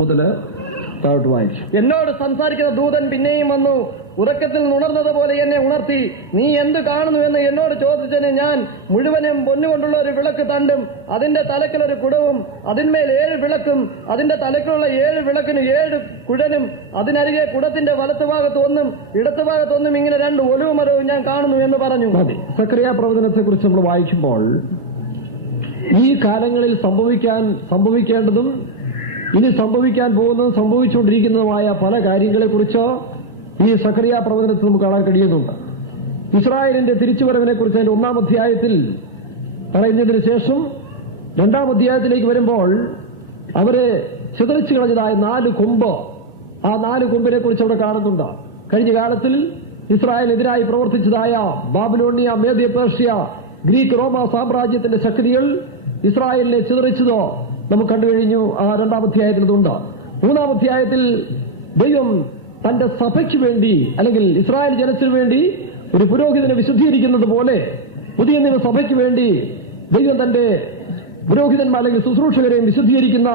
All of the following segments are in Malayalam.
മുതൽ താഴോട്ട് വായിച്ചു. എന്നോട് സംസാരിക്കുന്ന ദൂതൻ പിന്നെയും വന്നു, ഉറക്കത്തിൽ ഉണർന്നതുപോലെ എന്നെ ഉണർത്തി, നീ എന്ത് കാണുന്നുവെന്ന് എന്നോട് ചോദിച്ചതിന് ഞാൻ, മുഴുവനും പൊന്നുകൊണ്ടുള്ള ഒരു വിളക്ക് തണ്ടും അതിന്റെ തലക്കിലൊരു കുടവും അതിന്മേൽ 7 വിളക്കും അതിന്റെ തലക്കിലുള്ള 7 വിളക്കിന് 7 കുഴനും അതിനരികെ കുടത്തിന്റെ വലത്തുഭാഗത്ത് ഒന്നും ഇടത്തുഭാഗത്തൊന്നും ഇങ്ങനെ 2 ഒലിവുമരവും ഞാൻ കാണുന്നു എന്ന് പറഞ്ഞു. സക്കറിയ പ്രവചനത്തെ കുറിച്ച് നമ്മൾ വായിക്കുമ്പോൾ ഈ കാലങ്ങളിൽ സംഭവിക്കേണ്ടതും ഇനി സംഭവിക്കാൻ പോകുന്നതും സംഭവിച്ചുകൊണ്ടിരിക്കുന്നതുമായ പല കാര്യങ്ങളെക്കുറിച്ച് ഈ സക്കറിയ പ്രവചനത്തിൽ നമുക്ക് കാണാൻ കഴിയുന്നുണ്ട്. ഇസ്രായേലിന്റെ തിരിച്ചുവരവിനെ കുറിച്ച് അതിന്റെ 1-ാം അധ്യായത്തിൽ പറയുന്നതിന് ശേഷം 2-ാം അധ്യായത്തിലേക്ക് വരുമ്പോൾ അവരെ ചിതറിച്ചു കളഞ്ഞതായ 4 കൊമ്പ്, ആ 4 കൊമ്പിനെ കുറിച്ച് അവിടെ കാണുന്നുണ്ട്. കഴിഞ്ഞ കാലത്തിൽ ഇസ്രായേലിനെതിരായി പ്രവർത്തിച്ചതായ ബാബിലോണിയ, മേദ്യ, പേർഷ്യ, ഗ്രീക്ക്, റോമ സാമ്രാജ്യത്തിന്റെ ശക്തികൾ ഇസ്രായേലിനെ ചിതറിച്ചതോ നമുക്ക് കണ്ടു കഴിഞ്ഞു. ആ 2-ാം അധ്യായത്തിൽ ഇതുണ്ട്. 3-ാം അധ്യായത്തിൽ ദൈവം തന്റെ സഭയ്ക്ക് വേണ്ടി അല്ലെങ്കിൽ ഇസ്രായേൽ ജനത്തിനു വേണ്ടി ഒരു പുരോഹിതനെ വിശുദ്ധീകരിക്കുന്നത് പോലെ പുതിയ നിയമസഭയ്ക്ക് വേണ്ടി ദൈവം തന്റെ പുരോഹിതന്മാർ അല്ലെങ്കിൽ ശുശ്രൂഷകരെയും വിശുദ്ധീകരിക്കുന്ന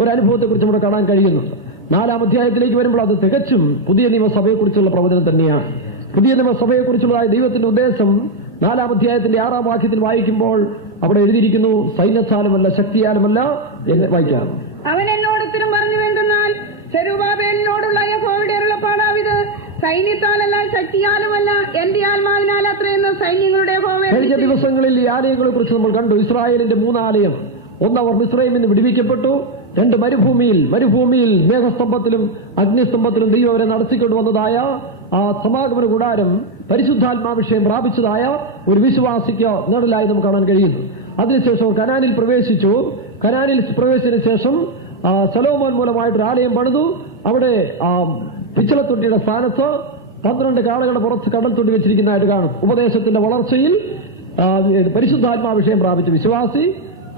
ഒരു അനുഭവത്തെക്കുറിച്ച് നമ്മുടെ കാണാൻ കഴിയുന്നുണ്ട്. 4-ാം അധ്യായത്തിലേക്ക് വരുമ്പോൾ അത് തികച്ചും പുതിയ നിയമസഭയെക്കുറിച്ചുള്ള പ്രവചനം തന്നെയാണ്. പുതിയ നിയമസഭയെക്കുറിച്ചുള്ള ദൈവത്തിന്റെ ഉദ്ദേശം 4-ാം അധ്യായത്തിന്റെ 6-ാം വാക്യത്തിൽ വായിക്കുമ്പോൾ അവിടെ എഴുതിയിരിക്കുന്നു, സൈന്യത്താലുമല്ല ശക്തിയാലുമല്ല എന്ന് വായിക്കാം. അവൻ എന്നോട് ഉത്തരം പറഞ്ഞു, എന്തെന്നാൽ സെരുബ്ബാബേലിനോടുള്ള യഹോവയുടെ അരുളപ്പാടാവിത്, സൈന്യത്താലല്ല ശക്തിയാലുമല്ല എന്റെ ആത്മാവിനാൽ അത്രയെന്ന് സൈന്യങ്ങളുടെ യഹോവ. കഴിഞ്ഞ ദിവസങ്ങളിൽ ഈ ആലയങ്ങളെ കുറിച്ച് നമ്മൾ കണ്ടു. ഇസ്രായേലിന്റെ 3 ആലയം. 1 അവർ മിസ്രൈമിൽ നിന്ന് വിടുവിക്കപ്പെട്ടു. 2 മരുഭൂമിയിൽ മേഘസ്തംഭത്തിലും അഗ്നിസ്തംഭത്തിലും ദൈവം അവരെ നടത്തിക്കൊണ്ടുവന്നതായ ആ സമാഗമന കൂടാരം പരിശുദ്ധാത്മാവിഷയം പ്രാപിച്ചതായ ഒരു വിശ്വാസിക്ക് നിഴലായി നമുക്ക് കാണാൻ കഴിയുന്നു. അതിനുശേഷം കനാനിൽ പ്രവേശിച്ചു. കനാനിൽ പ്രവേശിച്ചതിന് ശേഷം സലോമോൻ മൂലമായിട്ടൊരു ആലയം പണിതു. അവിടെ പിച്ചളത്തൊട്ടിയുടെ സ്ഥാനത്ത് 12 കാളകളുടെ പുറത്ത് കടൽ തൊട്ടി വെച്ചിരിക്കുന്നതായിട്ട് കാണും. ഉപദേശത്തിന്റെ വളർച്ചയിൽ പരിശുദ്ധാത്മാവിഷയം പ്രാപിച്ച വിശ്വാസി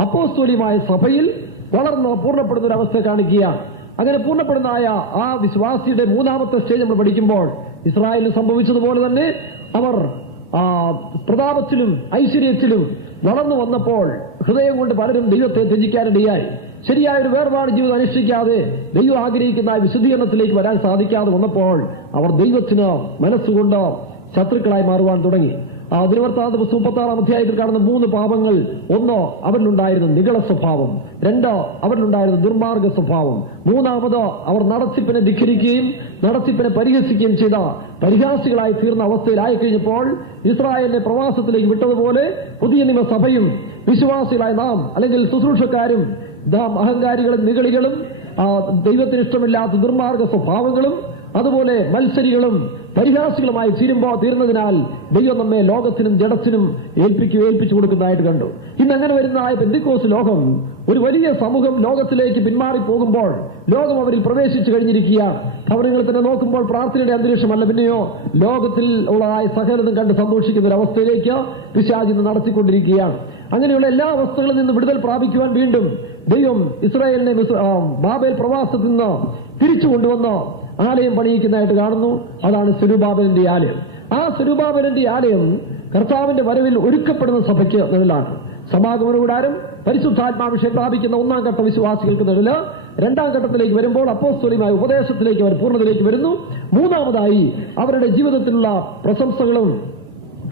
അപ്പോസ്തോലികമായ സഭയിൽ വളർന്ന് പൂർണ്ണപ്പെടുന്ന ഒരു അവസ്ഥ കാണിക്കുകയാണ്. അങ്ങനെ പൂർണ്ണപ്പെടുന്നതായ ആ വിശ്വാസിയുടെ 3-ാമത്തെ സ്റ്റേജ് നമ്മൾ പഠിക്കുമ്പോൾ ഇസ്രായേലിന് സംഭവിച്ചതുപോലെ തന്നെ അവർ പ്രതാപത്തിലും ഐശ്വര്യത്തിലും വളർന്നു വന്നപ്പോൾ ഹൃദയം കൊണ്ട് പലരും ദൈവത്തെ ത്യജിക്കാനിടയായി. ശരിയായൊരു വേർപാട് ജീവിതം അനുഷ്ഠിക്കാതെ ദൈവം ആഗ്രഹിക്കുന്ന വിശുദ്ധീകരണത്തിലേക്ക് വരാൻ സാധിക്കാതെ വന്നപ്പോൾ അവർ ദൈവത്തിന് മനസ്സുകൊണ്ട് ശത്രുക്കളായി മാറുവാൻ തുടങ്ങി. ദിനവൃത്താന്ത പുസ്തകം 36-ാം അധ്യായത്തിൽ കാണുന്ന 3 പാപങ്ങൾ: 1 അവരിലുണ്ടായിരുന്ന നിഗള സ്വഭാവം, 2 അവരിലുണ്ടായിരുന്ന ദുർമാർഗ സ്വഭാവം, 3-ാമത് അവർ നടത്തിപ്പിനെ ധിക്കരിക്കുകയും നടത്തിപ്പിനെ പരിഹസിക്കുകയും ചെയ്ത പരിഹാസികളായി തീർന്ന അവസ്ഥയിലായി കഴിഞ്ഞപ്പോൾ ഇസ്രായേലിനെ പ്രവാസത്തിലേക്ക് വിട്ടതുപോലെ പുതിയ നിയമസഭയും വിശ്വാസികളായ നാം അല്ലെങ്കിൽ ശുശ്രൂഷക്കാരും അഹങ്കാരികളും നിഗളികളും ദൈവത്തിന് ഇഷ്ടമില്ലാത്ത ദുർമാർഗ സ്വഭാവങ്ങളും അതുപോലെ മത്സരികളും പരിഹാസികളുമായി തീർന്നതിനാൽ ദൈവം നമ്മെ ലോകത്തിനും ജഡത്തിനും ഏൽപ്പിച്ചു കൊടുക്കുന്നതായിട്ട് കണ്ടു. ഇന്ന് അങ്ങനെ വരുന്നതായ പെന്തിക്കോസ് ലോകം, ഒരു വലിയ സമൂഹം ലോകത്തിലേക്ക് പിന്മാറി പോകുമ്പോൾ ലോകം അവരിൽ പ്രവേശിച്ചു കഴിഞ്ഞിരിക്കുകയാണ്. ഭവനങ്ങൾ തന്നെ നോക്കുമ്പോൾ പ്രാർത്ഥനയുടെ അന്തരീക്ഷമല്ല, പിന്നെയോ ലോകത്തിൽ ഉള്ളതായ സകലതും കണ്ട് സന്തോഷിക്കുന്ന ഒരു അവസ്ഥയിലേക്ക് പിശാച് ഇന്ന് നടത്തിക്കൊണ്ടിരിക്കുകയാണ്. അങ്ങനെയുള്ള എല്ലാ അവസ്ഥകളിൽ നിന്ന് വിടുതൽ പ്രാപിക്കുവാൻ വീണ്ടും ദൈവം ഇസ്രായേലിനെ ബാബേൽ പ്രവാസത്തിൽ നിന്ന് തിരിച്ചു കൊണ്ടുവന്ന് ആലയം പണിയിക്കുന്നതായിട്ട് കാണുന്നു. അതാണ് സെരുബ്ബാബേലിന്റെ ആലയം. ആ സെരുബ്ബാബേലിന്റെ ആലയം കർത്താവിന്റെ വരവിൽ ഒരുക്കപ്പെടുന്ന സഭയ്ക്ക് നിഴലാണ്. സമാഗമന കൂടാരം പരിശുദ്ധാത്മാവിഷയം പ്രാപിക്കുന്ന 1-ാം ഘട്ട വിശ്വാസികൾക്ക് നിഴല്. 2-ാം ഘട്ടത്തിലേക്ക് വരുമ്പോൾ അപ്പോസ്തോലികമായ ഉപദേശത്തിലേക്ക് അവർ പൂർണ്ണതയിലേക്ക് വരുന്നു. 3-ാമതായി അവരുടെ ജീവിതത്തിലുള്ള പ്രശംസകളും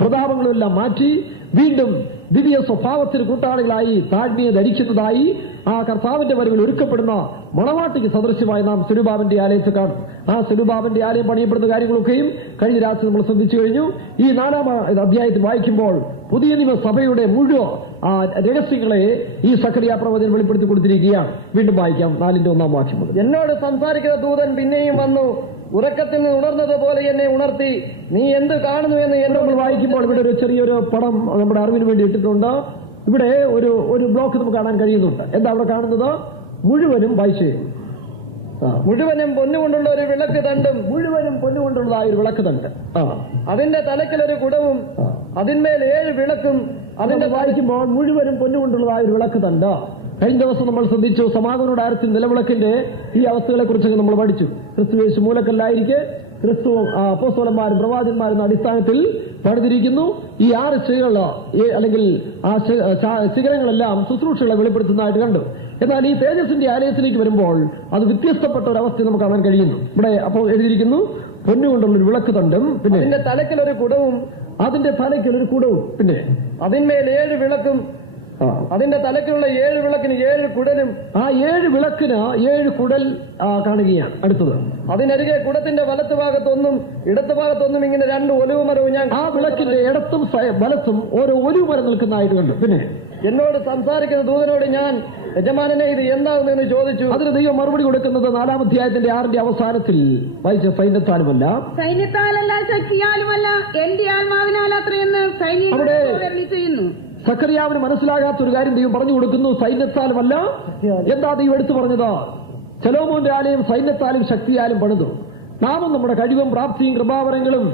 പ്രതാപങ്ങളും എല്ലാം മാറ്റി വീണ്ടും ദിവ്യ സ്വഭാവത്തിന് കൂട്ടാളികളായി താഴ്മയെ ധരിക്കുന്നതായി ആ കർത്താവിന്റെ വരവിൽ ഒരുക്കപ്പെടുന്ന മണവാട്ടിക്ക് സദൃശ്യമായി നാം സെരുബ്ബാബേലിന്റെ ആലയത്തെ കാണും. ആ സെരുബ്ബാബേലിന്റെ ആലയം പണിയപ്പെടുന്ന കാര്യങ്ങളൊക്കെയും കഴിഞ്ഞ രാത്രി നമ്മൾ ശ്രദ്ധിച്ചു കഴിഞ്ഞു. ഈ 4-ാം അധ്യായത്തിൽ വായിക്കുമ്പോൾ പുതിയ നിയമസഭയുടെ മുഴുവൻ രഹസ്യങ്ങളെ ഈ സക്കറിയ പ്രവചനം വെളിപ്പെടുത്തി കൊടുത്തിരിക്കുകയാണ്. വീണ്ടും വായിക്കാം 4-ന്റെ 1-ാം വാക്യം മുതൽ. എന്നോട് സംസാരിക്കുന്ന ദൂതൻ പിന്നെയും വന്നു, ഉറക്കത്തിൽ നിന്ന് ഉണർന്നതുപോലെ എന്നെ ഉണർത്തി, നീ എന്ത് കാണുന്നുവെന്ന് നമ്മൾ വായിക്കുമ്പോൾ ഇവിടെ ഒരു ചെറിയൊരു പടം നമ്മുടെ അറിവിന് വേണ്ടി ഇട്ടിട്ടുണ്ട്. ഇവിടെ ഒരു ബ്ലോക്ക് നമുക്ക് കാണാൻ കഴിയുന്നുണ്ട്. എന്താ അവിടെ കാണുന്നത്? മുഴുവനും വായിച്ചു. മുഴുവനും പൊന്നുകൊണ്ടുള്ള ഒരു വിളക്ക് തണ്ടും, മുഴുവനും പൊന്നുകൊണ്ടുള്ളതായ ഒരു വിളക്ക് തണ്ട്, അതിന്റെ തലക്കിലൊരു കുടവും അതിന്മേൽ 7 വിളക്കും. അതിന്റെ വായിക്കുമ്പോൾ മുഴുവനും പൊന്നുകൊണ്ടുള്ളതായ ഒരു വിളക്ക് തണ്ട്. കഴിഞ്ഞ ദിവസം നമ്മൾ ശ്രദ്ധിച്ചു സമാഗമന കൂടാരത്തിൽ നിലവിളക്കിന്റെ ഈ അവസ്ഥകളെ കുറിച്ചൊക്കെ നമ്മൾ പഠിച്ചു. ക്രിസ്തുയേശു മൂലക്കല്ലായിരിക്കെ ക്രിസ്തു അപ്പോസ്തലന്മാരും പ്രവാചകന്മാരും അടിസ്ഥാനത്തിൽ പണിതിരിക്കുന്നു. ഈ 6 ശിഖരങ്ങൾ അല്ലെങ്കിൽ ആ ശിഖരങ്ങളെല്ലാം ശുശ്രൂഷകളെ വെളിപ്പെടുത്തുന്നതായിട്ട് കണ്ടു. എന്നാൽ ഈ തേജസ്സിന്റെ ആലയത്തിലേക്ക് വരുമ്പോൾ അത് വ്യത്യസ്തപ്പെട്ട ഒരു അവസ്ഥ നമുക്ക് കാണാൻ കഴിയുന്നു. ഇവിടെ അപ്പോൾ എഴുതിയിരിക്കുന്നു, പൊന്നുകൊണ്ടുള്ളൊരു വിളക്ക് തണ്ടും, പിന്നെ അതിന്റെ തലക്കിലൊരു കുടവും, പിന്നെ അതിന്മേൽ 7 വിളക്കും, അതിന്റെ തലക്കിലുള്ള 7 വിളക്കിന് 7 കുടലും. ആ 7 വിളക്കിന് 7 കുടൽ കാണുകയാണ്. അടുത്തത്, അതിനരികെ കുടത്തിന്റെ വലത്തുഭാഗത്തൊന്നും ഇടത്തുഭാഗത്തൊന്നും ഇങ്ങനെ 2 ഒലിവ് മരവും ഞാൻ ആ വിളക്കിന്റെ ഇടത്തും വലത്തും ഓരോ ഒലിവ് മരം നിൽക്കുന്നതായിട്ട് കണ്ടു. പിന്നെ എന്നോട് സംസാരിക്കുന്ന ദൂതനോട് ഞാൻ, യജമാനനെ ഇത് എന്താകുന്നെന്ന് ചോദിച്ചു. അതിന് ദൈവം മറുപടി കൊടുക്കുന്നത് 4-ാം അധ്യായത്തിന്റെ 6-ന്റെ അവസാനത്തിൽ വായിച്ച സൈന്യത്താലുമല്ല ശക്തിയാലുമല്ല എന്റെ ആത്മാവിനാൽ അത്രയെന്ന് ചെയ്യുന്നു. സക്കറിയാവിന് മനസ്സിലാകാത്ത ഒരു കാര്യം ദൈവം പറഞ്ഞു കൊടുക്കുന്നു, സൈന്യത്താലുമല്ല. എന്താ ദൈവം എടുത്തു പറഞ്ഞത്? ശലോമോന്റെ ആലയം സൈന്യത്താലും ശക്തിയാലും പണിതു. നാമും നമ്മുടെ കഴിവും പ്രാപ്തിയും കൃപാവരങ്ങളും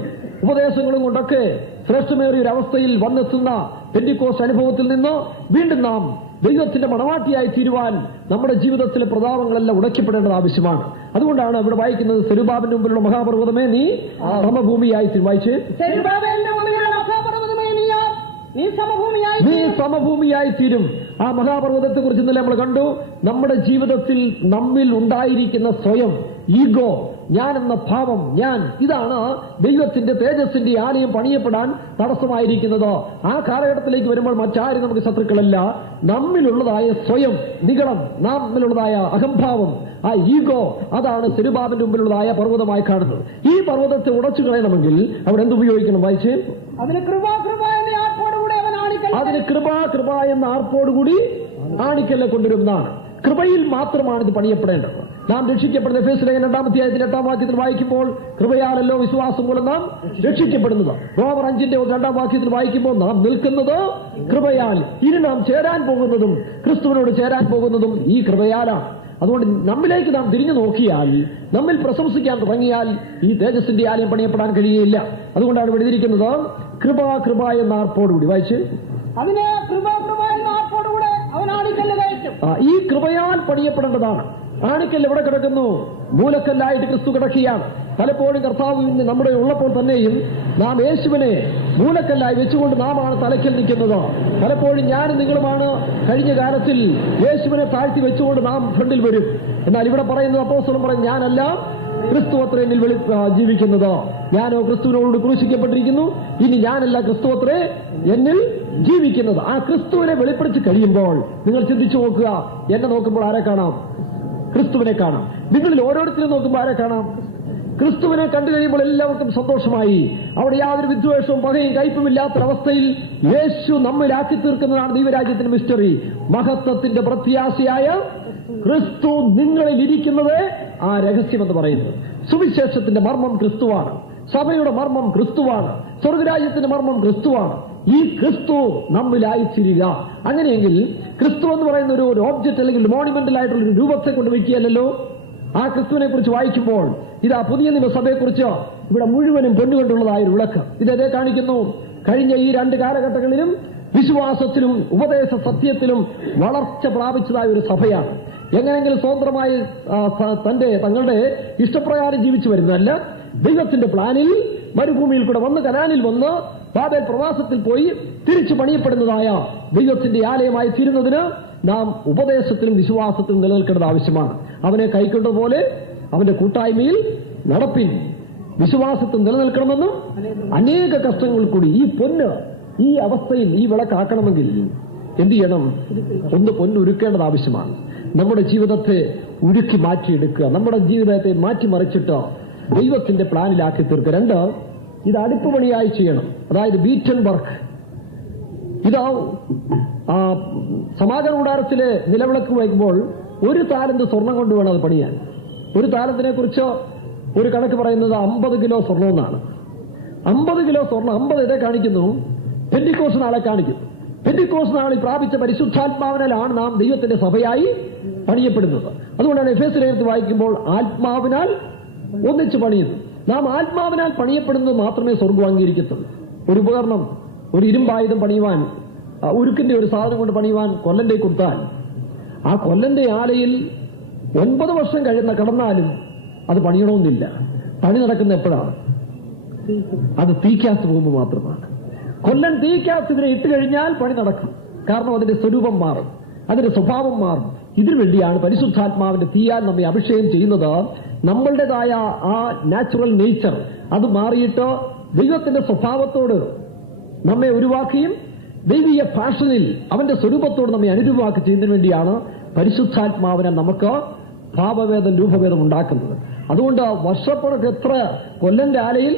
ഉപദേശങ്ങളും കൊണ്ടൊക്കെ ശ്രേഷ്ഠമേറിയ ഒരു അവസ്ഥയിൽ വന്നെത്തുന്ന പെന്തിക്കോസ്റ്റ് അനുഭവത്തിൽ നിന്ന് വീണ്ടും നാം ദൈവത്തിന്റെ മണവാട്ടിയായി തീരുവാൻ നമ്മുടെ ജീവിതത്തിലെ പ്രതാപങ്ങളെല്ലാം ഉടയ്ക്കപ്പെടേണ്ടത് ആവശ്യമാണ്. അതുകൊണ്ടാണ് ഇവിടെ വായിക്കുന്നത്, സെരുബാബിന്റെ മുമ്പിലുള്ള മഹാപർവ്വതമേ നീ സമഭൂമിയായി തീരും. വായിച്ച്, നീ സമഭൂമിയായി തീരും. ആ മഹാപർവ്വതത്തെ കുറിച്ച് ഇന്നലെ നമ്മൾ കണ്ടു. നമ്മുടെ ജീവിതത്തിൽ നമ്മിൽ ഉണ്ടായിരിക്കുന്ന സ്വയം, ഈഗോ, ഞാൻ എന്ന ഭാവം, ഇതാണ് ദൈവത്തിന്റെ തേജസ്സിന്റെ ആലയം പണിയപ്പെടാൻ തടസ്സമായിരിക്കുന്നത്. ആ കാലഘട്ടത്തിലേക്ക് വരുമ്പോൾ മറ്റാരും നമുക്ക് ശത്രുക്കളല്ല. നമ്മിലുള്ളതായ സ്വയം, നിഗളം, നമ്മിലുള്ളതായ അഹംഭാവം, ആ ഈഗോ, അതാണ് സെരുബാബിന്റെ മുമ്പിലുള്ളതായ പർവ്വതമായി കാണുന്നത്. ഈ പർവ്വതത്തെ ഉടച്ചു കളയണമെങ്കിൽ അവിടെ എന്തുപയോഗിക്കണം? വായിച്ച്, അതിന് കൃപ എന്ന ആർപ്പോടുകൂടി ആണിക്കല്ലെ കൊണ്ടുവരുന്നതാണ്. കൃപയിൽ മാത്രമാണ് ഇത് പണിയപ്പെടേണ്ടത്. നാം രക്ഷിക്കപ്പെടുന്ന എഫേസ്യ ലേഖനം 2-ാം അധ്യായത്തിന്റെ 8-ാം വാക്യത്തിൽ വായിക്കുമ്പോൾ, കൃപയാലല്ലോ വിശ്വാസം മൂലം നാം രക്ഷിക്കപ്പെടുന്നത്. റോമർ 5-ന്റെ 2-ാം വാക്യത്തിൽ വായിക്കുമ്പോൾ, നാം നിൽക്കുന്നത് കൃപയാൽ. ഇനി നാം ചേരാൻ പോകുന്നതും ക്രിസ്തുവിനോട് ചേരാൻ പോകുന്നതും ഈ കൃപയാലാണ്. അതുകൊണ്ട് നമ്മിലേക്ക് നാം തിരിഞ്ഞു നോക്കിയാൽ, നമ്മിൽ പ്രശംസിക്കാൻ തുടങ്ങിയാൽ ഈ തേജസ്സിന്റെ ആലയം പണിയപ്പെടാൻ കഴിയുകയില്ല. അതുകൊണ്ടാണ് എഴുതിയിരിക്കുന്നത്, കൃപ എന്ന ആർപ്പോടുകൂടി. വായിച്ച്, അതിന് കൃപ എന്ന ആർപ്പോടുകൂടെ അവൻ ആണിക്കല്ല് കയറ്റും. ഈ കൃപയാൽ പണിയപ്പെടേണ്ടതാണ്. ആണിക്കല്ല് എവിടെ കിടക്കുന്നു? മൂലക്കല്ലായിട്ട് ക്രിസ്തു കിടക്കുകയാണ്. പലപ്പോഴും കർത്താവ് നമ്മുടെ ഉള്ളപ്പോൾ തന്നെയും നാം യേശുവിനെ മൂലക്കല്ലായി വെച്ചുകൊണ്ട് നാമാണ് തലയ്ക്കൽ നിൽക്കുന്നത്. പലപ്പോഴും ഞാനും നിങ്ങളുമാണ് കഴിഞ്ഞ കാലത്തിൽ യേശുവിനെ താഴ്ത്തി വെച്ചുകൊണ്ട് നാം ഫ്രണ്ടിൽ വരും. എന്നാൽ ഇവിടെ പറയുന്നത്, അപ്പോസ്തലൻ പറയും, ഞാനല്ല, ക്രിസ്തു അത്രേ എന്നിൽ ജീവിക്കുന്നത്. ഞാനോ ക്രിസ്തുവിനോട് ക്രൂശിക്കപ്പെട്ടിരിക്കുന്നു, ഇനി ഞാനല്ല, ക്രിസ്തു അത്രേ എന്നിൽ ജീവിക്കുന്നത്. ആ ക്രിസ്തുവിനെ വെളിപ്പെടുത്തി കഴിയുമ്പോൾ നിങ്ങൾ ചിന്തിച്ചു നോക്കുക, എന്നെ നോക്കുമ്പോൾ ആരെ കാണാം? ക്രിസ്തുവിനെ കാണാം. നിങ്ങളിൽ ഓരോരുത്തരും നോക്കുമ്പോൾ ആരെ കാണാം? ക്രിസ്തുവിനെ കണ്ടു കഴിയുമ്പോൾ എല്ലാവർക്കും സന്തോഷമായി. അവിടെ യാതൊരു വിദ്വേഷവും പകയും കയ്പുമില്ലാത്തൊരവസ്ഥയിൽ യേശു നമ്മിലാക്കി തീർക്കുന്നതാണ് ദൈവരാജ്യത്തിന്റെ മിസ്റ്ററി. മഹത്വത്തിന്റെ പ്രത്യാശയായ ക്രിസ്തു നിങ്ങളിൽ ഇരിക്കുന്നത് ആ രഹസ്യമെന്ന് പറയുന്നത്. സുവിശേഷത്തിന്റെ മർമ്മം ക്രിസ്തുവാണ്. സഭയുടെ മർമ്മം ക്രിസ്തുവാണ്. സ്വർഗരാജ്യത്തിന്റെ മർമ്മം ക്രിസ്തുവാണ്. ഈ ക്രിസ്തു നമ്മിലായിത്തീരുക. അങ്ങനെയെങ്കിൽ ക്രിസ്തു എന്ന് പറയുന്ന ഒരു ഓബ്ജക്റ്റ് അല്ലെങ്കിൽ മോണിമെന്റൽ ആയിട്ടുള്ള ഒരു രൂപത്തെ കൊണ്ട് വയ്ക്കുകയല്ലോ. ആ ക്രിസ്തുവിനെ കുറിച്ച് വായിക്കുമ്പോൾ, ഇതാ പുതിയ നിയമസഭയെക്കുറിച്ച് ഇവിടെ മുഴുവനും പൊന്നുകൊണ്ടുള്ളതായ ഒരു വിളക്ക് ഇതേ കാണിക്കുന്നു. കഴിഞ്ഞ ഈ 2 കാലഘട്ടങ്ങളിലും വിശ്വാസത്തിലും ഉപദേശ സത്യത്തിലും വളർച്ച പ്രാപിച്ചതായ ഒരു സഭയാണ്. എങ്ങനെങ്കിലും സ്വതന്ത്രമായി തങ്ങളുടെ ഇഷ്ടപ്രകാരം ജീവിച്ചു വരുന്നതല്ല. ദൈവത്തിന്റെ പ്ലാനിൽ മരുഭൂമിയിൽ കൂടെ വന്ന് കനാനിൽ വന്ന് ബാബേൽ പ്രവാസത്തിൽ പോയി തിരിച്ചു പണിയപ്പെടുന്നതായ ദൈവത്തിന്റെ ആലയമായി തീരുന്നതിന് നാം ഉപദേശത്തിലും വിശ്വാസത്തിലും നിലനിൽക്കേണ്ടത് ആവശ്യമാണ്. അവനെ കൈക്കൊണ്ടതുപോലെ അവന്റെ കൂട്ടായ്മയിൽ നടപ്പിൻ. വിശ്വാസത്തിൽ നിലനിൽക്കണമെന്നും അനേക കഷ്ടങ്ങൾ കൂടി ഈ പൊന്ന് ഈ അവസ്ഥയിൽ ഈ വിളക്കാക്കണമെങ്കിൽ എന്ത് ചെയ്യണം? ഒന്ന് പൊന്നുരുക്കേണ്ടത് ആവശ്യമാണ്. നമ്മുടെ ജീവിതത്തെ ഉരുക്കി മാറ്റിയെടുക്കുക, നമ്മുടെ ജീവിതത്തെ മാറ്റിമറിച്ചിട്ട് ദൈവത്തിന്റെ പ്ലാനിലാക്കി തീർക്കുക. 2, ഇത് അടുപ്പുപണിയായി ചെയ്യണം. അതായത് ബീറ്റൻ വർക്ക്. ഇതാ സമാഗമന കൂടാരത്തിലെ നിലവിളക്ക് വയ്ക്കുമ്പോൾ 1 താലന്ത് സ്വർണം കൊണ്ട് വേണം അത് പണിയാൻ. 1 താലന്തിനെ കുറിച്ച് ഒരു കണക്ക് പറയുന്നത് 50 കിലോ സ്വർണം എന്നാണ്. 50 കിലോ സ്വർണം, 50 ഇതേ കാണിക്കുന്നു, പെന്തിക്കോസ്റ്റ് നാളെ കാണിക്കും. പെന്തിക്കോസ്റ്റ് നാളിൽ പ്രാപിച്ച പരിശുദ്ധാത്മാവിനാലാണ് നാം ദൈവത്തിന്റെ സഭയായി പണിയപ്പെടുന്നത്. അതുകൊണ്ടാണ് എഫേസ്യ ലേഖനത്തിൽ വായിക്കുമ്പോൾ ആത്മാവിനാൽ ഒന്നിച്ച് പണിയുന്നു. നാം ആത്മാവിനാൽ പണിയപ്പെടുന്നത് മാത്രമേ സ്വർഗ്ഗം അംഗീകരിക്കത്തുള്ളൂ. ഒരു ഉപകരണം, ഒരു ഇരുമ്പായുധം പണിയുവാൻ, ഉരുക്കിന്റെ ഒരു സാധനം കൊണ്ട് പണിയുവാൻ കൊല്ലന്റെ കൊടുത്താൽ ആ കൊല്ലന്റെ ആലയിൽ 9 വർഷം കടന്നാലും അത് പണിയണമെന്നില്ല. പണി നടക്കുന്ന എപ്പോഴാണ്? അത് തീക്കകത്ത് പോകുമ്പോൾ മാത്രമാണ്. കൊല്ലൻ തീക്കകത്ത് ഇതിനെ ഇട്ട് കഴിഞ്ഞാൽ പണി നടക്കും. കാരണം അതിന്റെ സ്വരൂപം മാറും, അതിന്റെ സ്വഭാവം മാറും. ഇതിനു വേണ്ടിയാണ് പരിശുദ്ധാത്മാവിന്റെ തീയാൽ നമ്മെ അഭിഷേകം ചെയ്യുന്നത്. നമ്മളുടേതായ ആ നാച്ചുറൽ നേച്ചർ അത് മാറിയിട്ട് ദൈവത്തിന്റെ സ്വഭാവത്തോട് നമ്മെ ഉരുവാക്കുകയും ദൈവീയ ഫാഷനിൽ അവന്റെ സ്വരൂപത്തോട് നമ്മെ അനുരൂപമാക്കി ചെയ്യുന്നതിന് വേണ്ടിയാണ് പരിശുദ്ധാത്മാവിനെ നമുക്ക് ഭാവവേദം രൂപഭേദം ഉണ്ടാക്കുന്നത്. അതുകൊണ്ട് വർഷപ്പുറത്ത് എത്ര കൊല്ലന്റെ ആലയിൽ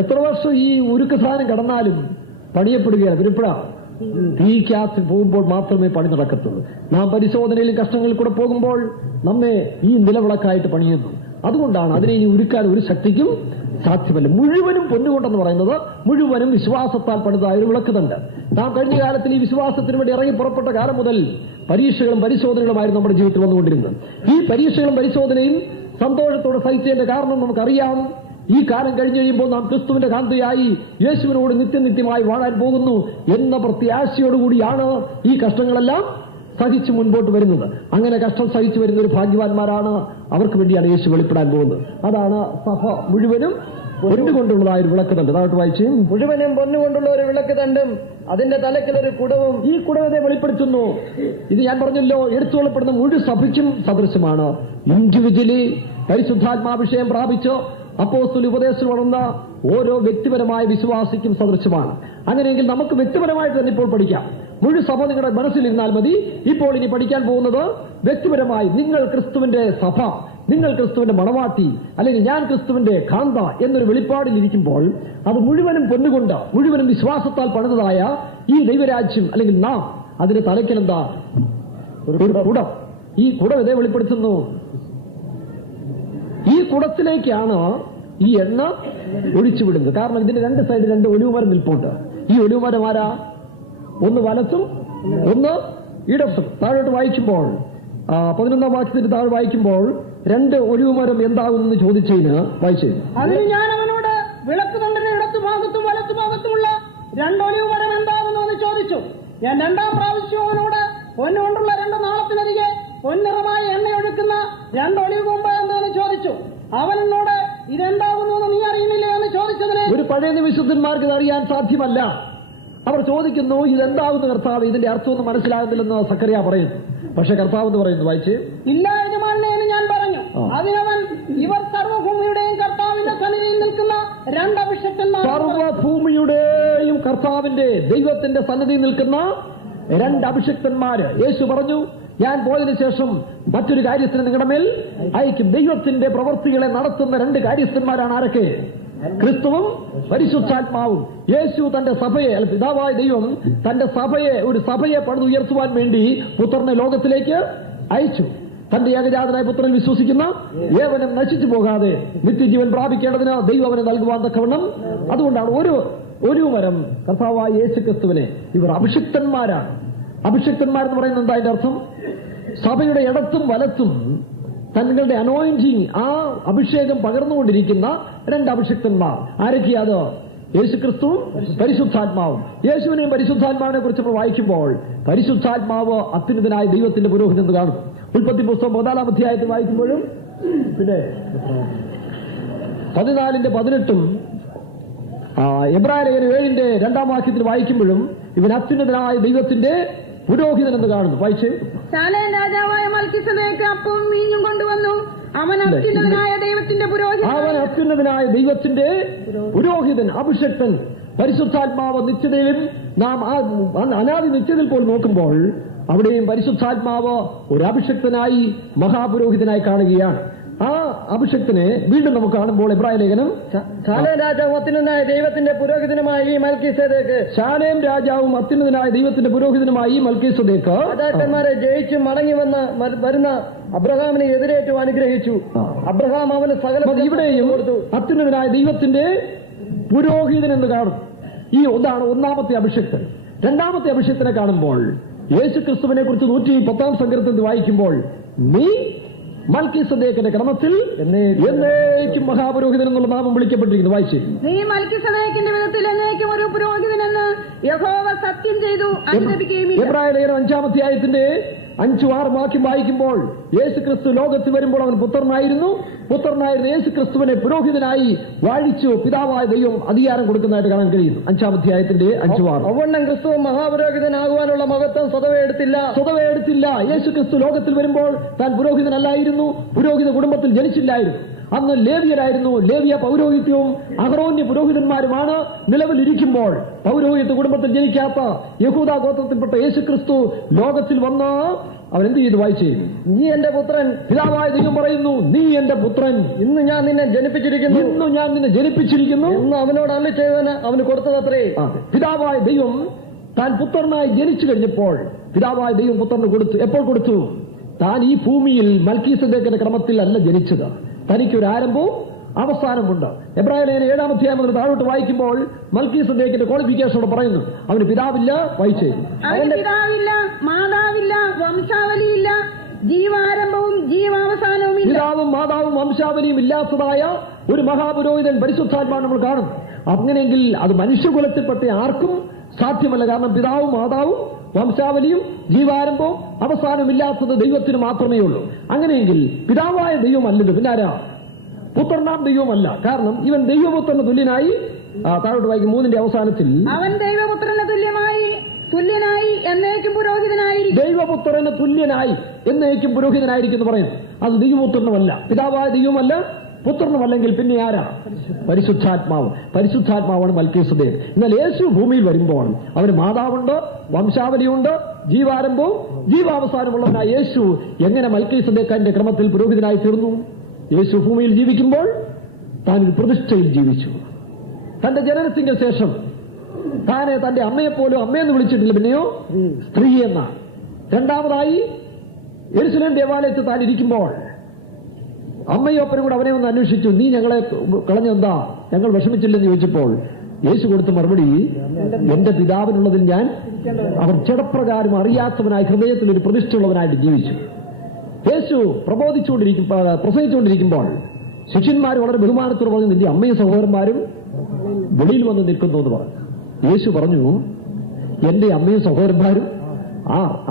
എത്ര വർഷം ഈ ഉരുക്ക് സാധനം കടന്നാലും പണിയപ്പെടുകയാണ്. വിരുപ്പഴാണ് തീക്കകത്ത് പോകുമ്പോൾ മാത്രമേ പണി നടക്കത്തുള്ളൂ. നാം പരിശോധനയിലും കഷ്ടങ്ങളിൽ കൂടെ പോകുമ്പോൾ നമ്മെ ഈ നിലവിളക്കായിട്ട് പണിയുന്നു. അതുകൊണ്ടാണ് അതിനെ ഇനി ഉരുക്കാൻ ഒരു ശക്തിക്കും സാധ്യമല്ല. മുഴുവനും പൊന്നുകൊണ്ടെന്ന് പറയുന്നത് മുഴുവനും വിശ്വാസത്താൽ പണിതായ ഒരു വിളക്കുന്നുണ്ട്. നാം കഴിഞ്ഞ കാലത്തിൽ ഈ വിശ്വാസത്തിന് വേണ്ടി ഇറങ്ങി പുറപ്പെട്ട കാലം മുതൽ പരീക്ഷകളും പരിശോധനകളുമായിരുന്നു നമ്മുടെ ജീവിതത്തിൽ വന്നുകൊണ്ടിരുന്നത്. ഈ പരീക്ഷകളും പരിശോധനയും സന്തോഷത്തോടെ സഹിച്ചതിന്റെ കാരണം നമുക്കറിയാം. ഈ കാലം കഴിഞ്ഞു കഴിയുമ്പോൾ നാം ക്രിസ്തുവിന്റെ കാന്തയായി യേശുവിനോട് നിത്യനിത്യമായി വാഴാൻ പോകുന്നു എന്ന പ്രത്യാശയോടുകൂടിയാണ് ഈ കഷ്ടങ്ങളെല്ലാം സഹിച്ച് മുൻപോട്ട് വരുന്നത്. അങ്ങനെ കഷ്ടം സഹിച്ചു വരുന്ന ഒരു ഭാഗ്യവാന്മാരാണ്. അവർക്ക് വേണ്ടിയാണ് യേശു വെളിപ്പെടാൻ പോകുന്നത്. അതാണ് സഭ മുഴുവനും പൊന്നുകൊണ്ടുള്ളതായ ഒരു വിളക്ക് തണ്ട്. അതായിട്ട് വായിച്ചു. മുഴുവനും പൊന്നുകൊണ്ടുള്ള ഒരു വിളക്ക് തണ്ടും അതിന്റെ തലക്കിലൊരു കുടവും. ഈ കുടവത്തെ വെളിപ്പെടുത്തുന്നു. ഇത് ഞാൻ പറഞ്ഞല്ലോ, എടുത്തുകൊള്ളപ്പെടുന്ന മുഴുവൻ സഭയ്ക്കും സദൃശമാണ്. ഇൻഡിവിജ്വലി പരിശുദ്ധാത്മാഭിഷേകം പ്രാപിച്ച് അപ്പോസ്തല ഉപദേശം വളർന്ന ഓരോ വ്യക്തിപരമായ വിശ്വാസിക്കും സദൃശമാണ്. അങ്ങനെയെങ്കിൽ നമുക്ക് വ്യക്തിപരമായിട്ട് തന്നെ ഇപ്പോൾ പഠിക്കാം. മുഴുവൻ സഭ നിങ്ങളുടെ മനസ്സിലിരുന്നാൽ മതി. ഇപ്പോൾ ഇനി പഠിക്കാൻ പോകുന്നത് വ്യക്തിപരമായി നിങ്ങൾ ക്രിസ്തുവിന്റെ സഭ, നിങ്ങൾ ക്രിസ്തുവിന്റെ മണവാട്ടി, അല്ലെങ്കിൽ ഞാൻ ക്രിസ്തുവിന്റെ കാന്ത എന്നൊരു വെളിപ്പാടിലിരിക്കുമ്പോൾ അത് മുഴുവനും പൊന്നുകൊണ്ട് മുഴുവനും വിശ്വാസത്താൽ പണിതതായ ഈ ദൈവരാജ്യം അല്ലെങ്കിൽ നാം അതിന് തലയ്ക്കലെന്താ ഒരു കുടം. ഈ കുടം ഇതേ വെളിപ്പെടുത്തുന്നു. ഈ കുടത്തിലേക്കാണ് ഈ എണ്ണ ഒഴിച്ചുവിടുന്നത്. കാരണം ഇതിന്റെ രണ്ട് സൈഡിൽ രണ്ട് ഒലിവുമരം നിൽപ്പുണ്ട്. ഈ ഒലിവുമരം ആരാ? ഒന്ന് വലത്തും ഒന്ന് ഇടത്തും. താഴോട്ട് വായിക്കുമ്പോൾ 11-ാം വാക്യത്തിന്റെ താഴെ വായിക്കുമ്പോൾ രണ്ട് ഒലിവുമരം എന്താകുമെന്ന് ചോദിച്ചതിന് വായിച്ചു. അതിന് ഞാൻ അവനോട് വിളക്ക് തണ്ടിന്റെ ഇടത്തുഭാഗത്തും വലത്തുഭാഗത്തുമുള്ള രണ്ട് ഒലിവുമരം എന്താകുന്നു എന്ന് ചോദിച്ചു. ഞാൻ രണ്ടാം പ്രാവശ്യം അവനോട് പൊന്നുകൊണ്ടുള്ള രണ്ട് നാളത്തിനരികെ പൊന്നിറമായ എണ്ണ ഒഴുക്കുന്ന രണ്ട് ഒലിവ് കൊമ്പ് എന്താണെന്ന് ചോദിച്ചു. അവൻ എന്നോട് ഇതെന്താകുന്നു എന്ന് നീ അറിയുന്നില്ലേ എന്ന് ചോദിച്ചതിന് ഒരു പഴയ വിശുദ്ധന്മാർക്ക് ഇത് അറിയാൻ സാധ്യമല്ല. അവർ ചോദിക്കുന്നു, ഇതെന്താകുന്നു കർത്താവ്, ഇതിന്റെ അർത്ഥമൊന്നും മനസ്സിലാകുന്നില്ലെന്ന് സക്കറിയ പറയുന്നു. പക്ഷെ കർത്താവ് എന്ന് പറയുന്നു, വായിച്ച്. ഇല്ല യജമാനനെ എന്ന് ഞാൻ പറഞ്ഞു. അതിനവൻ ഇവർ സർവ്വഭൂമിയുടെയും കർത്താവിന്റെ സന്നിധിയിൽ നിൽക്കുന്ന രണ്ട് അഭിഷിക്തന്മാർ. സർവ്വഭൂമിയുടെയും കർത്താവിന്റെ ദൈവത്തിന്റെ സന്നിധിയിൽ നിൽക്കുന്ന രണ്ട് അഭിഷിക്തന്മാര്. യേശു പറഞ്ഞു, ഞാൻ പോയതിനു ശേഷം മറ്റൊരു കാര്യത്തിന് നിങ്ങളുടെ മേൽ അയക്കും. ദൈവത്തിന്റെ പ്രവൃത്തികളെ നടത്തുന്ന രണ്ട് കാര്യസ്ഥന്മാരാണ് ആരൊക്കെ? ക്രിസ്തുവും പരിശുദ്ധാത്മാവും. യേശു തന്റെ സഭയെ, പിതാവായ ദൈവം തന്റെ സഭയെ, ഒരു സഭയെ പണിതുയർത്തുവാൻ വേണ്ടി പുത്രനെ ലോകത്തിലേക്ക് അയച്ചു. തന്റെ ഏകജാതനായ പുത്രൻ വിശ്വസിക്കുന്ന ഏവനും നശിച്ചു പോകാതെ നിത്യജീവൻ പ്രാപിക്കേണ്ടതിന് ദൈവം അവനെ നൽകുവാൻ തക്കവണ്ണം. അതുകൊണ്ടാണ് ഒരു മരം കർത്താവായ യേശു ക്രിസ്തുവിനെ ഇവർ അഭിഷിക്തന്മാരാണ്. അഭിഷിക്തന്മാരെന്ന് പറയുന്നത് എന്താ? അതിന്റെ അർത്ഥം സഭയുടെ ഇടത്തും വലത്തും തങ്ങളുടെ അനോയിന്റിങ്, ആ അഭിഷേകം പകർന്നുകൊണ്ടിരിക്കുന്ന രണ്ട് അഭിഷിക്തന്മാർ. ആരൊക്കെയാ അത്? യേശുക്രിസ്തുവും പരിശുദ്ധാത്മാവും. യേശുവിനെയും പരിശുദ്ധാത്മാവിനെ കുറിച്ച് നമ്മൾ വായിക്കുമ്പോൾ പരിശുദ്ധാത്മാവ് അത്യുന്നതനായ ദൈവത്തിന്റെ പുരോഹിതൻ എന്ന് കാണും. ഉൽപ്പത്തി പുസ്തകം 4-ാം അധ്യായത്തിൽ വായിക്കുമ്പോഴും പിന്നെ 14-18 എബ്രായ ലേഖനം 7-ന്റെ 2-ാം വാക്യത്തിൽ വായിക്കുമ്പോഴും ഇവൻ അത്യുന്നതനായ ദൈവത്തിന്റെ പുരോഹിതൻ എന്ന് കാണുന്നു. വായിച്ച്. ശാലേം രാജാവായ മൽക്കിസദേക്ക് അപ്പവും വീഞ്ഞും കൊണ്ടുവന്നു. അവൻ അത്യുന്നതനായ ദൈവത്തിന്റെ പുരോഹിതൻ. അവൻ അത്യുന്നതനായ ദൈവത്തിന്റെ പുരോഹിതൻ, അഭിഷക്തൻ. പരിശുദ്ധാത്മാവ് നിത്യതയിലും നാം അനാദി നിത്യതയിൽ പോലും നോക്കുമ്പോൾ അവിടെയും പരിശുദ്ധാത്മാവ് ഒരു അഭിഷക്തനായി മഹാപുരോഹിതനായി കാണുകയാണ്. ആ അഭിഷക്തനെ വീണ്ടും നമുക്ക് കാണുമ്പോൾ എബ്രായ ലേഖനം, ശാലേം രാജാവും അത്യുന്നതനായ ദൈവത്തിന്റെ പുരോഹിതനുമായി മൽക്കീസേദെക്ക്. ശാലേം രാജാവും അത്യുന്നതനായ ദൈവത്തിന്റെ പുരോഹിതനുമായി മൽക്കീസേദെക്ക് രാജാക്കന്മാരെ ജയിച്ച് മടങ്ങി വരുന്ന അബ്രഹാമിനെ എതിരേറ്റു അനുഗ്രഹിച്ചു. അബ്രഹാം അവന് സകല. ഇവിടെയും അത്യുന്നതനായ ദൈവത്തിന്റെ പുരോഹിതൻ എന്ന് കാണും. ഈ ഒന്നാമത്തെ അഭിഷക്തൻ. രണ്ടാമത്തെ അഭിഷക്തനെ കാണുമ്പോൾ യേശു ക്രിസ്തുവിനെ കുറിച്ച് 110-ാം സങ്കീർത്തനത്തിൽ വായിക്കുമ്പോൾ നീ മൽക്കീസദേക്കിന്റെ ക്രമത്തിൽ എന്നേക്കും മഹാപുരോഹിതൻ എന്നുള്ള നാമം വിളിക്കപ്പെട്ടിരിക്കുന്നു. വായിച്ചു. നീ മൽക്കീസദേക്കിന്റെ വിധത്തിൽ എന്നേക്കും ഒരു പുരോഹിതനെന്ന് യഹോവ സത്യം ചെയ്തു. എബ്രായ ലേഖനം 5-ാം അധ്യായത്തിന്റെ 5-6 വാക്യം വായിക്കുമ്പോൾ യേശു ക്രിസ്തു ലോകത്തിൽ വരുമ്പോൾ അവൻ പുത്രനായിരുന്ന യേശു ക്രിസ്തുവിനെ പുരോഹിതനായി വാഴിച്ചു പിതാവായ ദൈവം അധികാരം കൊടുക്കുന്നതായിട്ട് കാണാൻ കഴിയുന്നു. 5-ാം അധ്യായത്തിന്റെ 5-6. അവണ്ണം ക്രിസ്തു മഹാപുരോഹിതനാകുവാനുള്ള മഹത്വം സ്വതവേ എടുത്തില്ല. യേശു ക്രിസ്തു ലോകത്തിൽ വരുമ്പോൾ താൻ പുരോഹിതനല്ലായിരുന്നു, പുരോഹിത കുടുംബത്തിൽ ജനിച്ചില്ലായിരുന്നു. അന്ന് ലേവ്യരായിരുന്നു. ലേവ്യ പൗരോഹിത്യവും അഹറോന്യ പുരോഹിതന്മാരുമാണ് നിലവിലിരിക്കുമ്പോൾ പൗരോഹിത്യ കുടുംബത്തിൽ ജനിക്കാത്ത യഹൂദ ഗോത്രത്തിൽപ്പെട്ട യേശു ക്രിസ്തു ലോകത്തിൽ വന്ന് അവൻ എന്ത് ചെയ്തു? വായിച്ചു, നീ എന്റെ പുത്രൻ. പിതാവായ ദൈവം പറയുന്നു, നീ എന്റെ പുത്രൻ, ഇന്ന് ഞാൻ നിന്നെ ജനിപ്പിച്ചിരിക്കുന്നു എന്ന് അവനോട് അരുളി ചെയ്തവന് അവന് കൊടുത്തതത്രേ. പിതാവായ ദൈവം താൻ പുത്രനായി ജനിച്ചു കഴിഞ്ഞപ്പോൾ പിതാവായ ദൈവം പുത്രന് കൊടുത്തു. എപ്പോൾ കൊടുത്തു? താൻ ഈ ഭൂമിയിൽ മൽക്കീസദേക്കിന്റെ ക്രമത്തിൽ അല്ല ജനിച്ചത്. തനിക്കൊരു ആരംഭവും അവസാനമുണ്ട്. എബ്രായലേഖനം 7-ാം അധ്യായം മുതൽ താഴോട്ട് വായിക്കുമ്പോൾ മൽക്കീസദേക്കിന്റെ ക്വാളിഫിക്കേഷനോട് പറയുന്നു, അവന് പിതാവില്ല. വായിച്ചേ, അവന് പിതാവില്ല, മാതാവില്ല, വംശാവലിയില്ല, ജീവാരംഭവും ജീവാവസാനവും ഇല്ല. പിതാവും മാതാവും വംശാവലിയും ഇല്ലാത്തതായ ഒരു മഹാപുരോഹിതൻ പരിശുദ്ധാത്മാവ് നമ്മൾ കാണും. അങ്ങനെയെങ്കിൽ അത് മനുഷ്യകുലത്തിൽപ്പെട്ട ആർക്കും സാധ്യമല്ല. കാരണം പിതാവും മാതാവും വംശാവലിയും ജീവാരംഭവും അവസാനവും ഇല്ലാത്തത് ദൈവത്തിന് മാത്രമേ ഉള്ളൂ. അങ്ങനെയെങ്കിൽ പിതാവായ ദൈവമല്ലത്, പിന്നാരാ? പുത്രനാം ദൈവമല്ല. കാരണം ഇവൻ ദൈവപുത്രന് തുല്യനായി, താഴോട്ട് വായിക്കും 3-ന്റെ അവസാനത്തിൽ, അവൻ ദൈവപുത്രന് തുല്യനായി എന്നേക്കും പുരോഹിതനായിരിക്കും. ദൈവപുത്രന് തുല്യനായി എന്നേക്കും പുരോഹിതനായിരിക്കും എന്ന് പറയുന്നു. അത് ദൈവപുത്രനുമല്ല, പിതാവായ ദൈവമല്ല, പുത്രനുമല്ലെങ്കിൽ പിന്നെ ആരാ? പരിശുദ്ധാത്മാവാണ് മൽക്കീസദേക്ക്. എന്നാൽ യേശു ഭൂമിയിൽ വരുമ്പോൾ അവന് മാതാവുണ്ട്, വംശാവലിയുണ്ട്, ജീവാരംഭവും ജീവാവസാനമുള്ളവനായ യേശു എങ്ങനെ മൽക്കീസദേക്കിന്റെ ക്രമത്തിൽ പുരോഹിതനായി തീർന്നു? യേശു ഭൂമിയിൽ ജീവിക്കുമ്പോൾ താൻ ഒരു പ്രതിഷ്ഠയിൽ ജീവിച്ചു. തന്റെ ജനനത്തിന് ശേഷം താനെ തന്റെ അമ്മയെപ്പോലും അമ്മയെന്ന് വിളിച്ചിട്ടില്ല, പിന്നെയോ സ്ത്രീ എന്ന. രണ്ടാമതായി യെരുശലേം ദേവാലയത്തിൽ താൻ ഇരിക്കുമ്പോൾ അമ്മയൊപ്പനും കൂടെ അവനെ ഒന്ന് അന്വേഷിച്ചു, നീ ഞങ്ങളെ കളഞ്ഞെന്താ, ഞങ്ങൾ വിഷമിച്ചില്ലെന്ന് ചോദിച്ചപ്പോൾ യേശു കൊടുത്ത മറുപടി, എന്റെ പിതാവിനുള്ളതിൽ ഞാൻ അവർ ജഡപ്രകാരം അറിയാത്തവനായി ഹൃദയത്തിൽ ഒരു പ്രതിഷ്ഠയുള്ളവനായിട്ട് ജീവിച്ചു. യേശു പ്രസംഗിച്ചുകൊണ്ടിരിക്കുമ്പോൾ ശിഷ്യന്മാർ വളരെ ബഹുമാനത്തോടെ പറഞ്ഞു, നിന്റെ അമ്മയും സഹോദരന്മാരും വെളിയിൽ വന്ന് നിൽക്കുന്നു എന്ന് പറഞ്ഞു. യേശു പറഞ്ഞു, എന്റെ അമ്മയും സഹോദരന്മാരും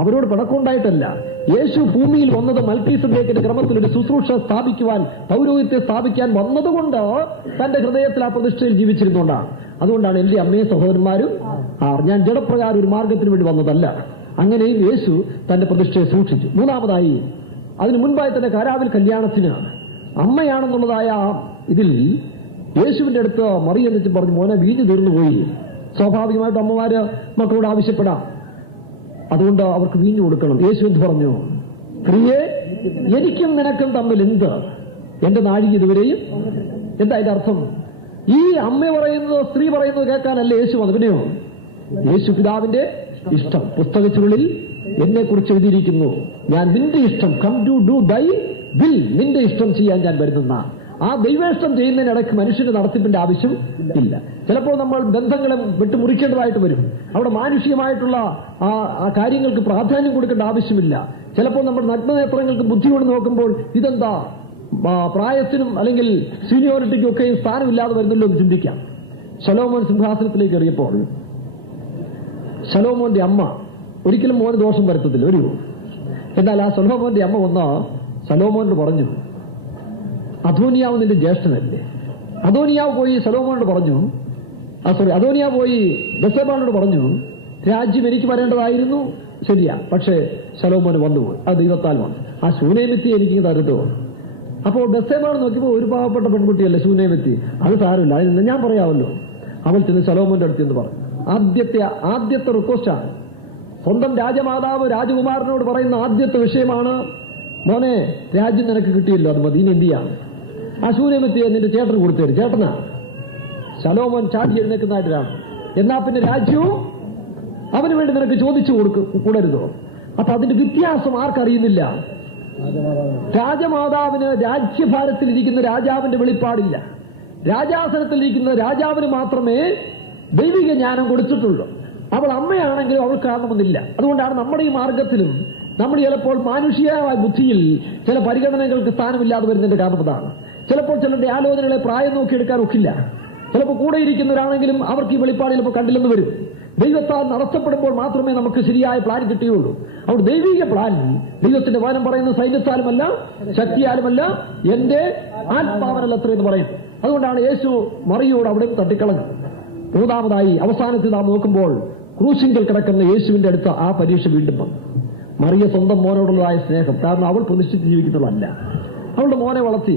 അവരോട് പിണക്കമുണ്ടായിട്ടല്ല. യേശു ഭൂമിയിൽ വന്നത് മൽക്കീസദേക്കിന്റെ ക്രമത്തിൽ ഒരു ശുശ്രൂഷ സ്ഥാപിക്കുവാൻ, പൗരോഹിത്യത്തെ സ്ഥാപിക്കാൻ വന്നതുകൊണ്ട് തന്റെ ഹൃദയത്തിൽ ആ പ്രതിഷ്ഠയിൽ ജീവിച്ചിരുന്നുകൊണ്ടാണ്. അതുകൊണ്ടാണ് എന്റെ അമ്മയും സഹോദരന്മാരും ഞാൻ ജഡപ്രകാരം ഒരു മാർഗത്തിന് വേണ്ടി വന്നതല്ല. അങ്ങനെയും യേശു തന്റെ പ്രതിഷ്ഠയെ സൂക്ഷിച്ചു. മൂന്നാമതായി, അതിന് മുൻപായി തന്നെ കാരാവിൽ കല്യാണത്തിന് അമ്മയാണെന്നുള്ളതായ ഇതിൽ യേശുവിന്റെ അടുത്ത് മറിയെന്നിച്ച് പറഞ്ഞു, മോനെ വീഞ്ഞു തീർന്നുപോയി. സ്വാഭാവികമായിട്ട് അമ്മമാര് മക്കളോട് ആവശ്യപ്പെടാം, അതുകൊണ്ട് അവർക്ക് വീഞ്ഞു കൊടുക്കണം. യേശു എന്ത് പറഞ്ഞു? സ്ത്രീയെ, എനിക്കും നിനക്കും തമ്മിൽ എന്ത്? എന്റെ നാഴിക ഇതുവരെയും. എന്താ അതിന്റെ അർത്ഥം? ഈ അമ്മ പറയുന്നത് സ്ത്രീ പറയുന്നത് കേൾക്കാനല്ല യേശു വന്നു. പിന്നെയോ യേശു പിതാവിന്റെ ഇഷ്ടം പുസ്തകത്തിനുള്ളിൽ എന്നെ കുറിച്ച് എഴുതിയിരിക്കുന്നു, ഞാൻ നിന്റെ ഇഷ്ടം, come to do they will, നിന്റെ ഇഷ്ടം ചെയ്യാൻ ഞാൻ വരുന്ന. ആ ദൈവേഷ്ടം ചെയ്യുന്നതിനിടയ്ക്ക് മനുഷ്യന്റെ നടത്തിപ്പിന്റെ ആവശ്യം ഇല്ല. ചിലപ്പോൾ നമ്മൾ ബന്ധങ്ങളെ വിട്ടുമുറിക്കേണ്ടതായിട്ട് വരും. അവിടെ മാനുഷികമായിട്ടുള്ള ആ കാര്യങ്ങൾക്ക് പ്രാധാന്യം കൊടുക്കേണ്ട ആവശ്യമില്ല. ചിലപ്പോൾ നമ്മൾ നഗ്നനേത്രങ്ങൾക്ക് ബുദ്ധി കൊണ്ട് നോക്കുമ്പോൾ ഇതെന്താ പ്രായത്തിനും അല്ലെങ്കിൽ സീനിയോറിറ്റിക്കും ഒക്കെയും സ്ഥാനമില്ലാതെ വരുന്നല്ലോ എന്ന് ചിന്തിക്കാം. ശലോമോൻ സിംഹാസനത്തിലേക്ക് എറിയപ്പോൾ ശലോമോന്റെ അമ്മ ഒരിക്കലും മോന് ദോഷം വരുത്തത്തില്ല ഒരു. എന്നാൽ ആ ശലോമോന്റെ അമ്മ വന്ന് ശലോമോനോട് പറഞ്ഞു, അദോനിയാവ് നിന്റെ ജ്യേഷ്ഠനല്ലേ? അദോനിയാവ് പോയി ശലോമോനോട് പറഞ്ഞു, അദോനിയാവ് പോയി ബത്ശേബയോട് പറഞ്ഞു, രാജ്യം എനിക്ക് വരേണ്ടതായിരുന്നു, ശരിയാ, പക്ഷേ ശലോമോന് വന്നുപോയി, അത് ദൈവത്താൽ വന്നു. ആ ശൂനേമിത്തി എനിക്ക് തരുത്തോ. അപ്പോൾ ബത്ശേബയോട് നോക്കിയപ്പോൾ ഒരു പാവപ്പെട്ട പെൺകുട്ടിയല്ലേ ശൂനേമിത്തി, അത് സാരമില്ല, അതിന് ഞാൻ പറയാമല്ലോ. അവൾ ചെന്ന് ശലോമോന്റെ അടുത്ത് എന്ന് പറഞ്ഞു. ആദ്യത്തെ റിക്വസ്റ്റാണ്. സ്വന്തം രാജമാതാവ് രാജകുമാരനോട് പറയുന്ന ആദ്യത്തെ വിഷയമാണ്, മോനെ രാജ്യം നിനക്ക് കിട്ടിയല്ലോ, അത് മതി, ഇനി എന്ത് ചെയ്യാം? ആ ശൂന്യമെത്തിയെ നിന്റെ ചേട്ടന് കൊടുത്തേരും. ചേട്ടനാ ശലോമോൻ ചാടി എഴുന്നേക്കുന്നതായിട്ടാണ്. എന്നാ പിന്നെ രാജ്യവും അവന് വേണ്ടി നിനക്ക് ചോദിച്ചു കൂടരുതോ? അപ്പൊ അതിന്റെ വ്യത്യാസം ആർക്കറിയുന്നില്ല. രാജമാതാവിന് രാജ്യഭാരത്തിലിരിക്കുന്ന രാജാവിന്റെ വെളിപ്പാടില്ല. രാജാസനത്തിലിരിക്കുന്ന രാജാവിന് മാത്രമേ ദൈവിക ജ്ഞാനം കൊടുത്തിട്ടുള്ളൂ. അവൾ അമ്മയാണെങ്കിലും അവൾ കാണണമെന്നില്ല. അതുകൊണ്ടാണ് നമ്മുടെ ഈ മാർഗത്തിലും നമ്മൾ ചിലപ്പോൾ മാനുഷികമായ ബുദ്ധിയിൽ ചില പരിഗണനകൾക്ക് സ്ഥാനമില്ലാതെ വരുന്നതിന്റെ കാരണം അതാണ്. ചിലപ്പോൾ ചിലരുടെ ആലോചനകളെ പ്രായം നോക്കിയെടുക്കാൻ ഒക്കില്ല. ചിലപ്പോൾ കൂടെ ഇരിക്കുന്നവരാണെങ്കിലും അവർക്ക് ഈ വെളിപ്പാട് ചിലപ്പോൾ കണ്ടില്ലെന്ന് വരും. ദൈവത്താൽ നടത്തപ്പെടുമ്പോൾ മാത്രമേ നമുക്ക് ശരിയായ പ്ലാൻ കിട്ടുകയുള്ളൂ. അവിടെ ദൈവിക പ്ലാൻ ദൈവത്തിന്റെ വചനം പറയുന്ന സൈന്യത്താലുമല്ല ശക്തിയാലുമല്ല എന്റെ ആത്മാവനല്ല അത്രയെന്ന് പറയുന്നു. അതുകൊണ്ടാണ് യേശു മറിയോട് അവിടെ തട്ടിക്കളഞ്ഞത്. മൂന്നാമതായി അവസാനത്തിൽ നാം നോക്കുമ്പോൾ ക്രൂശിങ്കൽ കിടക്കുന്ന യേശുവിന്റെ അടുത്ത് ആ പരീക്ഷ വീണ്ടും വന്നു. മറിയ സ്വന്തം മോനോടുള്ളതായ സ്നേഹം, കാരണം അവൾ പ്രതിഷ്ഠിച്ച് ജീവിക്കുന്നതല്ല, അവളുടെ മോനെ വളർത്തി.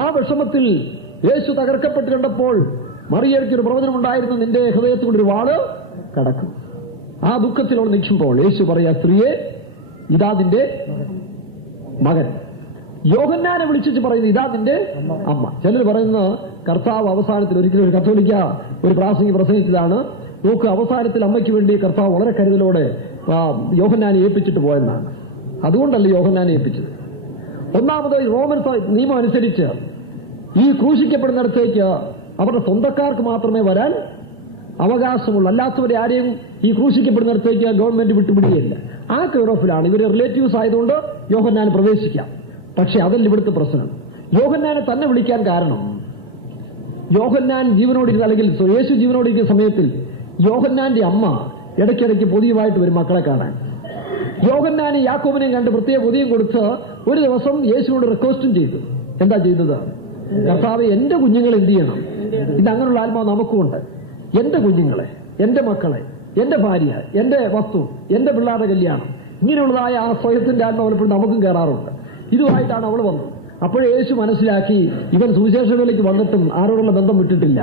ആ വിഷമത്തിൽ യേശു തകർക്കപ്പെട്ട് കണ്ടപ്പോൾ മറിയയ്ക്ക് ഒരു പ്രവചനം ഉണ്ടായിരുന്നു, നിന്റെ ഹൃദയത്തിലൂടെ ഒരു വാള് കടക്കും. ആ ദുഃഖത്തിൽ അവൾ നിൽക്കുമ്പോൾ യേശു പറയാ, സ്ത്രീയെ ഇതാ നിന്റെ മകൻ. യോഹന്നാനെ വിളിച്ചിട്ട് പറയുന്നത് ഇതാ നിന്റെ അമ്മ. ചിലർ പറയുന്നത് കർത്താവ് അവസാനത്തിൽ ഒരിക്കലും ഒരു കത്തോലിക്ക ഒരു പ്രാസംഗിക പ്രസംഗിച്ചതാണ്. നോക്ക്, അവസാനത്തിൽ അമ്മയ്ക്ക് വേണ്ടി കർത്താവ് വളരെ കരുതലോടെ യോഹന്നാനെ ഏൽപ്പിച്ചിട്ട് പോയെന്നാണ്. അതുകൊണ്ടല്ല യോഹന്നാനെ ഏൽപ്പിച്ചത്. ഒന്നാമത് റോമൻ നിയമം അനുസരിച്ച് ഈ ക്രൂശിക്കപ്പെടുന്നിടത്തേക്ക് അവരുടെ സ്വന്തക്കാർക്ക് മാത്രമേ വരാൻ അവകാശമുള്ളൂ. അല്ലാത്തവരെ ആരെയും ഈ ക്രൂശിക്കപ്പെടുന്നിടത്തേക്ക് ഗവൺമെന്റ് വിട്ടുപിടിക്കുകയില്ല. ആ കെയറോഫിലാണ് ഇവര് റിലേറ്റീവ്സ് ആയതുകൊണ്ട് യോഹന്നാന് പ്രവേശിക്കാം. പക്ഷെ അതല്ല ഇവിടുത്തെ പ്രശ്നം. യോഹന്നാനെ തന്നെ വിളിക്കാൻ കാരണം, യോഹന്നാൻ ജീവനോടിരുന്ന, അല്ലെങ്കിൽ യേശു ജീവനോടിരിക്കുന്ന സമയത്തിൽ യോഹന്നാന്റെ അമ്മ ഇടയ്ക്കിടയ്ക്ക് പൊതിയുമായിട്ട് വരും മക്കളെ കാണാൻ. യോഹന്നാനെ യാക്കോബിനെയും കണ്ട് പ്രത്യേക പൊതിയും കൊടുത്ത് ഒരു ദിവസം യേശുവിനോട് റിക്വസ്റ്റും ചെയ്തു. എന്താ ചെയ്തത്? കർത്താവ്, എന്റെ കുഞ്ഞുങ്ങളെ എന്ത് ചെയ്യണം? ഇത് അങ്ങനെയുള്ള ആത്മാവ് നമുക്കുമുണ്ട്. എന്റെ കുഞ്ഞുങ്ങളെ, എന്റെ മക്കളെ, എന്റെ ഭാര്യ, എന്റെ വസ്തു, എന്റെ പിള്ളേരുടെ കല്യാണം, ഇങ്ങനെയുള്ളതായ ആ സ്വയത്തിന്റെ ആത്മാവ് പലപ്പോഴും നമുക്കും കയറാറുണ്ട്. ഇതുമായിട്ടാണ് അവൾ വന്നത്. അപ്പോഴേ യേശു മനസ്സിലാക്കി, ഇവൻ സുവിശേഷങ്ങളിലേക്ക് വന്നിട്ടും ആരോടുള്ള ബന്ധം വിട്ടിട്ടില്ല,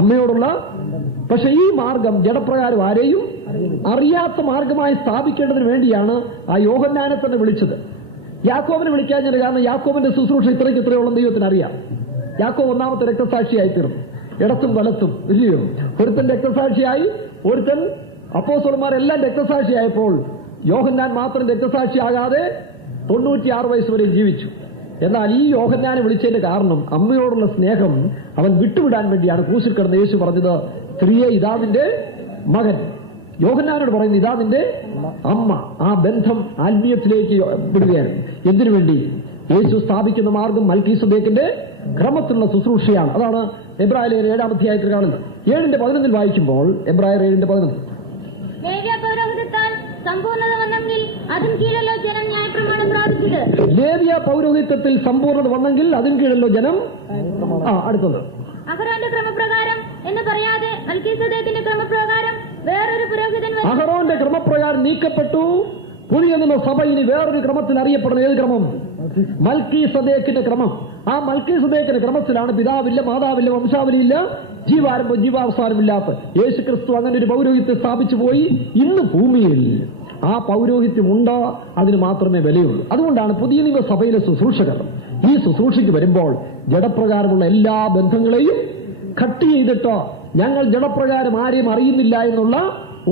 അമ്മയോടുള്ള. പക്ഷെ ഈ മാർഗം ജഡപ്രകാരം ആരെയും അറിയാത്ത മാർഗമായി സ്ഥാപിക്കേണ്ടതിന് വേണ്ടിയാണ് ആ യോഹന്നാനെ തന്നെ വിളിച്ചത്. യാക്കോബിനെ വിളിക്കാഞ്ഞത് കാരണം യാക്കോബിന്റെ ശുശ്രൂഷ ഇത്രയോളം ദൈവത്തിന് അറിയാം. യാക്കോബ് ഒന്നാമത്തെ രക്തസാക്ഷിയായി തീർന്നു, ഇടത്തും വലത്തും, ഇല്ലയോ? ഒരുത്തൻ രക്തസാക്ഷിയായി, ഒരുത്തൻ അപ്പോസ്തലന്മാരെല്ലാം രക്തസാക്ഷിയായപ്പോൾ യോഹന്നാൻ മാത്രം രക്തസാക്ഷിയാകാതെ 96 വയസ്സ് വരെ ജീവിച്ചു. എന്നാൽ ഈ യോഹന്നാനെ വിളിച്ചതിന്റെ കാരണം അമ്മയോടുള്ള സ്നേഹം അവൻ വിട്ടുവിടാൻ വേണ്ടിയാണ്. ക്രൂശിൽ കിടന്ന യേശു പറഞ്ഞത്, സ്ത്രീയെ ഇതാ നിന്റെ മകൻ. യോഹന്നാനോട് പറയുന്നത് ഇതാ നിന്റെ അമ്മ. ആ ബന്ധം ആത്മീയത്തിലേക്ക് വിടുകയാണ്. എന്തിനു വേണ്ടി? യേശു സ്ഥാപിക്കുന്ന മാർഗം മൽക്കീസദേക്കിന്റെ ക്രമത്തിലുള്ള ശുശ്രൂഷയാണ്. അതാണ് എബ്രായർ 7-ാം അധ്യായത്തിൽ കാണുന്നത്. 7:11 വായിക്കുമ്പോൾ, എബ്രായർ 7:11, സമ്പൂർണത വന്നെങ്കിൽ അതിന് കീഴല്ലോ ജനം ന്യായപ്രമാണം പ്രാപിച്ചത്. ലേവ്യ പൗരോഹിത്യത്തിൽ സമ്പൂർണത വന്നെങ്കിൽ അതിന് കീഴല്ലോ ജനം. അടുത്തത് അഹരോന്റെ ക്രമപ്രകാരം എന്ന് പറയാതെ മൽക്കീസദേക്കിന്റെ ക്രമപ്രകാരം വേറൊരു പുരോഹിതൻ. അഹരോന്റെ ക്രമപ്രകാരം നീക്കപ്പെട്ടു. പുതിയ നിയമ സഭ ഇനി വേറൊരു ക്രമത്തിൽ അറിയപ്പെടുന്ന ഏത് ക്രമം? മൽക്കീസദേക്കിന്റെ ക്രമം. ആ മൽക്കീസദേക്കിന്റെ ക്രമത്തിലാണ് പിതാവില്ല, മാതാവില്ല, വംശാവലിയില്ല, ജീവാരംഭം ജീവാവസാനമില്ലാത്ത യേശു ക്രിസ്തു അങ്ങനെ ഒരു പൗരോഹിത്യം സ്ഥാപിച്ചു പോയി. ഇന്ന് ഭൂമിയിൽ ആ പൗരോഹിത്യമുണ്ടോ അതിന് മാത്രമേ വിലയുള്ളൂ. അതുകൊണ്ടാണ് പുതിയ നിയമ സഭയിലെ ശുശ്രൂഷകർ ഈ ശുശ്രൂഷയ്ക്ക് വരുമ്പോൾ ജഡപ്രകാരമുള്ള എല്ലാ ബന്ധങ്ങളെയും കട്ട് ചെയ്തിട്ട് ഞങ്ങൾ ജഡപ്രകാരം ആരെയും അറിയുന്നില്ല എന്നുള്ള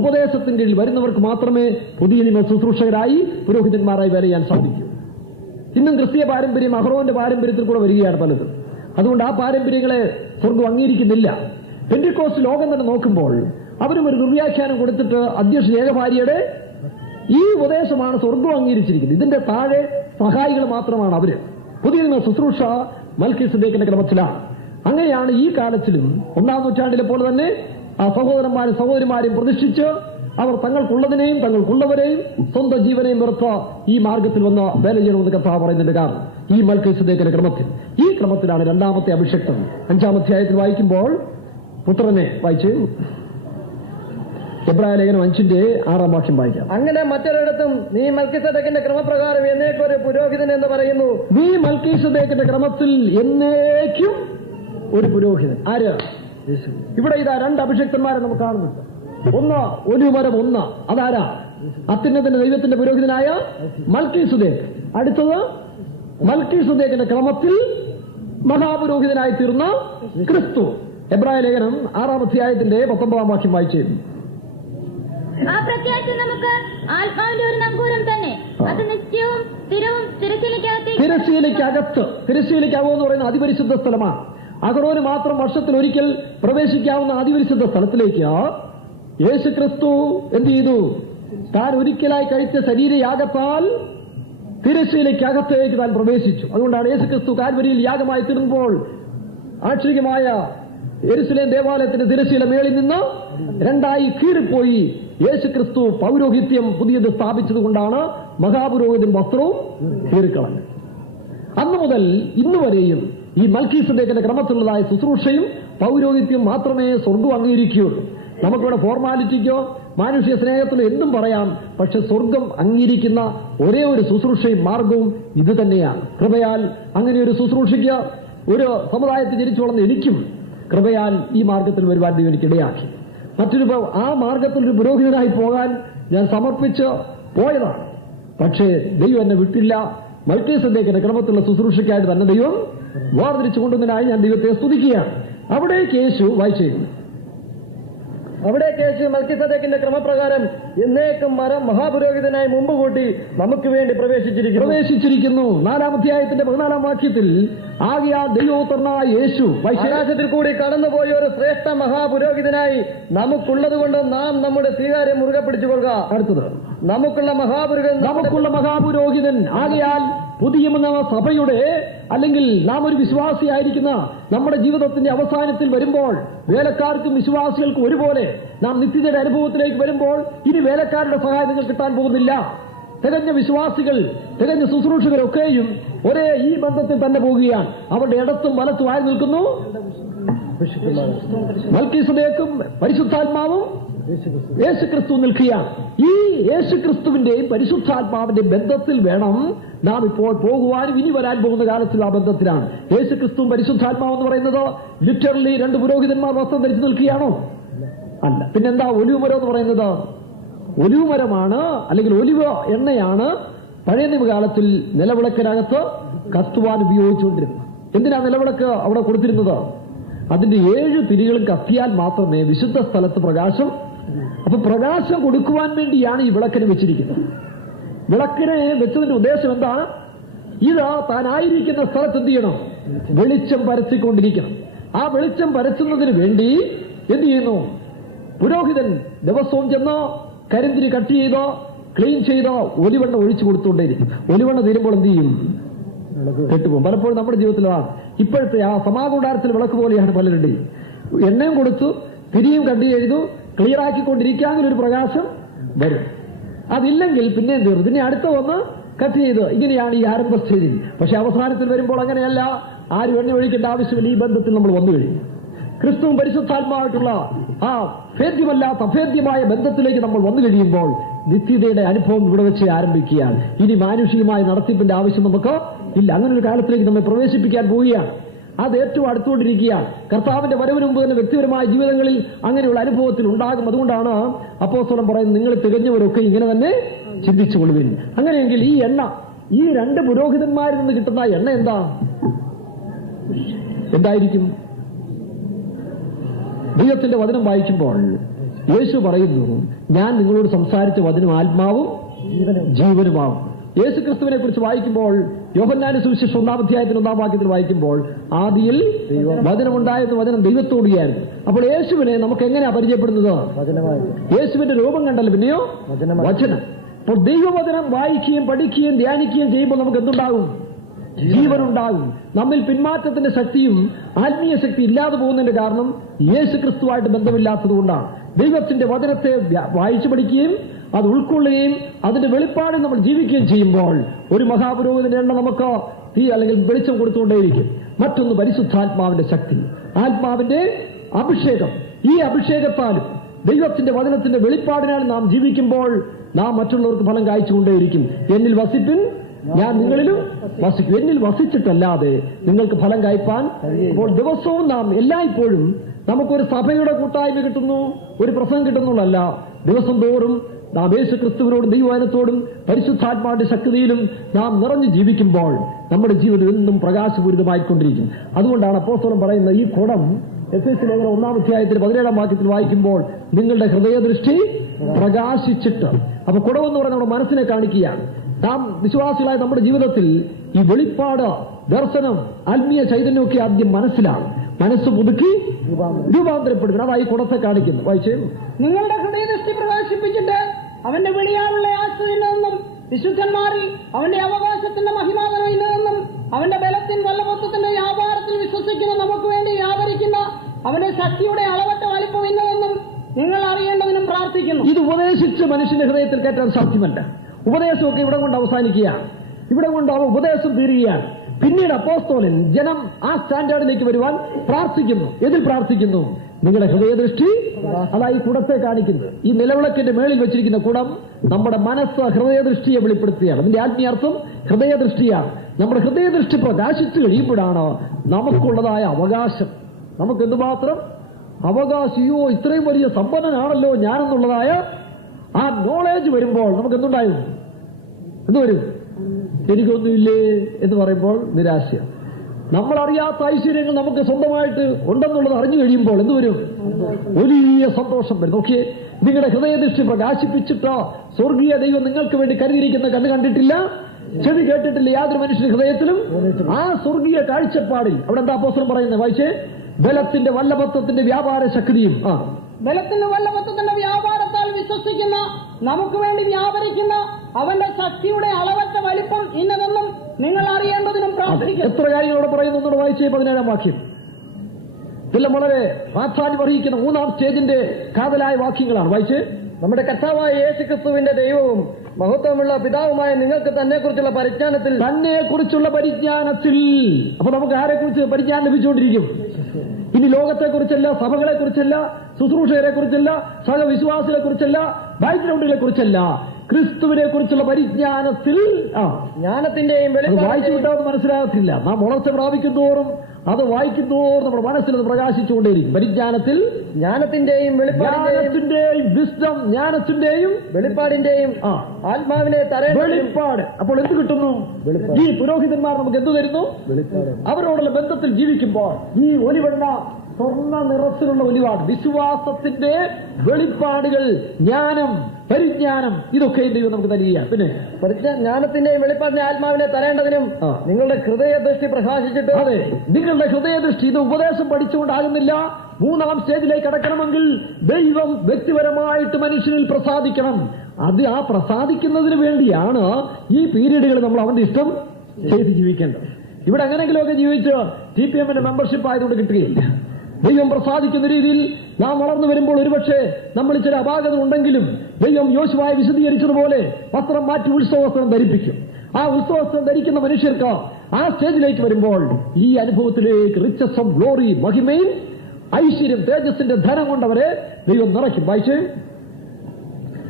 ഉപദേശത്തിന്റെ കീഴിൽ വരുന്നവർക്ക് മാത്രമേ പുതിയ നിയമ ശുശ്രൂഷകരായി പുരോഹിതന്മാരായി വേല ചെയ്യാൻ സാധിക്കൂ. ഇന്നും ക്രിസ്തീയ പാരമ്പര്യം അഹ്റോന്റെ പാരമ്പര്യത്തിൽ കൂടെ വരികയാണ് പലതും. അതുകൊണ്ട് ആ പാരമ്പര്യങ്ങളെ സ്വർഗം അംഗീകരിക്കുന്നില്ല. പെന്തിക്കോസ്റ്റ് ലോകം തന്നെ നോക്കുമ്പോൾ അവരും ഒരു ദുർവ്യാഖ്യാനം കൊടുത്തിട്ട് അധ്യക്ഷൻ ഏകഭാര്യയുടെ ഈ ഉപദേശമാണ് സ്വർഗം അംഗീകരിച്ചിരിക്കുന്നത്. ഇതിന്റെ താഴെ സഹായികൾ മാത്രമാണ് അവര്. പുതിയ നിയമ ശുശ്രൂഷ മൽക്കീസദേക്കിന്റെ ക്രമത്തിലാണ്. അങ്ങനെയാണ് ഈ കാലത്തിലും 1-ാം നൂറ്റാണ്ടിലെ പോലെ തന്നെ ആ സഹോദരന്മാരും സഹോദരിമാരെയും പ്രതിഷ്ഠിച്ച് അവർ തങ്ങൾക്കുള്ളതിനെയും തങ്ങൾക്കുള്ളവരെയും സ്വന്തം ജീവനെയും വെറുത്ത ഈ മാർഗത്തിൽ വന്ന വേല ചെയ്യണമെന്ന് കർത്താവ് പറയുന്നുണ്ട്. കാരണം ഈ മൽക്കീസദേക്കിന്റെ ക്രമത്തിൽ, ഈ ക്രമത്തിലാണ് 2-ാമത്തെ അഭിഷേകം. 5-ാം അധ്യായത്തിൽ വായിക്കുമ്പോൾ പുത്രനെ വായിച്ച് എബ്രായ ലേഖനം 5:6 വാക്യം വായിക്കാം. അങ്ങനെ മറ്റൊരിടത്തും നീ മൽക്കീസദേക്കിന്റെ ക്രമപ്രകാരം എന്നേക്കൊരു പുരോഹിതൻ എന്ന് പറയുന്നു. നീ മൽക്കീസദേക്കിന്റെ ക്രമത്തിൽ എന്നേക്കും ഒരു പുരോഹിതൻ. ആര്? ഇവിടെ ഇതാ 2 അഭിഷക്തന്മാരെ നമുക്ക് കാണുന്നുണ്ട്. ഒന്ന് ഒലിവുമരം, ഒന്ന് അതാരാ? അത്യുന്നതന്റെ ദൈവത്തിന്റെ പുരോഹിതനായ മൽക്കീസദേക്ക്. അടുത്തത് മൽക്കീസദേക്കിന്റെ ക്രമത്തിൽ മഹാപുരോഹിതനായി തീർന്ന ക്രിസ്തു. എബ്രായ ലേഖനം 6-ാം അധ്യായത്തിന്റെ 19-ാം വാക്യം വായിച്ചു. ആ പ്രത്യാശ നമുക്ക് ആത്മാവിന്റെ ഒരു നങ്കൂരം തന്നെ, അത് നിത്യവും സ്ഥിരവും തിരശ്ശീലയ്ക്കകമെന്ന് പറയുന്ന അതിപരിശുദ്ധ സ്ഥലമാണ്. അഹ്റോന് മാത്രം വർഷത്തിൽ ഒരിക്കൽ പ്രവേശിക്കാവുന്ന അതിപരിശുദ്ധ സ്ഥലത്തിലേക്ക് യേശു ക്രിസ്തു എന്ത് ചെയ്തു? താൻ ഒരിക്കലായി കഴിച്ച ശരീരയാഗത്താൽ തിരശ്ശീലയ്ക്കകത്തേക്ക് താൻ പ്രവേശിച്ചു. അതുകൊണ്ടാണ് യേശു ക്രിസ്തു കാൽവരിയിൽ യാഗമായി തീർന്നപ്പോൾ ആക്ഷരികമായ യെരുശലേം ദേവാലയത്തിന്റെ തിരശ്ശീല മേളിൽ നിന്ന് രണ്ടായി കീറിപ്പോയി. യേശുക്രിസ്തു പൗരോഹിത്യം പുതിയത് സ്ഥാപിച്ചതുകൊണ്ടാണ് മഹാപുരോഹിതൻ വസ്ത്രവും കീറിക്കളഞ്ഞത്. അന്നു മുതൽ ഇന്നു വരെയും ഈ മൽക്കീസദേക്കിന്റെ ക്രമത്തിലുള്ളതായ ശുശ്രൂഷയും പൗരോഹിത്യം മാത്രമേ സ്വർഗം അംഗീകരിക്കുകയുള്ളൂ. നമുക്കിവിടെ ഫോർമാലിറ്റിക്കോ മാനുഷ്യ സ്നേഹത്തിലോ എന്തും പറയാം, പക്ഷെ സ്വർഗം അംഗീകരിക്കുന്ന ഒരേ ഒരു ശുശ്രൂഷയും മാർഗവും ഇത് തന്നെയാണ്. കൃപയാൽ അങ്ങനെ ഒരു ശുശ്രൂഷയ്ക്ക് ഒരു സമുദായത്തിൽ ജനിച്ചു വളർന്ന എനിക്കും കൃപയാൽ ഈ മാർഗത്തിൽ വരുവാൻ ദൈവം എനിക്കിടയാക്കി. ആ മാർഗത്തിൽ ഒരു പുരോഹിതനായി പോകാൻ ഞാൻ സമർപ്പിച്ച് പോയതാണ്. പക്ഷേ ദൈവം എന്നെ വിട്ടില്ല. മൽക്കീസദേക്കിന്റെ ക്രമത്തിലുള്ള ശുശ്രൂഷയ്ക്കായിട്ട് തന്നെ ദൈവം വേർതിരിച്ചു കൊണ്ടുവന്നതിനായി ഞാൻ ദൈവത്തെ സ്തുതിക്കുകയാണ്. അവിടേക്ക് യേശു വായിച്ചിരുന്നു. അവിടേക്ക് യേശു മൽക്കീസദേക്കിന്റെ ക്രമപ്രകാരം എന്നേക്കും മഹാപുരോഹിതനായി മുമ്പ് കൂട്ടി നമുക്ക് വേണ്ടി പ്രവേശിച്ചിരിക്കുന്നു. 4-ാം അധ്യായത്തിന്റെ 14-ാം വാക്യത്തിൽ ആകയാൽ ദൈവോത്തരനായ യേശു ആകാശത്തിൽ കൂടി കടന്നുപോയ ഒരു ശ്രേഷ്ഠ മഹാപുരോഹിതനായി നമുക്കുള്ളത് കൊണ്ട് നാം നമ്മുടെ സ്വീകാര്യം മുറുകെ പിടിച്ചുകൊള്ളുക. അടുത്തത് നമുക്കുള്ള മഹാപുരോഹിതൻ ആകയാൽ പുതിയ സഭയുടെ അല്ലെങ്കിൽ നാം ഒരു വിശ്വാസിയായിരിക്കുന്ന നമ്മുടെ ജീവിതത്തിന്റെ അവസാനത്തിൽ വരുമ്പോൾ വേലക്കാർക്കും വിശ്വാസികൾക്കും ഒരുപോലെ നാം നിത്യതയുടെ അനുഭവത്തിലേക്ക് വരുമ്പോൾ ഇനി വേലക്കാരുടെ സഹായം നിങ്ങൾ കിട്ടാൻ പോകുന്നില്ല. തികഞ്ഞ വിശ്വാസികൾ, തികഞ്ഞ ശുശ്രൂഷകരൊക്കെയും ഒരേ ഈ ബന്ധത്തിൽ തന്നെ പോകുകയാണ്. അവരുടെ ഇടത്തും വലത്തും ആയി നിൽക്കുന്നു മൽക്കീസദേക്കും പരിശുദ്ധാത്മാവും യേശുക്രിസ്തു നിൽക്കുകയാണ്. ഈ യേശുക്രിസ്തുവിന്റെയും പരിശുദ്ധാത്മാവിന്റെ ബന്ധത്തിൽ വേണം നാം ഇപ്പോൾ പോകുവാനും ഇനി വരാൻ പോകുന്ന കാലത്തിൽ ആ ബന്ധത്തിലാണ്. യേശുക്രിസ്തുവും പരിശുദ്ധാത്മാവ് എന്ന് പറയുന്നത് ലിറ്ററലി രണ്ട് പുരോഹിതന്മാർ വസ്ത്രം ധരിച്ചു നിൽക്കുകയാണോ? അല്ല. പിന്നെന്താ ഒലിവുമരം എന്ന് പറയുന്നത്? ഒലിവുമരമാണ്, അല്ലെങ്കിൽ ഒലിവ് എണ്ണയാണ് പഴയ നിയമകാലത്തിൽ നിലവിളക്കിനകത്ത് കത്തുവാൻ ഉപയോഗിച്ചുകൊണ്ടിരുന്നത്. എന്തിനാ നിലവിളക്ക് അവിടെ കൊടുത്തിരുന്നത്? അതിന്റെ 7 തിരികളും കത്തിയാൽ മാത്രമേ വിശുദ്ധ സ്ഥലത്ത് പ്രകാശം. അപ്പൊ പ്രകാശം കൊടുക്കുവാൻ വേണ്ടിയാണ് ഈ വിളക്കിന് വെച്ചിരിക്കുന്നത്. വിളക്കിനെ വെച്ചതിന്റെ ഉദ്ദേശം എന്താണ്? ഇത് താനായിരിക്കുന്ന സ്ഥലത്ത് എന്ത് ചെയ്യണം? വെളിച്ചം പരത്തിക്കൊണ്ടിരിക്കണം. ആ വെളിച്ചം പരത്തുന്നതിന് വേണ്ടി എന്ത് ചെയ്യുന്നു? പുരോഹിതൻ ദിവസവും ചെന്ന് കരിന്തിരി കട്ട് ചെയ്തോ ക്ലീൻ ചെയ്തോ ഒലിവെണ്ണ ഒഴിച്ചു കൊടുത്തുകൊണ്ടേയിരിക്കും. ഒലിവെണ്ണ തീരുമ്പോൾ എന്ത് ചെയ്യും? കെട്ടുപോകും. പലപ്പോഴും നമ്മുടെ ജീവിതത്തിലാണ് ഇപ്പോഴത്തെ ആ സമാകൂടാരത്തിൽ വിളക്ക് പോലെയാണ് പലരുടെയും. എണ്ണയും കൊടുത്തു, തിരിയും കട്ടി ചെയ്തു, ക്ലിയർ ആക്കിക്കൊണ്ടിരിക്കാമെങ്കിൽ ഒരു പ്രകാശം വരും. അതില്ലെങ്കിൽ പിന്നെ എന്ത് വരും? പിന്നെ അടുത്ത വന്ന് കട്ട് ചെയ്ത്. ഇങ്ങനെയാണ് ഈ ആരംഭ സ്റ്റേജിൽ. പക്ഷെ അവസാനത്തിൽ വരുമ്പോൾ അങ്ങനെയല്ല. ആരും എണ്ണ ഒഴിക്കേണ്ട ആവശ്യമില്ല. ഈ ബന്ധത്തിൽ നമ്മൾ വന്നു കഴിഞ്ഞു. ക്രിസ്തുവും പരിശുദ്ധാത്മാവായിട്ടുള്ള ആ ഭേദ്യമല്ലാത്ത അഭേദ്യമായ ബന്ധത്തിലേക്ക് നമ്മൾ വന്നു കഴിയുമ്പോൾ നിത്യതയുടെ അനുഭവം ഇവിടെ വെച്ച് ആരംഭിക്കുകയാണ്. ഇനി മാനുഷികമായ നടത്തിപ്പിന്റെ ആവശ്യം നമുക്ക് ഇല്ല. അങ്ങനെ ഒരു കാലത്തിലേക്ക് നമ്മെ പ്രവേശിപ്പിക്കാൻ പോവുകയാണ്. അത് ഏറ്റവും അടുത്തുകൊണ്ടിരിക്കുകയാണ്. കർത്താവിന്റെ വരവിന് മുമ്പ് തന്നെ വ്യക്തിപരമായ ജീവിതങ്ങളിൽ അങ്ങനെയുള്ള അനുഭവത്തിൽ ഉണ്ടാകും. അതുകൊണ്ടാണ് അപ്പോസ്തലൻ പറയുന്നത്, നിങ്ങൾ തികഞ്ഞവരൊക്കെ ഇങ്ങനെ തന്നെ ചിന്തിച്ചുകൊള്ളുവിൻ. അങ്ങനെയെങ്കിൽ ഈ എണ്ണ, ഈ 2 പുരോഹിതന്മാരിൽ നിന്ന് കിട്ടുന്ന എണ്ണ എന്തായിരിക്കും? ദൈവത്തിന്റെ വചനം വായിക്കുമ്പോൾ യേശു പറയുന്നു, ഞാൻ നിങ്ങളോട് സംസാരിച്ച വചനം ആത്മാവും ജീവനുമാവും. യേശു ക്രിസ്തുവിനെ കുറിച്ച് വായിക്കുമ്പോൾ യോഹന്നാന്റെ സുവിശേഷം 1-ാം അധ്യായത്തിൽ 1-ാം വാക്യത്തിൽ വായിക്കുമ്പോൾ ആദിയിൽ വചനമുണ്ടായത്, വചനം ദൈവത്തോടുകയായിരുന്നു. അപ്പോൾ യേശുവിനെ നമുക്ക് എങ്ങനെയാ പരിചയപ്പെടുന്നത്? യേശുവിന്റെ രൂപം കണ്ടല്ലോ, പിന്നെയോ വചനം. അപ്പോൾ ദൈവവചനം വായിക്കുകയും പഠിക്കുകയും ധ്യാനിക്കുകയും ചെയ്യുമ്പോൾ നമുക്ക് എന്തുണ്ടാകും? ജീവനുണ്ടാകും. നമ്മിൽ പിന്മാറ്റത്തിന്റെ ശക്തിയും ആത്മീയ ശക്തി ഇല്ലാതെ പോകുന്നതിന്റെ കാരണം യേശു ക്രിസ്തുവായിട്ട് ബന്ധമില്ലാത്തത് കൊണ്ടാണ്. ദൈവത്തിന്റെ വചനത്തെ വായിച്ചു പഠിക്കുകയും അത് ഉൾക്കൊള്ളുകയും അതിന്റെ വെളിപ്പാട് നമ്മൾ ജീവിക്കുകയും ചെയ്യുമ്പോൾ ഒരു മഹാപുരോഹിതന്റെ എണ്ണ നമുക്ക് തീ അല്ലെങ്കിൽ വെളിച്ചം കൊടുത്തുകൊണ്ടേയിരിക്കും. മറ്റൊന്ന് പരിശുദ്ധാത്മാവിന്റെ ശക്തി, ആത്മാവിന്റെ അഭിഷേകം. ഈ അഭിഷേകത്താലും ദൈവത്തിന്റെ വചനത്തിന്റെ വെളിപ്പാടിനാൽ നാം ജീവിക്കുമ്പോൾ നാം മറ്റുള്ളവർക്ക് ഫലം കായ്ച്ചുകൊണ്ടേയിരിക്കും. എന്നിൽ വസിപ്പിൻ, ഞാൻ നിങ്ങളിലും വസിക്കും. എന്നിൽ വസിച്ചിട്ടല്ലാതെ നിങ്ങൾക്ക് ഫലം കായ്പാൻ. അപ്പോൾ ദിവസവും നാം എല്ലായ്പ്പോഴും നമുക്കൊരു സഭയുടെ കൂട്ടായ്മ കിട്ടുന്നു, ഒരു പ്രസംഗം കിട്ടുന്നുള്ളല്ല. ദിവസം തോറും നാം യേശു ക്രിസ്തുവിനോടും ദൈവവചനത്തോടും പരിശുദ്ധാത്മാവിന്റെ ശക്തിയിലും നാം നിറഞ്ഞു ജീവിക്കുമ്പോൾ നമ്മുടെ ജീവിതം എന്നും പ്രകാശപൂരിതമായിക്കൊണ്ടിരിക്കും. അതുകൊണ്ടാണ് അപ്പോസ്തലൻ പറയുന്നത്, ഈ കുടം എഫെസ്യ ലേഖനം 1-ാം അധ്യായത്തിൽ 17-ാം വാക്യത്തിൽ വായിക്കുമ്പോൾ നിങ്ങളുടെ ഹൃദയദൃഷ്ടി പ്രകാശിച്ചിട്ട്. അപ്പൊ കുടമെന്ന് പറഞ്ഞാൽ നമ്മുടെ മനസ്സിനെ കാണിക്കുകയാണ്. നാം വിശ്വാസികളായ നമ്മുടെ ജീവിതത്തിൽ ഈ വെളിപ്പാട്, ദർശനം, ആത്മീയ ചൈതന്യമൊക്കെ ആദ്യം മനസ്സിലാണ്. മനസ്സ് പുതുക്കി രൂപാന്തരപ്പെടുന്നു. അതായി കുടത്തെ കാണിക്കുന്നു. വായിച്ചേ, നിങ്ങളുടെ ഹൃദയദൃഷ്ടി പ്രകാശിപ്പിച്ചിട്ട് അവന്റെ വെളിയാലുള്ള ആശ്രയിൽ നിന്നും വിശുദ്ധന്മാരിൽ അവന്റെ അവകാശത്തിന്റെ മഹിമാതനയിൽ നിന്നും അവന്റെ ബലത്തിൻ വല്ലഭത്വത്തിന്റെ വ്യാപാരത്തിൽ വിശ്വസിക്കുന്ന നമുക്ക് വേണ്ടി വ്യാപരിക്കുന്ന അവന്റെ ശക്തിയുടെ അളവറ്റ വലിപ്പം ഇന്നതെന്നും നിങ്ങൾ അറിയേണ്ടതിനും പ്രാർത്ഥിക്കുന്നു. ഇത് ഉപദേശിച്ച് മനുഷ്യന്റെ ഹൃദയത്തിൽ കയറ്റാൻ സാധ്യമല്ല. ഉപദേശമൊക്കെ ഇവിടെ കൊണ്ട് അവസാനിക്കുകയാണ്. ഇവിടെ കൊണ്ട് അവ ഉപദേശം തീരുകയാണ്. പിന്നീട് അപ്പോസ്തലൻ ജനം ആ സ്റ്റാൻഡേർഡിലേക്ക് വരുവാൻ പ്രാർത്ഥിക്കുന്നു. ഇതിൽ പ്രാർത്ഥിക്കുന്നു, നിങ്ങളുടെ ഹൃദയദൃഷ്ടി, അതായി കുടത്തെ കാണിക്കുന്നത്. ഈ നിലവിളക്കിന്റെ മേളിൽ വെച്ചിരിക്കുന്ന കുടം നമ്മുടെ മനസ്സ് ഹൃദയദൃഷ്ടിയെ വെളിപ്പെടുത്തുകയാണ്. അതിന്റെ ആത്മീയാർത്ഥം ഹൃദയദൃഷ്ടിയാണ്. നമ്മുടെ ഹൃദയദൃഷ്ടി പ്രകാശിച്ചു കഴിയുമ്പോഴാണ് നമുക്കുള്ളതായ അവകാശം, നമുക്ക് എന്തുമാത്രം അവകാശിയോ ഇത്രയും വലിയ സമ്പന്നനാണല്ലോ ഞാനെന്നുള്ളതായ ആ നോളേജ് വരുമ്പോൾ നമുക്ക് എന്തുണ്ടായിരുന്നു? എന്തുവരും? എനിക്കൊന്നുമില്ലേ എന്ന് പറയുമ്പോൾ നിരാശ. നമ്മളറിയാത്ത ഐശ്വര്യങ്ങൾ നമുക്ക് സ്വന്തമായിട്ട് ഉണ്ടെന്നുള്ളത് അറിഞ്ഞു കഴിയുമ്പോൾ എന്തുവരും? വലിയ സന്തോഷം വരും. നോക്കിയേ, നിങ്ങളുടെ ഹൃദയദൃഷ്ടി പ്രകാശിപ്പിച്ചിട്ടോ സ്വർഗീയ ദൈവം നിങ്ങൾക്ക് വേണ്ടി കരുതിയിരിക്കുന്ന കണ്ണ് കണ്ടിട്ടില്ല, ചെവി കേട്ടിട്ടില്ല യാതൊരു മനുഷ്യന്റെ ഹൃദയത്തിലും. ആ സ്വർഗീയ കാഴ്ചപ്പാടിൽ അവിടെ എന്താ അപ്പോസ്തലൻ പറയുന്നത്? വായിച്ചേ, ബലത്തിന്റെ വല്ലഭത്വത്തിന്റെ വ്യാപാര ശക്തിയും ബലത്തിന്റെ വല്ലഭത്വത്തിന്റെ വ്യാപാരത്താൽ വിശ്വസിക്കുന്ന നമുക്ക് വേണ്ടി വ്യാപരിക്കുന്ന അവന്റെ ശക്തിയുടെ അളവറ്റ വലിപ്പം ഇന്നതെന്നും നിങ്ങൾ അറിയേണ്ടതിനും പ്രാർത്ഥിക്കും. എത്ര കാര്യങ്ങളോട് പറയുന്നു ഒന്നുകൂടെ വായിച്ചേ. 17-ാം വാക്യം. ഇതെല്ലാം വളരെ പ്രാധാന്യം അർഹിക്കുന്ന 3-ാം സ്റ്റേജിന്റെ കാതലായ വാക്യങ്ങളാണ്. വായിച്ചേ. നമ്മുടെ കർത്താവായ യേശുക്രിസ്തുവിന്റെ ദൈവവും മഹത്വമുള്ള പിതാവുമായ നിങ്ങൾക്ക് തന്നെ കുറിച്ചുള്ള പരിജ്ഞാനത്തിൽ അപ്പൊ നമുക്ക് ആരെ കുറിച്ച് പരിജ്ഞാനം ലഭിച്ചുകൊണ്ടിരിക്കും? ഇനി ലോകത്തെ കുറിച്ചല്ല, സഭകളെ കുറിച്ചല്ല, ശുശ്രൂഷകരെ കുറിച്ചല്ല, സഹവിശ്വാസികളെ കുറിച്ചല്ല, ബാക്ക്ഗ്രൗണ്ടുകളെ കുറിച്ചല്ല, ക്രിസ്തുവിനെ കുറിച്ചുള്ള പരിജ്ഞാനത്തിൽ. ജ്ഞാനത്തിന്റെയും വായിച്ചു വിട്ടാൽ മനസ്സിലാകത്തില്ല. നാം വളർച്ച പ്രാപിക്കുന്നതോറും അത് വായിക്കുന്നതോറും നമ്മുടെ മനസ്സിൽ അത് പ്രകാശിച്ചുകൊണ്ടേയിരിക്കും. പരിജ്ഞാനത്തിൽ, ജ്ഞാനത്തിന്റെയും വിസ്ഡം, ജ്ഞാനത്തിന്റെയും വെളിപ്പാടിന്റെയും ആത്മാവിനെ വെളിപ്പാട്. അപ്പോൾ എന്ത് കിട്ടുന്നു? ഈ പുരോഹിതന്മാർ നമുക്ക് എന്ത് തരുന്നു? അവരോടുള്ള ബന്ധത്തിൽ ജീവിക്കുമ്പോൾ ഈ ഒലിവെണ്ണ സ്വർണ്ണ നിറത്തിലുള്ള ഒലിവാണ്. വിശ്വാസത്തിന്റെ വെളിപ്പാടുകൾ, ജ്ഞാനം, പരിജ്ഞാനം, ഇതൊക്കെ ദൈവം നമുക്ക് തരികയാണ്. പിന്നെ ജ്ഞാനത്തിന്റെയും വെളിപ്പാടിന്റെ ആത്മാവിനെ തരേണ്ടതിനും നിങ്ങളുടെ ഹൃദയദൃഷ്ടി പ്രകാശിച്ചിട്ട്. അതെ, നിങ്ങളുടെ ഹൃദയദൃഷ്ടി. ഇത് ഉപദേശം പഠിച്ചുകൊണ്ടാകുന്നില്ല. 3-ാം സ്റ്റേജിലേക്ക് കടക്കണമെങ്കിൽ ദൈവം വ്യക്തിപരമായിട്ട് മനുഷ്യനിൽ പ്രസാദിക്കണം. അത് ആ പ്രസാദിക്കുന്നതിന് വേണ്ടിയാണ് ഈ പീരീഡുകൾ നമ്മൾ അവന്റെ ഇഷ്ടം ചെയ്ത് ജീവിക്കേണ്ടത്. ഇവിടെ എങ്ങനെയെങ്കിലുമൊക്കെ ജീവിച്ച് TPM-ന്റെ മെമ്പർഷിപ്പ് ആയതുകൊണ്ട് കിട്ടുകയില്ല. ദൈവം പ്രസാദിക്കുന്ന രീതിയിൽ നാം വളർന്നു വരുമ്പോൾ ഒരുപക്ഷെ നമ്മൾ ചില അപാകത ഉണ്ടെങ്കിലും ദൈവം യോശുവയെ വിശദീകരിച്ചതുപോലെ വസ്ത്രം മാറ്റി ഉത്സവവസ്ത്രം ധരിപ്പിക്കും. ആ ഉത്സവവസ്ത്രം ധരിക്കുന്ന മനുഷ്യർക്ക് ആ സ്റ്റേജിലേക്ക് വരുമ്പോൾ ഈ അനുഭവത്തിലേക്ക് റിച്ചസ് ഓഫ് ഗ്ലോറി, മഹിമയും ഐശ്വര്യം, തേജസ്സിന്റെ ധനം കൊണ്ടവരെ ദൈവം നിറയ്ക്കും. വായിച്ച്,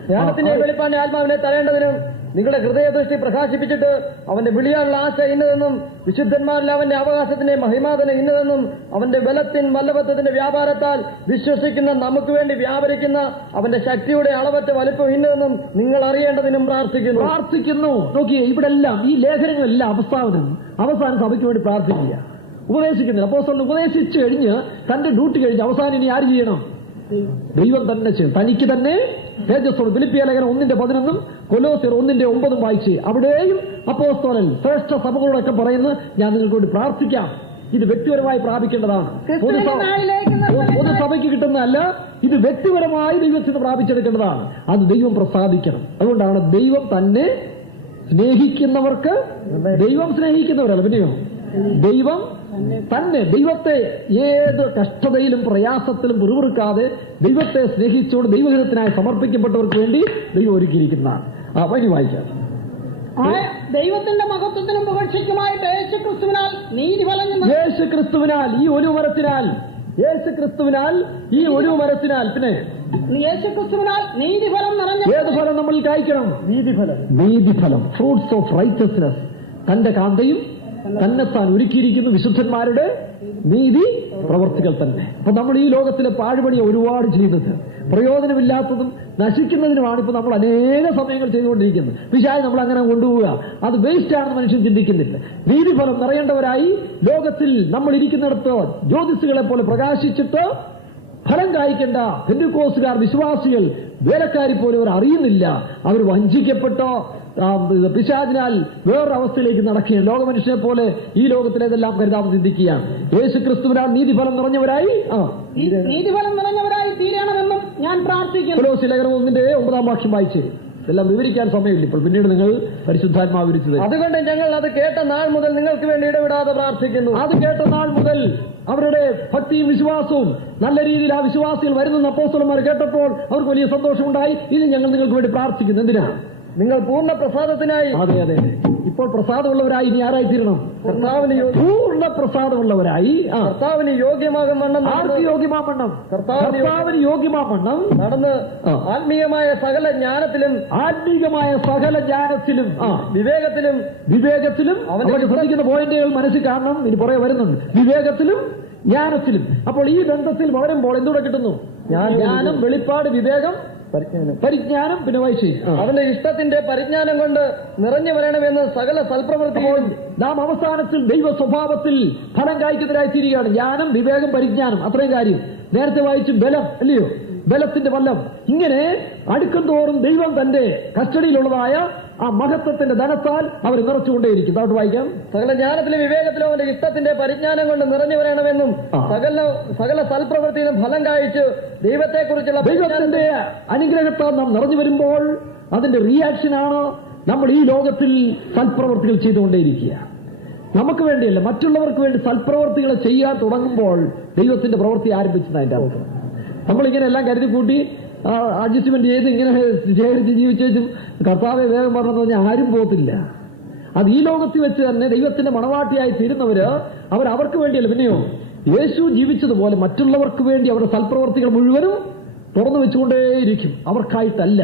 ജ്ഞാനത്തിന്റെ വെളിപ്പാടിന്റെ ആത്മാവിനെ തരേണ്ടതിനും നിങ്ങളുടെ ഹൃദയദൃഷ്ടി പ്രകാശിപ്പിച്ചിട്ട് അവന്റെ വിളിയാനുള്ള ആശ ഇന്നതെന്നും വിശുദ്ധന്മാരിൽ അവന്റെ അവകാശത്തിന്റെ മഹിമാതനം ഇന്നതെന്നും അവന്റെ ബലത്തിൻ വല്ലഭത്വത്തിന്റെ വ്യാപാരത്താൽ വിശ്വസിക്കുന്ന നമുക്ക് വേണ്ടി വ്യാപരിക്കുന്ന അവന്റെ ശക്തിയുടെ അളവറ്റ വലിപ്പം ഇന്നതെന്നും നിങ്ങൾ അറിയേണ്ടതിനും പ്രാർത്ഥിക്കുന്നു. നോക്കിയേ, ഇവിടെ എല്ലാം ഈ ലേഖനങ്ങളെല്ലാം അവസാനം സഭയ്ക്ക് വേണ്ടി പ്രാർത്ഥിക്കുക, ഉപദേശിക്കുന്നില്ല. അപ്പോസ്തലൻ ഉപദേശിച്ചു കഴിഞ്ഞ് തന്റെ ഡ്യൂട്ടി കഴിഞ്ഞ് അവസാനം ഇനി ആര് ചെയ്യണം? ദൈവം തന്നെ ചെയ്യും. തനിക്ക് തന്നെ തേജസ്സോട്. ഫിലിപ്പിയ ലേഖനം 1:11, കൊലോസ്യർ 1:9 വായിച്ച് അവിടെയും അപ്പോസ്തലൻ ശ്രേഷ്ഠ സഭകളോടൊക്കെ പറയുന്നത് ഞാൻ നിങ്ങൾക്ക് വേണ്ടി പ്രാർത്ഥിക്കാം. ഇത് വ്യക്തിപരമായി പ്രാപിക്കേണ്ടതാണ്. പൊതുസഭയ്ക്ക് കിട്ടുന്നതല്ല, ഇത് വ്യക്തിപരമായി ദൈവത്തിന് പ്രാപിച്ചെടുക്കേണ്ടതാണ്. അത് ദൈവം പ്രസാദിക്കണം. അതുകൊണ്ടാണ് ദൈവം തന്നെ സ്നേഹിക്കുന്നവർക്ക്, ദൈവം സ്നേഹിക്കുന്നവരല്ല, പിന്നെയോ ദൈവം തന്നെ ദൈവത്തെ ഏത് കഷ്ടതയിലും പ്രയാസത്തിലും പിറുപിറുക്കാതെ ദൈവത്തെ സ്നേഹിച്ചുകൊണ്ട് ദൈവഹിതത്തിനായി സമർപ്പിക്കപ്പെട്ടവർക്ക് വേണ്ടി ദൈവം ഒരുക്കിയിരിക്കുന്നതാണ്. വഴി വായിക്കാം. ദൈവത്തിന്റെ മഹത്വത്തിനും പുകഴ്ചയ്ക്കുമായിട്ട് യേശുക്രിസ്തുവിനാൽ ഈ ഒലിവ് മരത്തിനാൽ പിന്നെ യേശുക്രിസ്തുവിനാൽ നീതിഫലം നിറഞ്ഞ. ഏത് ഫലം നമ്മൾ കായ്ക്കണം? നീതിഫലം, ഫ്രൂട്ട്സ് ഓഫ് റൈറ്റസ്നെസ്. തന്റെ കാന്തയും തന്നെത്താൻ ഒരുക്കിയിരിക്കുന്നു വിശുദ്ധന്മാരുടെ നീതി പ്രവർത്തികൾ തന്നെ. അപ്പൊ നമ്മൾ ഈ ലോകത്തിലെ പാഴ്പണിയെ ഒരുപാട് ചെയ്യുന്നത് പ്രയോജനമില്ലാത്തതും നശിക്കുന്നതിനുമാണ് ഇപ്പൊ നമ്മൾ അനേക സമയങ്ങൾ ചെയ്തുകൊണ്ടിരിക്കുന്നത്. വിശായി നമ്മൾ അങ്ങനെ കൊണ്ടുപോവുക, അത് വേസ്റ്റ് ആണെന്ന് മനുഷ്യൻ ചിന്തിക്കുന്നില്ല. നീതിഫലം നിറയേണ്ടവരായി ലോകത്തിൽ നമ്മൾ ഇരിക്കുന്നിടത്ത് ജ്യോതിസുകളെ പോലെ പ്രകാശിച്ചിട്ട് ഫലം കായ്ക്കേണ്ട പെന്തക്കോസ്തുകാർ, വിശ്വാസികൾ, വേലക്കാരി പോലെ അവർ അറിയുന്നില്ല. അവർ വഞ്ചിക്കപ്പെട്ടോ പിശാചിനാൽ വേറൊരു അവസ്ഥയിലേക്ക് നടക്കുകയാണ്. ലോകമനുഷ്യനെ പോലെ ഈ ലോകത്തിലേതെല്ലാം കരുതാൻ ചിന്തിക്കുകയാണ്. യേശുക്രിസ്തുവിനാൽ നീതിഫലം നിറഞ്ഞവരായി തീരണമെന്നും ഞാൻ പ്രാർത്ഥിക്കുന്നു. കൊലോസ്യ ലേഖനം 1:9 വാക്യം വായിച്ചേ. ഇതെല്ലാം വിവരിക്കാൻ സമയമില്ല ഇപ്പോൾ, പിന്നീട് നിങ്ങൾ പരിശുദ്ധാത്മാവ് വിവരിച്ചത്. അതുകൊണ്ട് ഞങ്ങൾ അത് കേട്ട നാൾ മുതൽ നിങ്ങൾക്ക് വേണ്ടി ഇടപെടാതെ പ്രാർത്ഥിക്കുന്നു. അത് കേട്ട നാൾ മുതൽ അവരുടെ ഭക്തിയും വിശ്വാസവും നല്ല രീതിയിൽ ആ വിശ്വാസികൾ വരുന്ന അപ്പോസ്തലന്മാർ കേട്ടപ്പോൾ അവർക്ക് വലിയ സന്തോഷമുണ്ടായി. ഇനി ഞങ്ങൾ നിങ്ങൾക്ക് വേണ്ടി പ്രാർത്ഥിക്കുന്നു. എന്തിനാ? നിങ്ങൾ പൂർണ്ണ പ്രസാദത്തിനായി. അതെ അതെ, ഇപ്പോൾ പ്രസാദമുള്ളവരായി ഇനി ആരായി തീരണം? പൂർണ്ണ പ്രസാദമുള്ളവരായി കർത്താവിന് യോഗ്യമാകും ആർക്ക് യോഗ്യമാവണ്ണം? കർത്താവിന് യോഗ്യമാവണ്ണം നടന്ന് ആത്മീയമായ സകല ജ്ഞാനത്തിലും വിവേകത്തിലും അവർക്ക് ശ്രദ്ധിക്കുന്ന പോയിന്റുകൾ മനസ്സിൽ കാണണം. ഇനി പുറകെ വരുന്നുണ്ട്. വിവേകത്തിലും ജ്ഞാനത്തിലും. അപ്പോൾ ഈ ബന്ധത്തിൽ വളരുമ്പോൾ എന്തുകൂടെ കിട്ടുന്നു? ജ്ഞാനം, വെളിപ്പാട്, വിവേകം, പരിജ്ഞാനം, പിന്നെ വൈശിഷ്ട്യം. അവന്റെ ഇഷ്ടത്തിന്റെ പരിജ്ഞാനം കൊണ്ട് നിറഞ്ഞു വരണമെന്ന് സകല സൽപ്രവൃത്തിയും നാം അവസാനത്തിൽ ദൈവ സ്വഭാവത്തിൽ ഫലം കായ്ക്കുന്നതിനായി തീരുകയാണ്. ജ്ഞാനം, വിവേകം, പരിജ്ഞാനം, അത്രയും കാര്യം. നേരത്തെ വായിച്ചു ബലം, അല്ലയോ? ബലത്തിന്റെ വല്ലം. ഇങ്ങനെ അടുക്കും തോറും ദൈവം തന്റെ കസ്റ്റഡിയിലുള്ളതായ ആ മഹത്വത്തിന്റെ ധനത്താൽ അവർ നിറച്ചുകൊണ്ടേയിരിക്കും. അതോട്ട് വായിക്കാം. സകല ജ്ഞാനത്തിലും വിവേകത്തിലും അവന്റെ ഇഷ്ടത്തിന്റെ പരിജ്ഞാനം കൊണ്ട് നിറഞ്ഞു വരണമെന്നും സകല സൽപ്രവൃത്തിയിലും ഫലം കായ്ച്ചു ദൈവത്തെക്കുറിച്ചുള്ള ദൈവത്തിന്റെ അനുഗ്രഹത്താൽ നാം നിറഞ്ഞു വരുമ്പോൾ അതിന്റെ റിയാക്ഷനാണ് നമ്മൾ ഈ ലോകത്തിൽ സൽപ്രവൃത്തികൾ ചെയ്തുകൊണ്ടേയിരിക്കുക. നമുക്ക് വേണ്ടിയല്ല, മറ്റുള്ളവർക്ക് വേണ്ടി സൽപ്രവൃത്തികൾ ചെയ്യാൻ തുടങ്ങുമ്പോൾ ദൈവത്തിന്റെ പ്രവൃത്തി ആരംഭിച്ചത്. അതിന്റെ അർത്ഥം നമ്മളിങ്ങനെ എല്ലാം കരുതി കൂട്ടി അഡ്ജസ്റ്റ്മെന്റ് ചെയ്ത് ഇങ്ങനെ ശേഖരിച്ച് ജീവിച്ചും കർത്താവെ വേഗം പറഞ്ഞെന്ന് പറഞ്ഞാൽ ആരും പോകത്തില്ല. അത് ഈ ലോകത്തിൽ വെച്ച് തന്നെ ദൈവത്തിന്റെ മണവാട്ടിയായി തീരുന്നവര് അവർക്ക് വേണ്ടിയല്ല, പിന്നെയോ യേശു ജീവിച്ചതുപോലെ മറ്റുള്ളവർക്ക് വേണ്ടി അവരുടെ സൽപ്രവർത്തികൾ മുഴുവനും തുറന്നു വെച്ചുകൊണ്ടേയിരിക്കും. അവർക്കായിട്ടല്ല.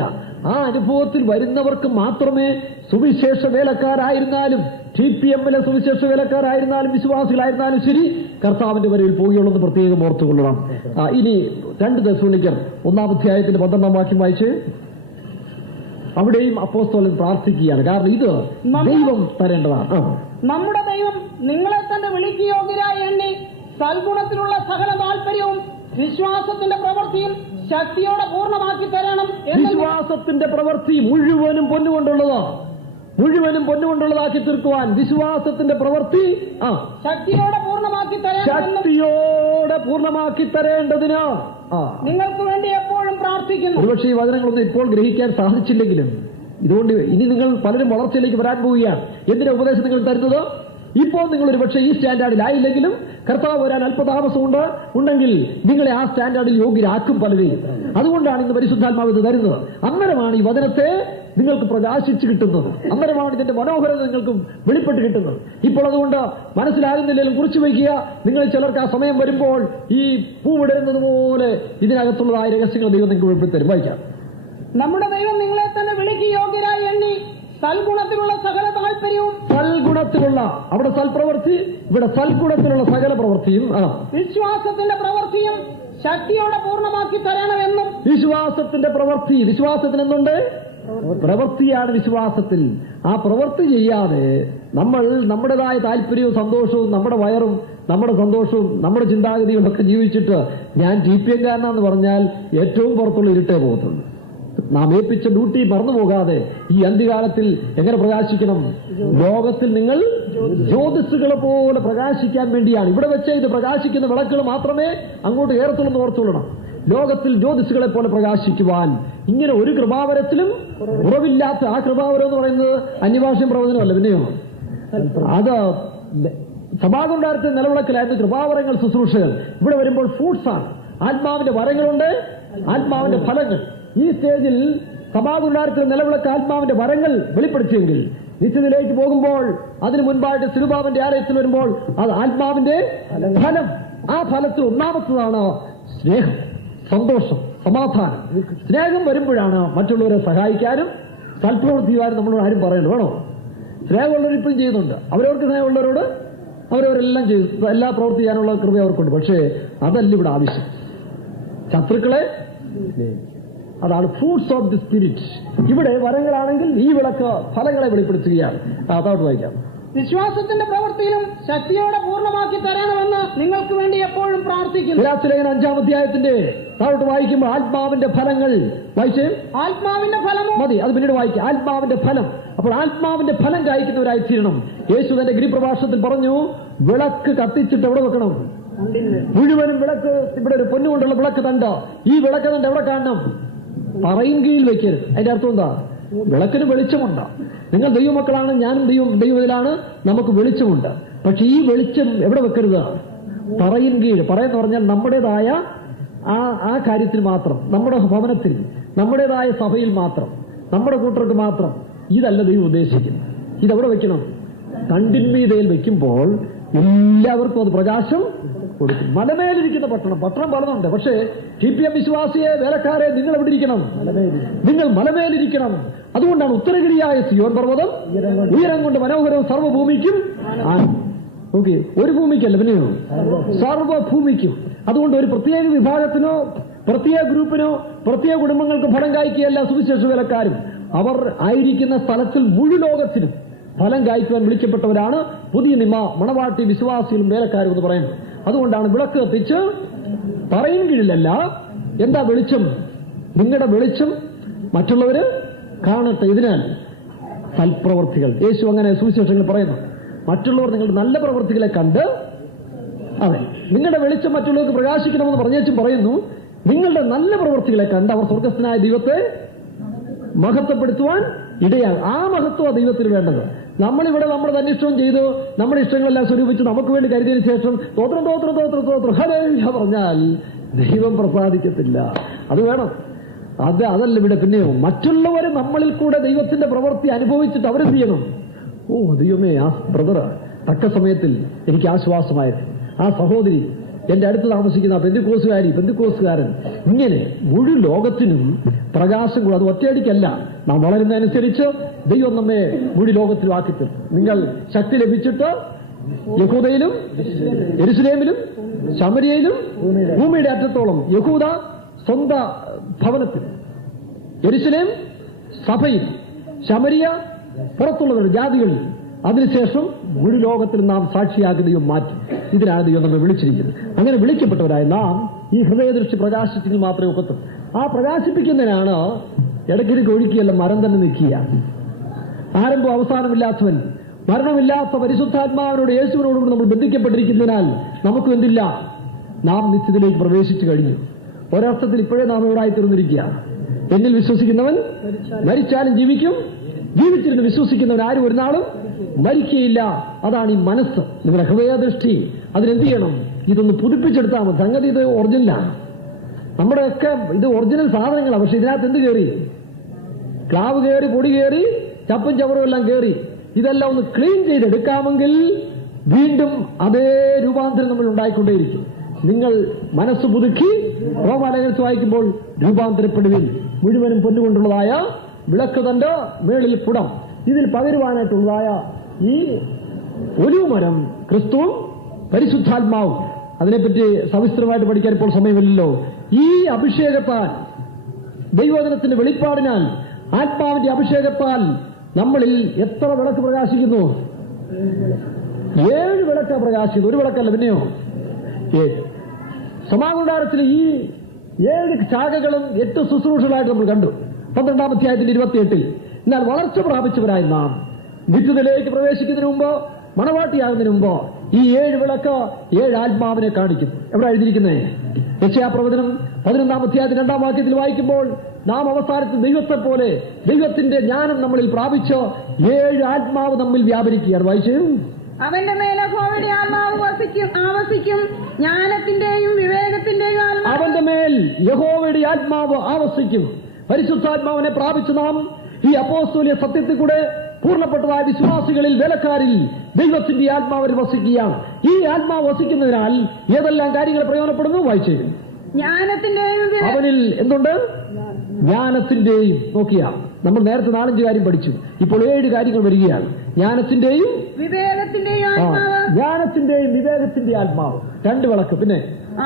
ആ അനുഭവത്തിൽ വരുന്നവർക്ക് മാത്രമേ സുവിശേഷ വേലക്കാരായിരുന്നാലും TPM-ലെ സുവിശേഷ വേലക്കാരായിരുന്നാലും വിശ്വാസികളായിരുന്നാലും ശരി കർത്താവിന്റെ വരവിൽ പോവുകയുള്ളൂ എന്ന് പ്രത്യേകം ഓർത്തുകൊള്ളണം. ഇനി 2 തെസ്സലോനിക്കർ 1-ാം അധ്യായത്തിന്റെ 12-ാം വാക്യം വായിച്ച് അവിടെയും അപ്പോസ്തലൻ പ്രാർത്ഥിക്കുകയാണ്. കാരണം ഇത് ദൈവം തരേണ്ടതാണ്. നമ്മുടെ ദൈവം നിങ്ങളെ തന്നെ വിളിക്കുയോഗ്യരായി എണ്ണി സൽഗുണത്തിലുള്ള സകല താല്പര്യവും വിശ്വാസത്തിന്റെ പ്രവൃത്തിയും ശക്തിയോടെ പൂർണ്ണമാക്കി തരണം. വിശ്വാസത്തിന്റെ പ്രവൃത്തി മുഴുവനും പൊന്നുകൊണ്ടുള്ളതാക്കി തീർക്കുവാൻ വിശ്വാസത്തിന്റെ പ്രവൃത്തി ശക്തിയോടെ പൂർണ്ണമാക്കി തരേണ്ടതിന് നിങ്ങൾക്ക് വേണ്ടി എപ്പോഴും പ്രാർത്ഥിക്കുന്നു. ഒരുപക്ഷെ ഈ വചനങ്ങളൊന്നും ഇപ്പോൾ ഗ്രഹിക്കാൻ സാധിച്ചില്ലെങ്കിലും ഇതുകൊണ്ട് ഇനി നിങ്ങൾ പലരും വളർച്ചയിലേക്ക് വരാൻ പോവുകയാണ്. എന്തിനാ ഉപദേശം നിങ്ങൾ തരുന്നത്? ഇപ്പോൾ നിങ്ങൾ ഒരുപക്ഷെ ഈ സ്റ്റാൻഡേർഡിലായില്ലെങ്കിലും കർത്താവ് വരാൻ അല്പതാമസം ഉണ്ടെങ്കിൽ നിങ്ങളെ ആ സ്റ്റാൻഡേർഡിൽ യോഗ്യരാക്കും പലരെയും. അതുകൊണ്ടാണ് ഇന്ന് പരിശുദ്ധാത്മാവ് ഇത് തരുന്നത്. അന്നേരമാണ് ഈ വചനത്തെ നിങ്ങൾക്ക് പ്രകാശിച്ച് കിട്ടുന്നത്. അന്നേരമാണ് ഇതിന്റെ മനോഹരത നിങ്ങൾക്ക് വെളിപ്പെട്ട് കിട്ടുന്നത്. ഇപ്പോൾ അതുകൊണ്ട് മനസ്സിലാകുന്നില്ലെങ്കിലും കുറിച്ചു വയ്ക്കുക. നിങ്ങൾ ചിലർക്ക് ആ സമയം വരുമ്പോൾ ഈ പൂവിടരുന്നത് പോലെ ഇതിനകത്തുള്ളതായ രഹസ്യങ്ങൾ ദൈവം നിങ്ങൾക്ക് വെളിപ്പെടുത്തരും. വായിക്കാം. നമ്മുടെ ദൈവം നിങ്ങളെ തന്നെ വിളിക്കുയോഗ്യരായി എണ്ണി സൽഗുണത്തിലുള്ള സകല താല്പര്യവും അവിടെ സൽപ്രവൃത്തി, ഇവിടെ സൽഗുണത്തിലുള്ള സകല പ്രവൃത്തിയും വിശ്വാസത്തിന്റെ പ്രവൃത്തിയും ശക്തിയോടെ പൂർണ്ണമാക്കി തരണമെന്നും. വിശ്വാസത്തിന്റെ പ്രവൃത്തി, വിശ്വാസത്തിന് എന്തുണ്ട്? പ്രവൃത്തിയാണ് വിശ്വാസത്തിൽ. ആ പ്രവൃത്തി ചെയ്യാതെ നമ്മൾ നമ്മുടേതായ താല്പര്യവും സന്തോഷവും നമ്മുടെ വയറും നമ്മുടെ സന്തോഷവും നമ്മുടെ ചിന്താഗതികളൊക്കെ ജീവിച്ചിട്ട് ഞാൻ TPM-കാരനാന്ന് പറഞ്ഞാൽ ഏറ്റവും പുറത്തുള്ള ഇരുട്ടേ പോകത്തുള്ളൂ. നാം ഏൽപ്പിച്ച ഡ്യൂട്ടി മറന്നു പോകാതെ ഈ അന്ത്യകാലത്തിൽ എങ്ങനെ പ്രകാശിക്കണം? ലോകത്തിൽ നിങ്ങൾ ജ്യോതിസുകളെ പോലെ പ്രകാശിക്കാൻ വേണ്ടിയാണ്. ഇവിടെ വെച്ച് ഇത് പ്രകാശിക്കുന്ന വിളക്കുകൾ മാത്രമേ അങ്ങോട്ട് ഏറത്തുള്ളൂ ഓർത്തുകൊള്ളണം. ലോകത്തിൽ ജ്യോതിസുകളെ പോലെ പ്രകാശിക്കുവാൻ ഇങ്ങനെ ഒരു കൃപാവരത്തിലും കുറവില്ലാത്ത ആ കൃപാവരം എന്ന് പറയുന്നത് അന്യഭാഷ്യം പ്രവചനമല്ല, പിന്നെയോ അത് സഭാകുണ്ടാരത്തിൽ നിലവിളക്കിലായിരുന്നു കൃപാവരങ്ങൾ, ശുശ്രൂഷകൾ. ഇവിടെ വരുമ്പോൾ ഫ്രൂട്ട്സാണ്. ആത്മാവിന്റെ വരങ്ങളുണ്ട്, ആത്മാവിന്റെ ഫലങ്ങൾ. ഈ സ്റ്റേജിൽ സഭാകുണ്ടാരത്തിൽ നിലവിളക്ക് ആത്മാവിന്റെ വരങ്ങൾ വെളിപ്പെടുത്തിയെങ്കിൽ നിശ്ചയത്തിലേക്ക് പോകുമ്പോൾ അതിനു മുൻപായിട്ട് സിലുബാബിന്റെ ആലയത്തിൽ വരുമ്പോൾ അത് ആത്മാവിന്റെ ഫലം. ആ ഫലത്തിൽ ഒന്നാമത്തതാണ് സ്നേഹം, സന്തോഷം, സമാധാനം. സ്നേഹം വരുമ്പോഴാണ് മറ്റുള്ളവരെ സഹായിക്കാനും സൽപ്രവൃത്തി ചെയ്യാനും നമ്മളോട് ആരും പറയണ്ട. വേണോ? സ്നേഹമുള്ളവർ ഇപ്പോഴും ചെയ്യുന്നുണ്ട്. അവരവർക്ക് സ്നേഹമുള്ളവരോട് അവരവരെല്ലാം ചെയ്തു, എല്ലാ പ്രവൃത്തി ചെയ്യാനുള്ള കൃപ അവർക്കുണ്ട്. പക്ഷേ അതല്ല ഇവിടെ ആവശ്യം. ശത്രുക്കളെ അതാണ് ഫ്രൂട്ട്സ് ഓഫ് ദി സ്പിരിറ്റ്. ഇവിടെ വരങ്ങളാണെങ്കിൽ ഈ വിളക്ക് ഫലങ്ങളെ വെളിപ്പെടുത്തുകയാണ്. അതോട്ട് വായിക്കാം. വിശ്വാസത്തിന്റെ പ്രവൃത്തിയിലും ശക്തിയോടെ പൂർണ്ണമാക്കി തരണമെന്ന് നിങ്ങൾക്ക് വേണ്ടി എപ്പോഴും പ്രാർത്ഥിക്കുന്നു. ഗലാത്യലേഖനം 5-ാം അധ്യായത്തിന്റെ താഴോട്ട് വായിക്കുമ്പോൾ ആത്മാവിന്റെ ഫലങ്ങൾ വായിച്ചേ. ആത്മാവിന്റെ ഫലമോ മതി, അത് പിന്നീട് വായിക്കാം. ആത്മാവിന്റെ ഫലം. അപ്പോൾ ആത്മാവിന്റെ ഫലം കായ്ക്കുന്നവരായി തീരണം. യേശു തന്റെ ഗിരിപ്രഭാഷണത്തിൽ പറഞ്ഞു, വിളക്ക് കത്തിച്ചിട്ട് എവിടെ വെക്കണം? മുഴുവനും വിളക്ക്. ഇവിടെ ഒരു പൊന്നുകൊണ്ടുള്ള വിളക്ക് തണ്ട്. ഈ വിളക്ക് തണ്ട് എവിടെ കാണണം? പറയും കീഴിൽ വെക്കരുത്. അതിന്റെ അർത്ഥം എന്താ? വിളക്കിന് വെളിച്ചമുണ്ട്. നിങ്ങൾ ദൈവമക്കളാണ്, ഞാനും ദൈവത്തിലാണ്, നമുക്ക് വെളിച്ചമുണ്ട്. പക്ഷെ ഈ വെളിച്ചം എവിടെ വെക്കരുത്? പറയിൻ കീഴ്. പറയെന്ന് പറഞ്ഞാൽ നമ്മുടേതായ ആ കാര്യത്തിൽ മാത്രം, നമ്മുടെ ഭവനത്തിൽ, നമ്മുടേതായ സഭയിൽ മാത്രം, നമ്മുടെ കൂട്ടർക്ക് മാത്രം. ഇതല്ല ദൈവം ഉദ്ദേശിക്കുന്നത്. ഇതെവിടെ വെക്കണം? തണ്ടിന്മീതയിൽ വെക്കുമ്പോൾ എല്ലാവർക്കും അത് പ്രകാശം കൊടുക്കും. മലമേലിരിക്കുന്ന പട്ടണം പലതുണ്ട്. പക്ഷേ TPM വിശ്വാസിയെ, വേലക്കാരെ, നിങ്ങൾ എവിടെ ഇരിക്കണം? നിങ്ങൾ മലമേലിരിക്കണം. അതുകൊണ്ടാണ് ഉത്തരഗിരിയായ സിയോൻ പർവ്വതം ഉയരം കൊണ്ട് മനോഹരവും സർവ്വഭൂമിക്കും. ഓക്കെ, ഒരു ഭൂമിക്കല്ല, പിന്നെയോ സർവ്വഭൂമിക്കും. അതുകൊണ്ട് ഒരു പ്രത്യേക വിഭാഗത്തിനോ പ്രത്യേക ഗ്രൂപ്പിനോ പ്രത്യേക കുടുംബങ്ങൾക്ക് ഫലം കായ്ക്കുകയല്ല സുവിശേഷ വേലക്കാരും. അവർ ആയിരിക്കുന്ന സ്ഥലത്തിൽ മുഴുവൻ ലോകത്തിനും ഫലം കായ്ക്കുവാൻ വിളിക്കപ്പെട്ടവരാണ് പുതിയ നിയമ മണവാട്ടി വിശ്വാസികളും വേലക്കാരും എന്ന് പറയുന്നത്. അതുകൊണ്ടാണ് വിളക്ക് കത്തിച്ച് പറയും കീഴിലല്ല. എന്താ വെളിച്ചം? നിങ്ങളുടെ വെളിച്ചം മറ്റുള്ളവര് കാണട്ടെ. ഇതിനാൽ സൽപ്രവർത്തികൾ, യേശു അങ്ങനെ സുവിശേഷങ്ങൾ പറയുന്നു, മറ്റുള്ളവർ നിങ്ങളുടെ നല്ല പ്രവൃത്തികളെ കണ്ട്, അതെ, നിങ്ങളുടെ വെളിച്ചം മറ്റുള്ളവർക്ക് പ്രകാശിക്കണമെന്ന് പറഞ്ഞേച്ചും പറയുന്നു, നിങ്ങളുടെ നല്ല പ്രവൃത്തികളെ കണ്ട് അവർ സ്വർഗസ്ഥനായ ദൈവത്തെ മഹത്വപ്പെടുത്തുവാൻ ഇടയാകും. ആ മഹത്വം ദൈവത്തിന് വേണ്ടത്. നമ്മളിവിടെ നമ്മുടെ തന്നിഷ്ടം ചെയ്തു, നമ്മുടെ ഇഷ്ടങ്ങളെല്ലാം സ്വരൂപിച്ച് നമുക്ക് വേണ്ടി കരുതിയതിനു ശേഷം തോത്രം ഹല്ലേലൂയ പറഞ്ഞാൽ ദൈവം പ്രസാദിക്കത്തില്ല. അത് വേണം. അതല്ല ഇവിടെ. പിന്നെയോ മറ്റുള്ളവർ നമ്മളിൽ കൂടെ ദൈവത്തിന്റെ പ്രവൃത്തി അനുഭവിച്ചിട്ട് അവരെന്ത് ചെയ്യണം? ഓ ദൈവമേ, ആ ബ്രദർ തക്ക സമയത്തിൽ എനിക്ക് ആശ്വാസമായിരുന്നു, ആ സഹോദരി എന്റെ അടുത്ത് താമസിക്കുന്ന പെന്തിക്കോസുകാരൻ, ഇങ്ങനെ മുഴുവൻ ലോകത്തിനും പ്രകാശം കൂടെ. അത് ഒറ്റയടിക്കല്ല, നാം വളരുന്നതനുസരിച്ച് ദൈവം നമ്മെ മുഴുവൻ ലോകത്തിലും ആക്കിത്തരും. നിങ്ങൾ ശക്തി ലഭിച്ചിട്ട് യഹൂദയിലും യെരുശലേമിലും ശമരിയയിലും ഭൂമിയുടെ അറ്റത്തോളം, യഹൂദ സ്വന്തം ഭവനത്തിൽ, യെരുശലേം സഭയിൽ, ശമരിയ പുറത്തുള്ളവരുടെ ജാതികളിൽ, അതിനുശേഷം മുഴുവൻ ലോകത്തിൽ നാം സാക്ഷിയാക്കി ദൈവം മാറ്റി. ഇതിനാണ് ദൈവം നമ്മെ വിളിച്ചിരിക്കുന്നത്. അങ്ങനെ വിളിക്കപ്പെട്ടവരായ നാം ഈ ഹൃദയദൃഷ്ടി പ്രകാശിച്ചെങ്കിൽ മാത്രമേ ഒക്കത്തും. ആ പ്രകാശിപ്പിക്കുന്നതിനാണ് ഇടയ്ക്കിടയ്ക്ക് ഒഴുക്കിയല്ല മരം തന്നെ നിൽക്കുക. ആരംഭം അവസാനമില്ലാത്തവൻ, മരണമില്ലാത്ത പരിശുദ്ധാത്മാവിനോട്, യേശുവിനോടുകൂടി നമ്മൾ ബന്ധിക്കപ്പെട്ടിരിക്കുന്നതിനാൽ നമുക്ക് എന്തില്ല? നാം നിശ്ചയത്തിലേക്ക് പ്രവേശിച്ചു കഴിഞ്ഞു. ഒരർത്ഥത്തിൽ ഇപ്പോഴേ നാം എവിടായി തീർന്നിരിക്കുക. എന്നിൽ വിശ്വസിക്കുന്നവൻ മരിച്ചാലും ജീവിക്കും, ജീവിച്ചിരുന്ന് വിശ്വസിക്കുന്നവൻ ആരും ഒരു നാളും മരിക്കുകയില്ല. അതാണ് ഈ മനസ്സ്, നിങ്ങളുടെ ഹൃദയദൃഷ്ടി. അതിനെന്ത് ചെയ്യണം? ഇതൊന്ന് പുതുപ്പിച്ചെടുത്താൽ മതി. സംഗതി ഇത് ഒറിജിനലാണ്. നമ്മുടെയൊക്കെ ഇത് ഒറിജിനൽ സാധനങ്ങളാണ്. പക്ഷെ ഇതിനകത്ത് എന്ത് കയറി? ക്ലാവ് കയറി, പൊടി കയറി, ചപ്പും ചവറും എല്ലാം കയറി. ഇതെല്ലാം ഒന്ന് ക്ലീൻ ചെയ്തെടുക്കാമെങ്കിൽ വീണ്ടും അതേ രൂപാന്തരം നമ്മൾ ഉണ്ടായിക്കൊണ്ടേയിരിക്കും. നിങ്ങൾ മനസ്സ് പുതുക്കി റോമാലേഖനത്തിൽ വായിക്കുമ്പോൾ രൂപാന്തരപ്പെടുവിൻ. മുഴുവനും പൊന്നുകൊണ്ടുള്ളതായ വിളക്ക് തന്റെ മേളിൽ കുടം, ഇതിൽ പകരുവാനായിട്ടുള്ളതായ ഈ ഒലിവ് മരം ക്രിസ്തുവും പരിശുദ്ധാത്മാവും. അതിനെപ്പറ്റി സവിസ്തരമായിട്ട് പഠിക്കാൻ ഇപ്പോൾ സമയമില്ലല്ലോ. ഈ അഭിഷേകത്താൽ, ദൈവവചനത്തിന്റെ വെളിപ്പാടിനാൽ, ആത്മാവിന്റെ അഭിഷേകത്താൽ നമ്മളിൽ എത്ര വിളക്ക് പ്രകാശിക്കുന്നു? 7 വിളക്ക് പ്രകാശിക്കുന്നു. ഒരു വിളക്കല്ല, പിന്നെയോ 7. സമാഗമനത്തിൽ ഈ 7 ശാഖകളും 8 ശുശ്രൂഷകളായിട്ട് നമ്മൾ കണ്ടു. 12-ാം അധ്യായത്തിന്റെ 28-ൽ. എന്നാൽ വളർച്ച പ്രാപിച്ചവരായി നാം നിത്യതയിലേക്ക് പ്രവേശിക്കുന്നതിന് മുമ്പ്, മണവാട്ടിയാകുന്നതിന് മുമ്പ് ഈ 7 വിളക്ക് 7 ആത്മാവിനെ കാണിക്കുന്നു. എവിടെ എഴുതിയിരിക്കുന്നത്? യെശയ്യാപ്രവചനം 11-ാം അധ്യായത്തിന്റെ 2-ാം വാക്യത്തിൽ വായിക്കുമ്പോൾ നാം അവസാനത്തിൽ ദൈവത്തെ പോലെ ദൈവത്തിന്റെ ജ്ഞാനം നമ്മളിൽ പ്രാപിച്ച് 7 ആത്മാവ് നമ്മിൽ വ്യാപരിക്കുകയാണ്. വായിച്ചു. അവന്റെ മേൽ യഹോവയുടെ ആത്മാവ് ആവസിക്കും, ജ്ഞാനത്തിന്റെയും വിവേകത്തിന്റെയും ആത്മാവ്. അവന്റെ മേൽ യഹോവയുടെ ആത്മാവ് ആവസിക്കും. പരിശുദ്ധാത്മാവിനെ പ്രാപിച്ചു നാം ഈ അപ്പോസ്തോലിക സത്യത്തിൽ കൂടെ പൂർണ്ണപ്പെട്ടതായ വിശ്വാസികളിൽ, വേലക്കാരിൽ ദൈവത്തിന്റെ ആത്മാവിൽ വസിക്കുകയാണ്. ഈ ആത്മാവ് വസിക്കുന്നതിനാൽ ഏതെല്ലാം കാര്യങ്ങൾ പ്രയോജനപ്പെടുന്നു? വായിച്ചു. ജ്ഞാനത്തിന്റെയും അവനിൽ എന്തുണ്ട്? ജ്ഞാനത്തിന്റെയും. നോക്കിയ നമ്മൾ നേരത്തെ 4-5 കാര്യം പഠിച്ചു. ഇപ്പോൾ 7 കാര്യങ്ങൾ വരികയാണ്. ജ്ഞാനത്തിന്റെയും വിവേകത്തിന്റെയും ആത്മാവ്. ജ്ഞാനത്തിന്റെയും വിവേകത്തിന്റെയും ആത്മാവ്. 2 വിളക്ക്. പിന്നെ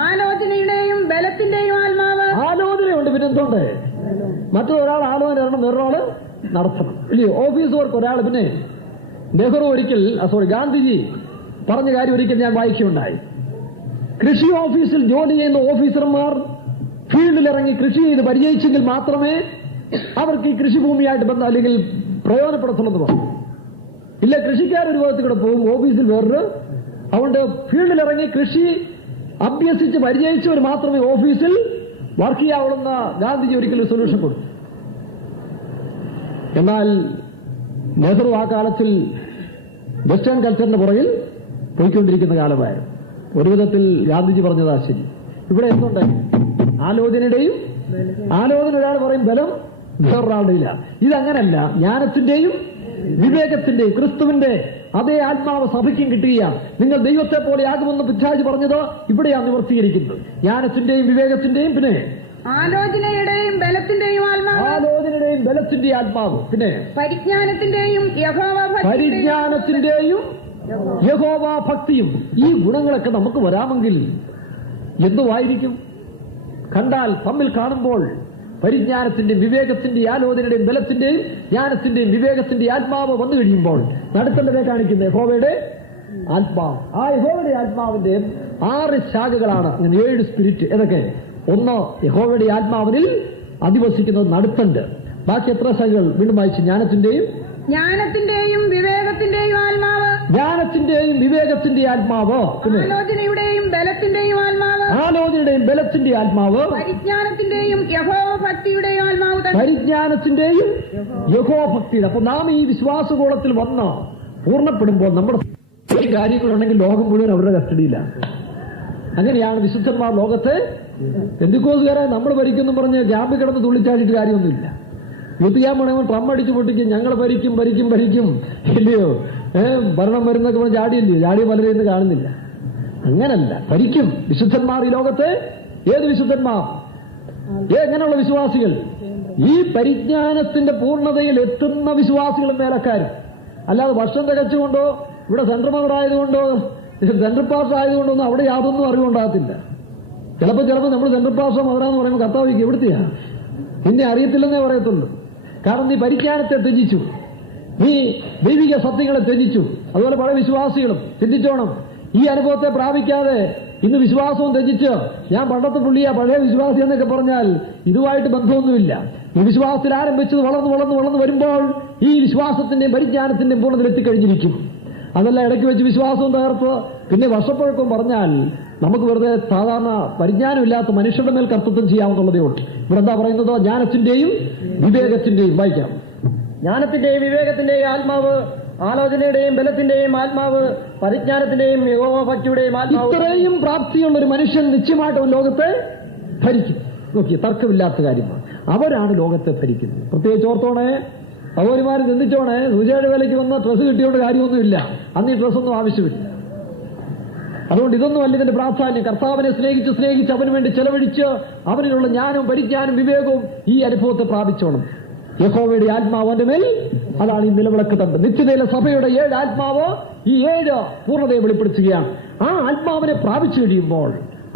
ആലോചനയുടെയും ബലത്തിന്റെയും ആത്മാവ്. ആലോചനയുണ്ട്. പിന്നെ എന്തുണ്ട്? മറ്റൊരാൾ ആലോചന തരണം, വേറൊരാള് നടത്തണം, ഇല്ലയോ? ഓഫീസ് വർക്ക് ഒരാൾ. പിന്നെ ഗാന്ധിജി പറഞ്ഞ കാര്യം ഒരിക്കൽ ഞാൻ വായിക്കുകയുണ്ടായി. കൃഷി ഓഫീസിൽ ജോലി ചെയ്യുന്ന ഓഫീസർമാർ ഫീൽഡിലിറങ്ങി കൃഷി ചെയ്ത് പരിചയിച്ചെങ്കിൽ മാത്രമേ അവർക്ക് ഈ കൃഷിഭൂമിയായിട്ട് ബന്ധം അല്ലെങ്കിൽ പ്രയോജനപ്പെടത്തുള്ളൂ പറഞ്ഞു. ഇല്ല, കൃഷിക്കാരൊരു വിധത്തിൽ കൂടെ പോകും, ഓഫീസിൽ വേറൊരു. അതുകൊണ്ട് ഫീൽഡിലിറങ്ങി കൃഷി അഭ്യസിച്ച് പരിചയിച്ചവർ മാത്രമേ ഓഫീസിൽ വർക്ക് ചെയ്യാവുന്ന ഗാന്ധിജി ഒരിക്കലും സൊല്യൂഷൻ കൊടുത്തു. എന്നാൽ നെഹ്റു ആ കാലത്തിൽ വെസ്റ്റേൺ കൾച്ചറിന്റെ പുറകിൽ പോയിക്കൊണ്ടിരിക്കുന്ന കാലമായിരുന്നു. ഒരു വിധത്തിൽ ഗാന്ധിജി പറഞ്ഞതാ ശരി. ഇവിടെ എന്തുണ്ട്? ആലോചന ഒരാൾ പറയും ബലം, വേറൊരാളുടെ ഇല്ല. ഇതങ്ങനല്ല. ജ്ഞാനത്തിന്റെയും വിവേകത്തിന്റെയും ക്രിസ്തുവിന്റെ അതേ ആത്മാവ് സഭയ്ക്കും കിട്ടുകയാണ്. നിങ്ങൾ ദൈവത്തെ പോലെ ആകുമെന്ന് പിശാച് പറഞ്ഞത് ഇവിടെയാണ് നിവർത്തീകരിക്കുന്നത്. ജ്ഞാനത്തിന്റെയും വിവേകത്തിന്റെയും പിന്നെ ആലോചനയുടെയും ബലത്തിന്റെയും ആത്മാവ് പിന്നെ പരിജ്ഞാനത്തിന്റെയും യഹോവാ ഭക്തിയും. ഈ ഗുണങ്ങളൊക്കെ നമുക്ക് വരാമെങ്കിൽ എന്തുവായിരിക്കും? കണ്ടാൽ തമ്മിൽ കാണുമ്പോൾ പരിജ്ഞാനത്തിന്റെയും വിവേകത്തിന്റെയും ആലോചനയുടെയും ബലത്തിന്റെയും ജ്ഞാനത്തിന്റെയും വിവേകത്തിന്റെയും ആത്മാവ് വന്നു കഴിയുമ്പോൾ നടത്തേണ്ടതേ കാണിക്കുന്ന യഹോവയുടെ ആത്മാവ്. ആ യഹോവയുടെ ആത്മാവിന്റെ 6 ശാഖകളാണ്. 7 സ്പിരിറ്റ്. ഏതൊക്കെ? ഒന്ന്, യഹോവയുടെ ആത്മാവിനിൽ അധിവസിക്കുന്നത് നടത്തണ്ട്. ബാക്കി എത്ര ശാഖകൾ? വീണ്ടും വായിച്ചു. ജ്ഞാനത്തിന്റെയും വിവേകത്തിന്റെയും ആത്മാവ്, പിന്നെ ആലോചനയുടെയും ബലത്തിന്റെയും ആത്മാവ്, പരിജ്ഞാനത്തിന്റെയും യഹോഭക്തിയുടെയും ആത്മാവ്. അപ്പൊ നാം ഈ വിശ്വാസഗോളത്തിൽ വന്ന് പൂർണ്ണപ്പെടുമ്പോൾ നമ്മുടെ കാര്യങ്ങളുണ്ടെങ്കിൽ ലോകം മുഴുവൻ അവരുടെ കസ്റ്റഡിയിലാണ്. അങ്ങനെയാണ് വിശുദ്ധന്മാർ ലോകത്തെ. പെന്തിക്കോസുകാരെ നമ്മൾ ഭരിക്കുന്നു പറഞ്ഞ് ക്യാമ്പിൽ കിടന്ന് തുള്ളിച്ചാടിയിട്ട് കാര്യമൊന്നുമില്ല. യൂത്ത് ക്യാമ്പ് ആണെങ്കിൽ ട്രം അടിച്ചു പൊട്ടിക്കും, ഞങ്ങൾ ഭരിക്കും ഇല്ലയോ, ഭരണം വരുന്നൊക്കെ പറഞ്ഞ് ചാടിയില്ലയോ? ചാടിയ പലരും ഇന്ന് കാണുന്നില്ല. അങ്ങനല്ല, ഭരിക്കും വിശുദ്ധന്മാർ ഈ ലോകത്തെ. ഏത് വിശുദ്ധന്മാർ? എങ്ങനെയുള്ള വിശ്വാസികൾ? ഈ പരിജ്ഞാനത്തിന്റെ പൂർണ്ണതയിൽ എത്തുന്ന വിശ്വാസികളും മേലക്കാരും. അല്ലാതെ വർഷം തികച്ചുകൊണ്ടോ ഇവിടെ സെൻട്രൽ മദർ ആയതുകൊണ്ടോ സെൻട്രൽ പാസ്റ്റർ ആയതുകൊണ്ടൊന്നും അവിടെ യാതൊന്നും അറിവുണ്ടാകത്തില്ല. ചിലപ്പോൾ നമ്മൾ സെൻട്രൽ പാസ്റ്റർ മദറാന്ന് പറയുമ്പോൾ കർത്താവിക്ക് എവിടുത്തെയാ നിന്നെ അറിയത്തില്ലെന്നേ പറയത്തുള്ളൂ. കാരണം നീ പരിജ്ഞാനത്തെ ത്യജിച്ചു, നീ ദൈവിക സത്യങ്ങളെ ത്യജിച്ചു. അതുപോലെ പല വിശ്വാസികളും ചിന്തിച്ചോണം. ഈ അനുഭവത്തെ പ്രാപിക്കാതെ ഇന്ന് വിശ്വാസവും ത്യജിച്ച് ഞാൻ പണ്ടത്തെ പുള്ളിയാ പഴയ വിശ്വാസി എന്നൊക്കെ പറഞ്ഞാൽ ഇതുമായിട്ട് ബന്ധമൊന്നുമില്ല. ഈ വിശ്വാസത്തിൽ ആരംഭിച്ചത് വളർന്നു വരുമ്പോൾ ഈ വിശ്വാസത്തിന്റെയും പരിജ്ഞാനത്തിന്റെയും പൂർണ്ണതയിൽ എത്തിക്കഴിഞ്ഞിരിക്കും. അതല്ല ഇടയ്ക്ക് വെച്ച് വിശ്വാസവും തകർത്ത് പിന്നെ വർഷപ്പഴക്കവും പറഞ്ഞാൽ നമുക്ക് വെറുതെ സാധാരണ പരിജ്ഞാനമില്ലാത്ത മനുഷ്യരുടെ മേൽ കർത്തൃത്വം ചെയ്യാവുന്നതേ ഉള്ളൂ. ഇവിടെ എന്താ പറയുന്നത്? ജ്ഞാനത്തിന്റെയും വിവേകത്തിന്റെയും. വായിക്കാം. ജ്ഞാനത്തിന്റെയും വിവേകത്തിന്റെയും ആത്മാവ്, ആലോചനയുടെയും ബലത്തിന്റെയും ആത്മാവ്, പരിജ്ഞാനത്തിന്റെയും യഹോവഭക്തിയുടെയും ആത്മാവ്. ഇത്രയും പ്രാപ്തിയുള്ള ഒരു മനുഷ്യൻ നിശ്ചയമായിട്ടും ലോകത്തെ ഭരിക്കും. നോക്കി, തർക്കമില്ലാത്ത കാര്യമാണ്. അവരാണ് ലോകത്തെ ഭരിക്കുന്നത്. പ്രത്യേകിച്ച് ഓർത്തോണേ, സഹോദരിമാര് ചിന്തിച്ചോണേ. സൂചിയുടെ വിലയ്ക്ക് വന്ന ഡ്രസ്സ് കിട്ടിയോണ്ട് കാര്യമൊന്നുമില്ല. അന്ന് ഈ ഡ്രസ്സൊന്നും ആവശ്യമില്ല. അതുകൊണ്ട് ഇതൊന്നും അല്ല ഇതിന്റെ പ്രാധാന്യം. കർത്താവിനെ സ്നേഹിച്ച് അവന് വേണ്ടി ചെലവഴിച്ച് അവനിലുള്ള ജ്ഞാനവും പരിജ്ഞാനവും വിവേകവും ഈ അനുഭവത്തെ പ്രാപിച്ചോണം. യഹോവയുടെ ആത്മാവ് അവന്റെ മേൽ. അതാണ് ഈ നിലവിളക്ക് തണ്ട്. നിത്യതയിലെ സഭയുടെ 7 ആത്മാവ് ഈ 7 പൂർണ്ണതയെ വെളിപ്പെടുത്തുകയാണ്. ആ ആത്മാവിനെ പ്രാപിച്ചു കഴിയുമ്പോൾ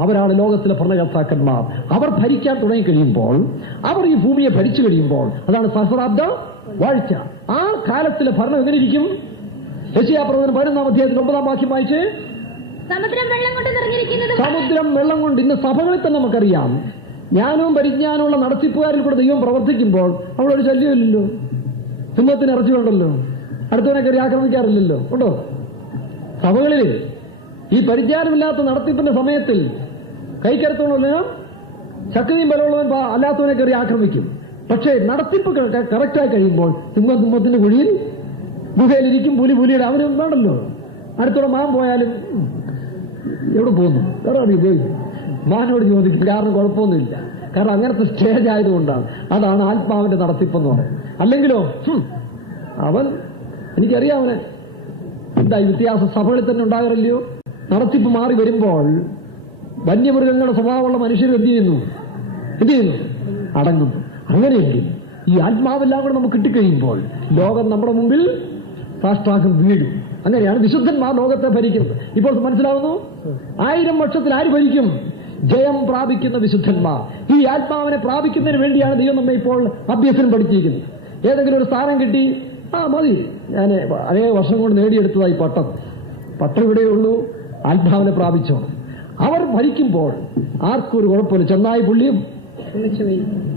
അവരാണ് ലോകത്തിലെ ഭരണകർത്താക്കന്മാർ. അവർ ഭരിക്കാൻ തുടങ്ങിക്കഴിയുമ്പോൾ, അവർ ഈ ഭൂമിയെ ഭരിച്ചു കഴിയുമ്പോൾ, അതാണ് സഹസ്രാബ്ദ വാഴ്ച. ആ കാലത്തിലെ ഭരണം എങ്ങനെ ഇരിക്കും? യെശയ്യാപ്രവചനം 11-ാം അധ്യായത്തിൽ 9-ാം വാക്യം വായിച്ച്, സമുദ്രം വെള്ളം കൊണ്ട്. ഇന്ന് സഭകളിൽ തന്നെ നമുക്കറിയാം, ജ്ഞാനവും പരിജ്ഞാനമുള്ള നടത്തിപ്പുകാരിൽ കൂടെ ദൈവം പ്രവർത്തിക്കുമ്പോൾ അവിടെ ഒരു ശല്യമില്ലല്ലോ. സിംഹത്തിന് ഇറച്ചി ഉണ്ടല്ലോ, അടുത്തവനെ കയറി ആക്രമിക്കാറില്ലല്ലോ. ഉണ്ടോ? സഭകളിൽ ഈ പരിജ്ഞാനമില്ലാത്ത നടത്തിപ്പിന്റെ സമയത്തിൽ കൈക്കരുത്തോളം ശക്തിയും ബലമുള്ളവൻ അല്ലാത്തവനെ കയറി ആക്രമിക്കും. പക്ഷേ നടത്തിപ്പ് കറക്റ്റായി കഴിയുമ്പോൾ സിംഹത്തിന്റെ കുഴിയിൽ ഗുഹയിലിരിക്കും. പുലിയുടെ അവനും വേണ്ടല്ലോ. അടുത്തോടെ മാൻ പോയാലും എവിടെ പോകുന്നു? വേറെ പോയി മാനോട് ചോദിക്കും. കാരണം കുഴപ്പമൊന്നുമില്ല. കാരണം അങ്ങനത്തെ സ്റ്റേജ് ആയതുകൊണ്ടാണ്. അതാണ് ആത്മാവിന്റെ നടത്തിപ്പെന്ന് പറയുന്നത്. അല്ലെങ്കിലോ അവൻ, എനിക്കറിയാവനെ എന്താ ഈ വ്യത്യാസം സഭകളിൽ തന്നെ ഉണ്ടാകാറില്ലയോ? നടത്തിപ്പ് മാറി വരുമ്പോൾ വന്യമൃഗങ്ങളുടെ സ്വഭാവമുള്ള മനുഷ്യർ എന്ത് ചെയ്യുന്നു? അടങ്ങുന്നു. അങ്ങനെയെങ്കിൽ ഈ ആത്മാവെല്ലാം കൂടെ നമുക്ക് കിട്ടിക്കഴിയുമ്പോൾ ലോകം നമ്മുടെ മുമ്പിൽ സാഷ്ടാംഗം വീഴും. അങ്ങനെയാണ് വിശുദ്ധന്മാർ ലോകത്തെ ഭരിക്കുന്നത്. ഇപ്പോൾ മനസ്സിലാവുന്നു? 1000 വർഷത്തിൽ ആര് ഭരിക്കും? ജയം പ്രാപിക്കുന്ന വിശുദ്ധന്മാർ. ഈ ആത്മാവിനെ പ്രാപിക്കുന്നതിന് വേണ്ടിയാണ് ദൈവം നമ്മെ ഇപ്പോൾ അഭ്യസനം പഠിച്ചിരിക്കുന്നത്. ഏതെങ്കിലും ഒരു സ്ഥാനം കിട്ടി, മതി, ഞാൻ അനേക വർഷം കൊണ്ട് നേടിയെടുത്തതായി പട്ടം ഇവിടെയുള്ളൂ. ആത്മാവിനെ പ്രാപിച്ചോ. അവർ ഭരിക്കുമ്പോൾ ആർക്കും ഒരു കുഴപ്പമില്ല. ചെന്നായി പുള്ളിയും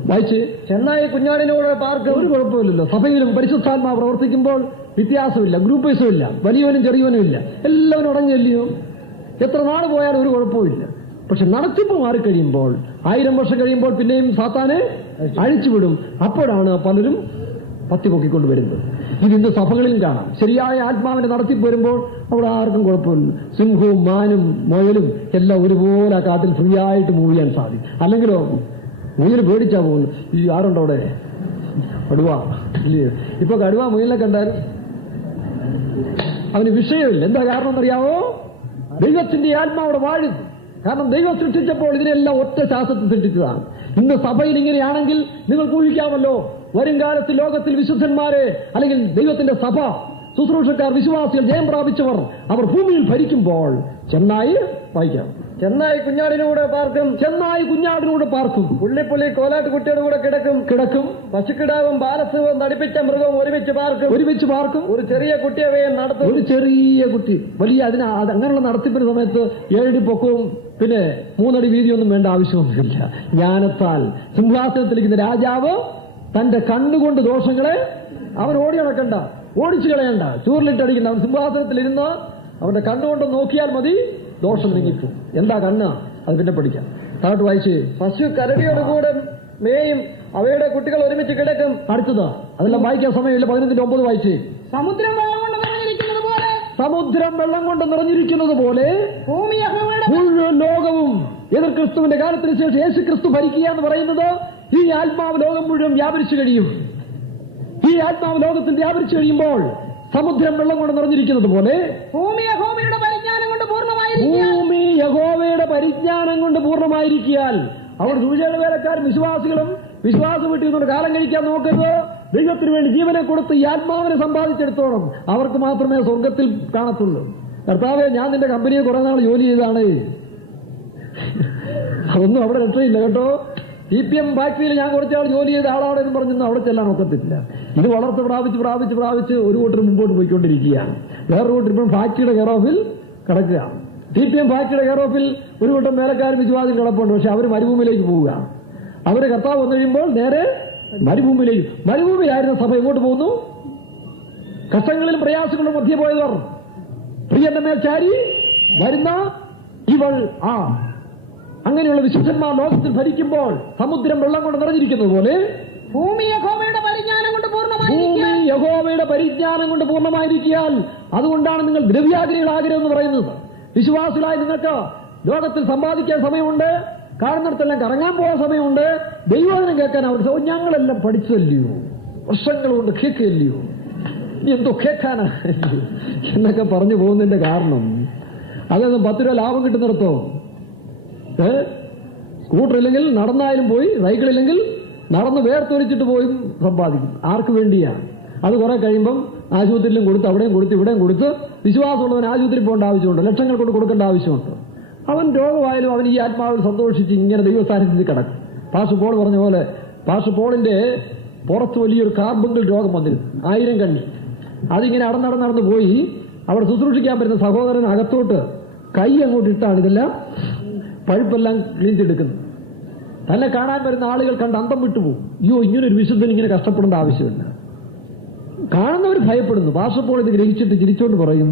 വായിച്ച് ചെന്നായി കുഞ്ഞാടിനോട് പാർക്ക് ഒരു കുഴപ്പമില്ലല്ലോ. സഭയിലും പരിശുദ്ധാത്മാവ് പ്രവർത്തിക്കുമ്പോൾ വ്യത്യാസമില്ല, ഗ്രൂപ്പേഴ്സും ഇല്ല, വലിയവനും ചെറിയവനും ഇല്ല, എല്ലാവരും അടങ്ങിയല്ലയോ. എത്ര നാൾ പോയാലും ഒരു കുഴപ്പമില്ല. പക്ഷെ നടത്തിപ്പ് മാറിക്കഴിയുമ്പോൾ 1000 വർഷം കഴിയുമ്പോൾ പിന്നെയും സാത്താനെ അഴിച്ചുവിടും. അപ്പോഴാണ് പലരും പത്തി പൊക്കിക്കൊണ്ട് വരുന്നത്. ഇതിന്ന് സഭകളിലും കാണാം. ശരിയായ ആത്മാവിന്റെ നടത്തിപ്പ് വരുമ്പോൾ അവിടെ ആർക്കും കുഴപ്പമില്ല. സിംഹവും മാനും മുയലും എല്ലാം ഒരുപോലെ ആ കാട്ടിൽ ഫ്രീ ആയിട്ട് മൂവ് ചെയ്യാൻ സാധിക്കും. അല്ലെങ്കിലോ മുയൽ പേടിച്ചാ പോകുന്നു. ഈ ആരുണ്ടോ അവിടെ? കടുവ ഇല്ലയോ? ഇപ്പൊ കടുവ മുയലിനെ കണ്ടാൽ അവന് വിഷയമില്ല. എന്താ കാരണം എന്നറിയാവോ? ദൈവത്തിന്റെ ആത്മാവിടെ വാഴുന്നു. കാരണം ദൈവം സൃഷ്ടിച്ചപ്പോൾ ഇതിനെല്ലാം ഒറ്റ ശ്വാസത്തിൽ സൃഷ്ടിച്ചതാണ്. ഇന്ന് സഭയിൽ ഇങ്ങനെയാണെങ്കിൽ നിങ്ങൾക്ക് ഊഹിക്കാമല്ലോ, വരും കാലത്ത് ലോകത്തിൽ വിശുദ്ധന്മാരെ അല്ലെങ്കിൽ ദൈവത്തിന്റെ സഭ ശുശ്രൂഷക്കാർ വിശ്വാസികൾ ജയം പ്രാപിച്ചവർ അവർ ഭൂമിയിൽ ഭരിക്കുമ്പോൾ ചെന്നായി വായിക്കാം, ചെന്നായി കുഞ്ഞാടിനൂടെ പാർക്കും, ചെന്നായി കുഞ്ഞാടിനൂടെ പാർക്കും, പുള്ളിപ്പുള്ളി കോലാട്ട് കുട്ടിയുടെ കൂടെ കിടക്കും, പശുക്കിടാവും ബാലസവും തടിപ്പിച്ച മൃഗവും ഒരുമിച്ച് പാർക്കും. ഒരു ചെറിയ കുട്ടി അവയെ നടത്തും. ഒരു ചെറിയ കുട്ടി വലിയ അങ്ങനെയുള്ള നടത്തിപ്പിന്റെ സമയത്ത് 7 അടി പൊക്കവും പിന്നെ 3 അടി വീതിയൊന്നും വേണ്ട ആവശ്യമൊന്നുമില്ല. ജ്ഞാനത്താൽ സിംഹാസനത്തിലിരിക്കുന്ന രാജാവ് തന്റെ കണ്ണുകൊണ്ട് ദോഷങ്ങളെ അവൻ ഓടി നടക്കണ്ട, ഓടിച്ചു കളയണ്ട, ചൂറിലിട്ടടിക്കണ്ട. അവൻ സിംഹാസനത്തിലിരുന്ന് അവന്റെ കണ്ണുകൊണ്ട് നോക്കിയാൽ മതി, ദോഷം നീങ്ങിപ്പോകും. എന്താ കണ്ണ്? അത് പിന്നെ പഠിക്കാം. താഴോട്ട് വായിച്ച്, പശു കരടിയോട് കൂടെ മേയും, അവയുടെ കുട്ടികൾ ഒരുമിച്ച് കിടക്കും. അടുത്തത് അതെല്ലാം വായിക്കാൻ സമയമില്ല. 11:9 വായിച്ച്, സമുദ്രം വെള്ളം കൊണ്ട് നിറഞ്ഞിരിക്കുന്നത് പോലെ, സമുദ്രം വെള്ളം കൊണ്ട് നിറഞ്ഞിരിക്കുന്നത് പോലെ ഭൂമി യഹോവയുടെ മുഴുവൻ ലോകവും. എതിർ ക്രിസ്തുവിന്റെ കാലത്തിന് ശേഷം യേശു ക്രിസ്തു ഭരിക്കുക എന്ന് പറയുന്നത് ഈ ആത്മാവ് ലോകം മുഴുവൻ വ്യാപരിച്ചു കഴിയും. ഈ ആത്മാവ് ലോകത്തിൽ വ്യാപരിച്ചു കഴിയുമ്പോൾ സമുദ്രം വെള്ളം കൊണ്ട് നിറഞ്ഞിരിക്കുന്നത് പോലെ ഭൂമി യഹോവയുടെ പരിജ്ഞാനം കൊണ്ട് പൂർണ്ണമായിരിക്കിയാൽ അവർ സൂചയുടെ വേലക്കാരും വിശ്വാസികളും വിശ്വാസം വിട്ടു നിന്നുകൊണ്ട് കാലം കഴിക്കാൻ നോക്കരുത്. ദൈവത്തിന് വേണ്ടി ജീവനെ കൊടുത്ത് ഈ ആത്മാവിനെ സമ്പാദിച്ചെടുത്തോളം അവർക്ക് മാത്രമേ സ്വർഗത്തിൽ കാണത്തുള്ളൂ. കർത്താവേ, ഞാൻ നിന്റെ കമ്പനിയെ കുറെ നാൾ ജോലി ചെയ്താണ്, അതൊന്നും അവിടെ രക്ഷയില്ല കേട്ടോ. CPM ഫാക്ടറിയിൽ ഞാൻ കുറച്ചാൾ ജോലി ചെയ്ത ആളാണ് എന്ന് പറഞ്ഞൊന്നും അവിടെ ചെല്ലാൻ ഒക്കത്തില്ല. ഇത് വളർത്ത് പ്രാപിച്ച് ഒരു കൂട്ടർ മുമ്പോട്ട് പോയിക്കൊണ്ടിരിക്കുകയാണ്. വേറൊരു കൂട്ടർ ഇപ്പം ഫാക്ടറിയുടെ കെയർ ഓഫിൽ കിടക്കുക. CPM ഫാക്ടറിയുടെ കെയർ ഓഫിൽ ഒരു കൂട്ടം മേലക്കാരും വിശ്വാസം കിടപ്പുണ്ട്. പക്ഷെ അവർ മരുഭൂമിയിലേക്ക് പോവുക. അവര് കർത്താവ് വന്നു കഴിയുമ്പോൾ നേരെ മരുഭൂമിയിലായിരുന്ന സഭ എങ്ങോട്ട് പോകുന്നു? കഷ്ടങ്ങളിലും പ്രയാസങ്ങളിലും മധ്യ പോയവർ പ്രിയന്റെ മേൽ ചാരി വരുന്ന ഇവൾ അങ്ങനെയുള്ള വിശുദ്ധന്മാർ ലോകത്തിൽ ഭരിക്കുമ്പോൾ സമുദ്രം വെള്ളം കൊണ്ട് നിറഞ്ഞിരിക്കുന്നത് പോലെ ഭൂമി യഹോവയുടെ പരിജ്ഞാനം കൊണ്ട് പൂർണ്ണമായിരിക്കാൻ. അതുകൊണ്ടാണ് നിങ്ങൾ ദ്രവ്യാഗ്രഹികളാകരുതെന്ന് പറയുന്നത്. വിശ്വാസികളായി നിങ്ങൾക്ക് ലോകത്തിൽ സമ്പാദിക്കാൻ സമയമുണ്ട്, കാണുന്നിടത്തെല്ലാം കറങ്ങാൻ പോകാൻ സമയമുണ്ട്, ദൈവവചനം കേൾക്കാൻ അവർ ഞങ്ങളെല്ലാം പഠിച്ചല്ലയോ, വർഷങ്ങൾ കൊണ്ട് കേൾക്കല്ലയോ, ഇനി എന്തോ കേൾക്കാനാ എന്നൊക്കെ പറഞ്ഞു പോകുന്നതിന്റെ കാരണം അതൊന്നും 10 രൂപ ലാഭം കിട്ടുന്നിടത്തോ സ്കൂട്ടർ ഇല്ലെങ്കിൽ നടന്നായാലും പോയി, സൈക്കിളില്ലെങ്കിൽ നടന്ന് വേർത്തൊലിച്ചിട്ട് പോയും സമ്പാദിക്കും. ആർക്ക് വേണ്ടിയാണ്? അത് കുറെ കഴിയുമ്പം ആശുപത്രിയിലും കൊടുത്ത് അവിടെയും കൊടുത്ത് ഇവിടെയും കൊടുത്ത് വിശ്വാസമുള്ളവൻ ആശുപത്രി പോകേണ്ട ആവശ്യമുണ്ട്, ലക്ഷങ്ങൾ കൊണ്ട് കൊടുക്കേണ്ട ആവശ്യമുണ്ട്. അവൻ രോഗമായാലും അവൻ ഈ ആത്മാവിൽ സന്തോഷിച്ച് ഇങ്ങനെ ദൈവസാന്നിധ്യത്തിൽ കിടക്കും. പാസ്റ്റർ പോൾ പറഞ്ഞ പോലെ പാസ്റ്റർ പോളിന്റെ പുറത്ത് വലിയൊരു കാർബംഗിൾ രോഗം വന്നിരുന്നു, 1000 കണ്ണി. അതിങ്ങനെ നടന്ന് പോയി അവിടെ ശുശ്രൂഷിക്കാൻ പറ്റുന്ന സഹോദരൻ അകത്തോട്ട് കൈ അങ്ങോട്ട് ഇട്ടാണ് ഇതെല്ലാം പഴുപ്പെല്ലാം ക്ലീൻചെടുക്കുന്നത്. തന്നെ കാണാൻ വരുന്ന ആളുകൾ കണ്ട് അന്തം വിട്ടുപോകും. അയ്യോ, ഇങ്ങനൊരു വിശുദ്ധൻ ഇങ്ങനെ കഷ്ടപ്പെടേണ്ട ആവശ്യമില്ല. കാണുന്നവർ ഭയപ്പെടുന്നു. പാസ്റ്റർ പോൾ ഇത് ഗ്രഹിച്ചിട്ട് ചിരിച്ചോണ്ട് പറയും,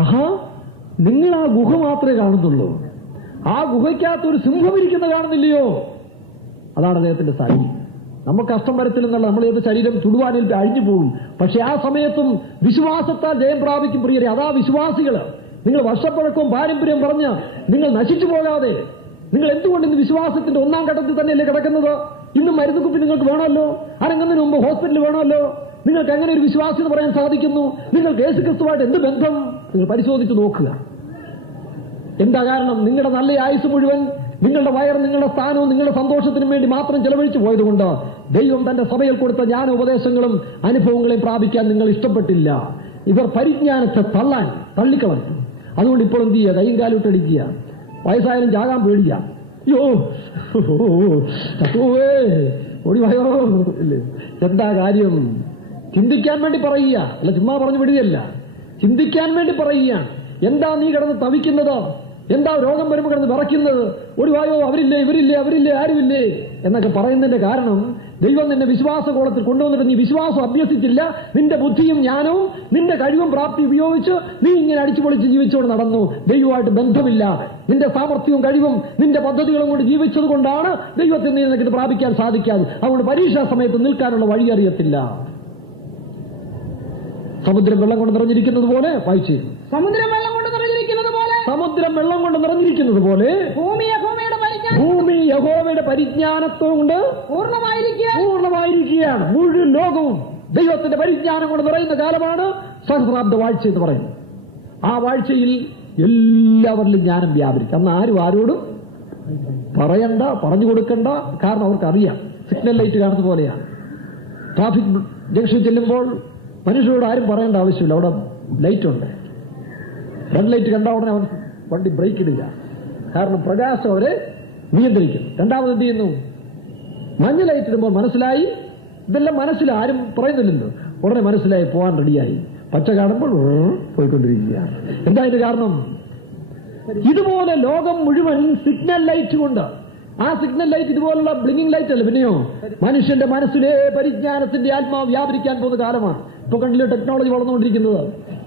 ആഹാ, നിങ്ങൾ ആ ഗുഹ മാത്രമേ കാണുന്നുള്ളൂ, ആ ഗുഹയ്ക്കകത്ത് ഒരു സിംഹം ഇരിക്കുന്ന കാണുന്നില്ലയോ? അതാണ് അദ്ദേഹത്തിന്റെ സാരി. നമുക്ക് കഷ്ടം വരത്തില്ലെന്നുള്ള നമ്മൾ ഏത് ശരീരം ചുടുവാനിൽ അഴിഞ്ഞു പോകും. പക്ഷെ ആ സമയത്തും വിശ്വാസത്താൽ ജയം പ്രാപിക്കും. പ്രിയരെ, അതാ വിശ്വാസികള്. നിങ്ങൾ വർഷപ്പഴക്കവും പാരമ്പര്യം പറഞ്ഞ് നിങ്ങൾ നശിച്ചു പോകാതെ, നിങ്ങൾ എന്തുകൊണ്ട് ഇന്ന് വിശ്വാസത്തിന്റെ 1-ാം ഘട്ടത്തിൽ തന്നെയല്ലേ കിടക്കുന്നത്? ഇന്ന് മരുന്ന് കുപ്പി നിങ്ങൾക്ക് വേണമല്ലോ, അരങ്ങുന്നതിന് മുമ്പ് ഹോസ്പിറ്റൽ വേണമല്ലോ. നിങ്ങൾക്ക് എങ്ങനെ ഒരു വിശ്വാസി എന്ന് പറയാൻ സാധിക്കുന്നു? നിങ്ങൾക്ക് യേശു ക്രിസ്തുവായിട്ട് എന്ത് ബന്ധം? നിങ്ങൾ പരിശോധിച്ച് നോക്കുക. എന്താ കാരണം? നിങ്ങളുടെ നല്ല ആയുസ് മുഴുവൻ നിങ്ങളുടെ വയർ, നിങ്ങളുടെ സ്ഥാനവും നിങ്ങളുടെ സന്തോഷത്തിനും വേണ്ടി മാത്രം ചെലവഴിച്ചു പോയതുകൊണ്ട് ദൈവം തന്റെ സഭയിൽ കൊടുത്ത ജ്ഞാന ഉപദേശങ്ങളും അനുഭവങ്ങളെയും പ്രാപിക്കാൻ നിങ്ങൾ ഇഷ്ടപ്പെട്ടില്ല. ഇവർ പരിജ്ഞാനത്തെ തള്ളിക്കളഞ്ഞു. അതുകൊണ്ട് ഇപ്പോൾ എന്ത് ചെയ്യുക? കൈയും കാലിട്ടടിക്കുക. വയസ്സായാലും ചാകാൻ പേടിക്കുക. അയ്യോ ഓടിവായോ ഇല്ലേ? എന്താ കാര്യം? ചിന്തിക്കാൻ വേണ്ടി പറയുക, അല്ല ചുമ്മാ പറഞ്ഞു വിടുകയല്ല, ചിന്തിക്കാൻ വേണ്ടി പറയുകയാണ്. എന്താ നീ കിടന്ന് തവിക്കുന്നത്? എന്താ രോഗം വരുമ്പോൾ കിടന്ന് വിറയ്ക്കുന്നത്? ഒടിവായോ, അവരില്ലേ, ഇവരില്ലേ, ആരുമില്ലേ എന്നൊക്കെ പറയുന്നതിന്റെ കാരണം ദൈവം നിന്നെ വിശ്വാസകോളത്തിൽ കൊണ്ടുവന്നിട്ട് നീ വിശ്വാസം അഭ്യസിച്ചില്ല. നിന്റെ ബുദ്ധിയും ജ്ഞാനവും നിന്റെ കഴിവും പ്രാപ്തി ഉപയോഗിച്ച് നീ ഇങ്ങനെ അടിച്ചുപൊളിച്ച് ജീവിച്ചുകൊണ്ട് നടന്നു, ദൈവമായിട്ട് ബന്ധമില്ലാതെ. നിന്റെ സാമർഥ്യവും കഴിവും നിന്റെ പദ്ധതികളും കൊണ്ട് ജീവിച്ചത് കൊണ്ടാണ് ദൈവത്തിൽ നീ നിനക്ക് പ്രാപിക്കാൻ സാധിക്കാതെ. അതുകൊണ്ട് പരീക്ഷാ സമയത്ത് നിൽക്കാനുള്ള വഴി അറിയത്തില്ല. സമുദ്രം വെള്ളം കൊണ്ട് നിറഞ്ഞിരിക്കുന്നത് പോലെ വായിച്ചു. സമുദ്രം വെള്ളം കൊണ്ട് നിറഞ്ഞിരിക്കുന്നത് പോലെ, സമുദ്രം വെള്ളം കൊണ്ട് നിറഞ്ഞിരിക്കുന്നത് പോലെ ഭൂമി യഹോവയുടെ പരിജ്ഞാനത്തോണ്ട് പൂർണ്ണമായിരിക്കുകയാണ്. മുഴുവൻ ലോകവും ദൈവത്തിന്റെ പരിജ്ഞാനം കൊണ്ട് നിറയുന്ന കാലമാണ് സഹസ്രാബ്ദ വാഴ്ച എന്ന് പറയുന്നത്. ആ വാഴ്ചയിൽ എല്ലാവരിലും ജ്ഞാനം വ്യാപരിക്കും. അന്ന് ആരും ആരോടും പറയണ്ട, പറഞ്ഞു കൊടുക്കണ്ട. കാരണം അവർക്കറിയാം. സിഗ്നൽ ലൈറ്റ് കാണുന്ന പോലെയാണ്. ട്രാഫിക് ജംഗ്ഷനിൽ ചെല്ലുമ്പോൾ മനുഷ്യരോട് ആരും പറയേണ്ട ആവശ്യമില്ല. അവിടെ ലൈറ്റ് ഉണ്ട്. റെഡ് ലൈറ്റ് കണ്ട ഉടനെ അവൻ വണ്ടി ബ്രേക്ക് ഇടില്ല. കാരണം പ്രകാശം അവരെ നിയന്ത്രിക്കും. രണ്ടാമത് എന്ത് ചെയ്യുന്നു? മഞ്ഞ ലൈറ്റ് ഇടുമ്പോൾ മനസ്സിലായി. ഇതെല്ലാം മനസ്സിലായി, ആരും പറയുന്നില്ലല്ലോ. ഉടനെ മനസ്സിലായി, പോകാൻ റെഡിയായി. പച്ച കാണുമ്പോൾ പോയിക്കൊണ്ടിരിക്കുകയാണ്. എന്താ ഇത് കാരണം? ഇതുപോലെ ലോകം മുഴുവൻ സിഗ്നൽ ലൈറ്റ് കൊണ്ട്, ആ സിഗ്നൽ ലൈറ്റ് ഇതുപോലുള്ള ബ്ലിങ്ങിങ് ലൈറ്റ് അല്ല, പിന്നെയോ മനുഷ്യന്റെ മനസ്സിലെ പരിജ്ഞാനത്തിന്റെ ആത്മാവ് വ്യാപരിക്കാൻ പോകുന്ന കാലമാണ്. ഇപ്പൊ കണ്ടില്ലേ ടെക്നോളജി വളർന്നുകൊണ്ടിരിക്കുന്നത്.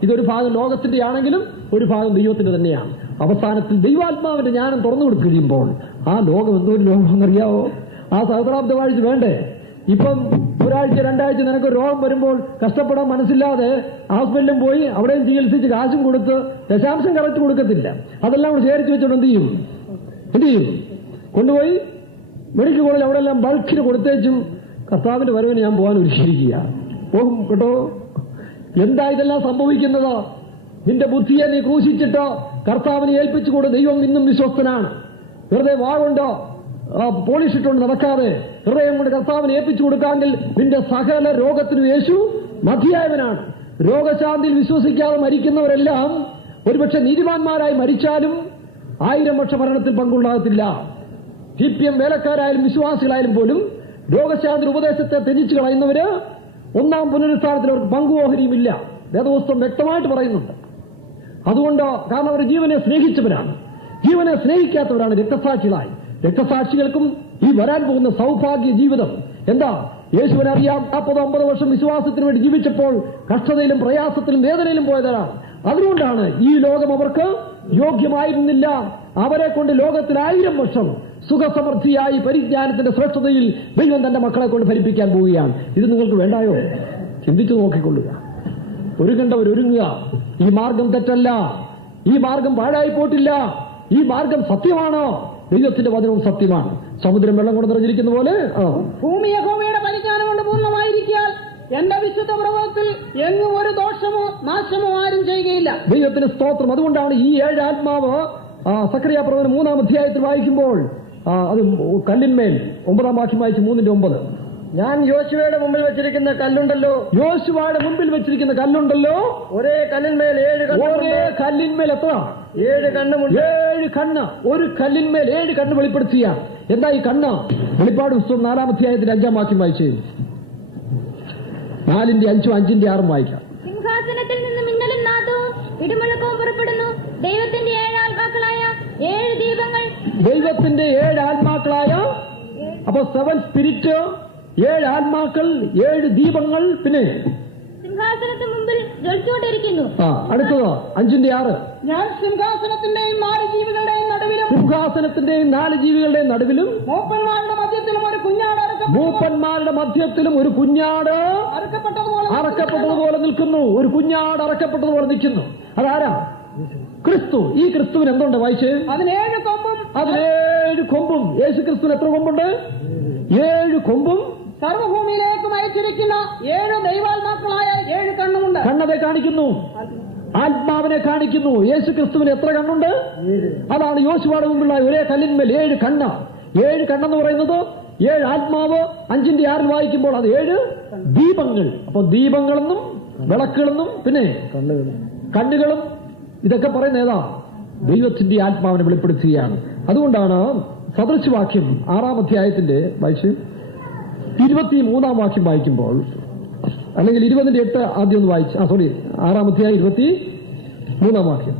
ഇതൊരു ഭാഗം ലോകത്തിന്റെ ആണെങ്കിലും ഒരു ഭാഗം ദൈവത്തിന്റെ തന്നെയാണ്. അവസാനത്തിൽ ദൈവാത്മാവിന്റെ ജ്ഞാനം തുറന്നു കൊടുക്കുകയുമ്പോൾ ആ ലോകം എന്തോരു ലോകമെന്നറിയാവോ? ആ സഹസ്രാബ്ദ വാഴ്ച വേണ്ടേ? ഇപ്പം ഒരാഴ്ച രണ്ടാഴ്ച നിനക്ക് രോഗം വരുമ്പോൾ കഷ്ടപ്പെടാൻ മനസ്സില്ലാതെ ഹോസ്പിറ്റലിലും പോയി അവിടെയും ചികിത്സിച്ച് കാശും കൊടുത്ത് ദശാംശം കറക്റ്റ് കൊടുക്കത്തില്ല. അതെല്ലാം കൂടെ ശേഖരിച്ച് വെച്ചോണ്ട് എന്ത് ചെയ്യും? കൊണ്ടുപോയി മെഡിക്കൽ കോളേജ് അവിടെ എല്ലാം ബൾക്കിന് കൊടുത്തേച്ചും കർത്താവിന്റെ വരവിന് ഞാൻ പോകാൻ ഒരുക്കിയിരിക്കുക. പോകും കേട്ടോ. എന്താ ഇതെല്ലാം സംഭവിക്കുന്നത്? നിന്റെ ബുദ്ധിയെ നീ ക്രൂശിച്ചിട്ടോ കർത്താവിനെ ഏൽപ്പിച്ചുകൊണ്ട് ദൈവം ഇന്നും വിശ്വസ്തനാണ്. വെറുതെ വാഗുണ്ടോ പോളിഷ് ഇട്ടുകൊണ്ട് നടക്കാതെ ഹൃദയം കൊണ്ട് കർത്താവിനെ ഏൽപ്പിച്ചു കൊടുക്കാമെങ്കിൽ നിന്റെ സകല രോഗത്തിനും യേശു മതിയായവനാണ്. രോഗശാന്തിയിൽ വിശ്വസിക്കാതെ മരിക്കുന്നവരെല്ലാം ഒരുപക്ഷെ നീതിമാന്മാരായി മരിച്ചാലും 1000 വർഷ മരണത്തിൽ പങ്കുണ്ടാകത്തില്ല. CPM വേലക്കാരായാലും വിശ്വാസികളായാലും പോലും രോഗശാന്തി ഉപദേശത്തെ ത്യജിച്ചു കളയുന്നവര് ഒന്നാം പുനരുത്ഥാനത്തിൽ അവർക്ക് പങ്കുപോഹരിയുമില്ല. വേദപുസ്തകം വ്യക്തമായിട്ട് പറയുന്നുണ്ട്. അതുകൊണ്ട് കാരണം അവർ ജീവനെ സ്നേഹിച്ചവരാണ്. ജീവനെ സ്നേഹിക്കാത്തവരാണ് രക്തസാക്ഷികളായി. രക്തസാക്ഷികൾക്കും ഈ വരാൻ പോകുന്ന സൗഭാഗ്യ ജീവിതം എന്താ? യേശുവിനറിയാം. 49 വർഷം വിശ്വാസത്തിന് വേണ്ടി ജീവിച്ചപ്പോൾ കഷ്ടതയിലും പ്രയാസത്തിലും വേദനയിലും പോയതാണ്. അതുകൊണ്ടാണ് ഈ ലോകം അവർക്ക് യോഗ്യമായിരുന്നില്ല. അവരെ കൊണ്ട് ലോകത്തിൽ 1000 വർഷം സുഖസമൃദ്ധിയായി പരിജ്ഞാനത്തിന്റെ ശ്രേഷ്ഠതയിൽ ദൈവം തന്റെ മക്കളെ കൊണ്ട് ഭരിപ്പിക്കാൻ പോവുകയാണ്. ഇത് നിങ്ങൾക്ക് വേണ്ടായോ? ചിന്തിച്ചു നോക്കിക്കൊള്ളുക. ഒരുങ്ങുക. ഈ മാർഗം തെറ്റല്ല. ഈ മാർഗം പാഴായി പോയിട്ടില്ല. ഈ മാർഗം സത്യമാണ്. ദൈവത്തിന്റെ വചനവും സത്യമാണ്. സമുദ്രം വെള്ളം കൊണ്ട് നിറഞ്ഞിരിക്കുന്ന പോലെ ഭൂമി യഹോവയുടെ പരിജ്ഞാനം കൊണ്ട് പൂർണ്ണമായിരിക്കാൻ എന്റെ വിശുദ്ധ പ്രഭവത്തിൽ എങ്ങും ഒരു ദോഷമോ നാശമോ ആരും ചെയ്യുകയില്ല. ദൈവത്തിന് സ്തോത്രം. അതുകൊണ്ടാണ് ഈ 7 ആത്മാവ് സക്കറിയ പ്രവചനം 3-ാം അധ്യായത്തിൽ വായിക്കുമ്പോൾ അത് കല്ലിന്മേൽ 9-ാം വാക്യം വായിച്ച് 3:9 ഞാൻ യോശുവയുടെ മുമ്പിൽ വെച്ചിരിക്കുന്ന കല്ലുണ്ടല്ലോ, ഒരേ കല്ലിന്മേൽ 7 എത്ര 7 കണ്ണുമുണ്ട്. 7 കണ്ണ്. ഒരു കല്ലിന്മേൽ 7 കണ്ണ് വെളിപ്പെടുത്തിയ എന്താ ഈ കണ്ണ്? വെളിപ്പാട് പുസ്തകം 4-ാം അധ്യായത്തിൽ 5-ാം വാക്യം വായിച്ചു. 4-5, 5-6 വായിക്കാം. സിംഹാസനത്തിൽ നിന്ന് മിന്നലും നാദവും ഇടിമുഴക്കവും പുറപ്പെടുന്നു. ദൈവത്തിന്റെ 7 ആത്മാക്കളായ 7 ദീപങ്ങൾ. ദൈവത്തിന്റെ 7 ആത്മാക്കളായ, അപ്പൊ 7 സ്പിരിറ്റ്, 7 ആത്മാക്കൾ, 7 ദീപങ്ങൾ. പിന്നെ സിംഹാസനത്തിന് മുമ്പിൽ ജ്വലിച്ചുകൊണ്ടിരിക്കുന്നു. അടുത്തത് 5-6. ഞാൻ സിംഹാസനത്തിന്റെയും 4 ജീവികളുടെയും നടുവിലും മൂപ്പന്മാരുടെ മധ്യത്തിലും ഒരു കുഞ്ഞാട് അറക്കപ്പെട്ടതുപോലെ നിൽക്കുന്നു. ഒരു കുഞ്ഞാട് അറക്കപ്പെട്ടതുപോലെ നിൽക്കുന്നു. അതാരാ? ക്രിസ്തു. ഈ ക്രിസ്തുവിന് എന്തുണ്ട് വായിച്ച്? അതിന് 7 കൊമ്പും. യേശു ക്രിസ്തുവിന് എത്ര കൊമ്പുണ്ട്? 7 കൊമ്പും. സർവഭൂമിയിലേക്ക് അയച്ചിരിക്കുന്ന 7 ദൈവാത്മാക്കളായ 7 കണ്ണുമുണ്ട്. കണ്ണതെ കാണിക്കുന്നു, ആത്മാവിനെ കാണിക്കുന്നു. യേശു ക്രിസ്തുവിന് എത്ര കണ്ണുണ്ട്? അതാണ് യോശുവയുടെ മുമ്പുള്ള ഒരേ കല്ലിന്മേൽ 7 കണ്ണ്. 7 കണ്ണെന്ന് പറയുന്നത് 7 ആത്മാവ്. 5-6 വായിക്കുമ്പോൾ അത് 7 ദീപങ്ങൾ. അപ്പൊ ദീപങ്ങളെന്നും വിളക്കുകളെന്നും പിന്നെ കണ്ണുകളും ഇതൊക്കെ പറയുന്ന ഏതാ? ദൈവത്തിന്റെ ആത്മാവിനെ വെളിപ്പെടുത്തുകയാണ്. അതുകൊണ്ടാണ് സദൃശവാക്യം 6-ാം അധ്യായത്തിന്റെ വായിച്ച് 23-ാം വാക്യം വായിക്കുമ്പോൾ, അല്ലെങ്കിൽ 20-8 ആദ്യം ഒന്ന് വായിച്ച് 6-ാം അധ്യായം 23-ാം വാക്യം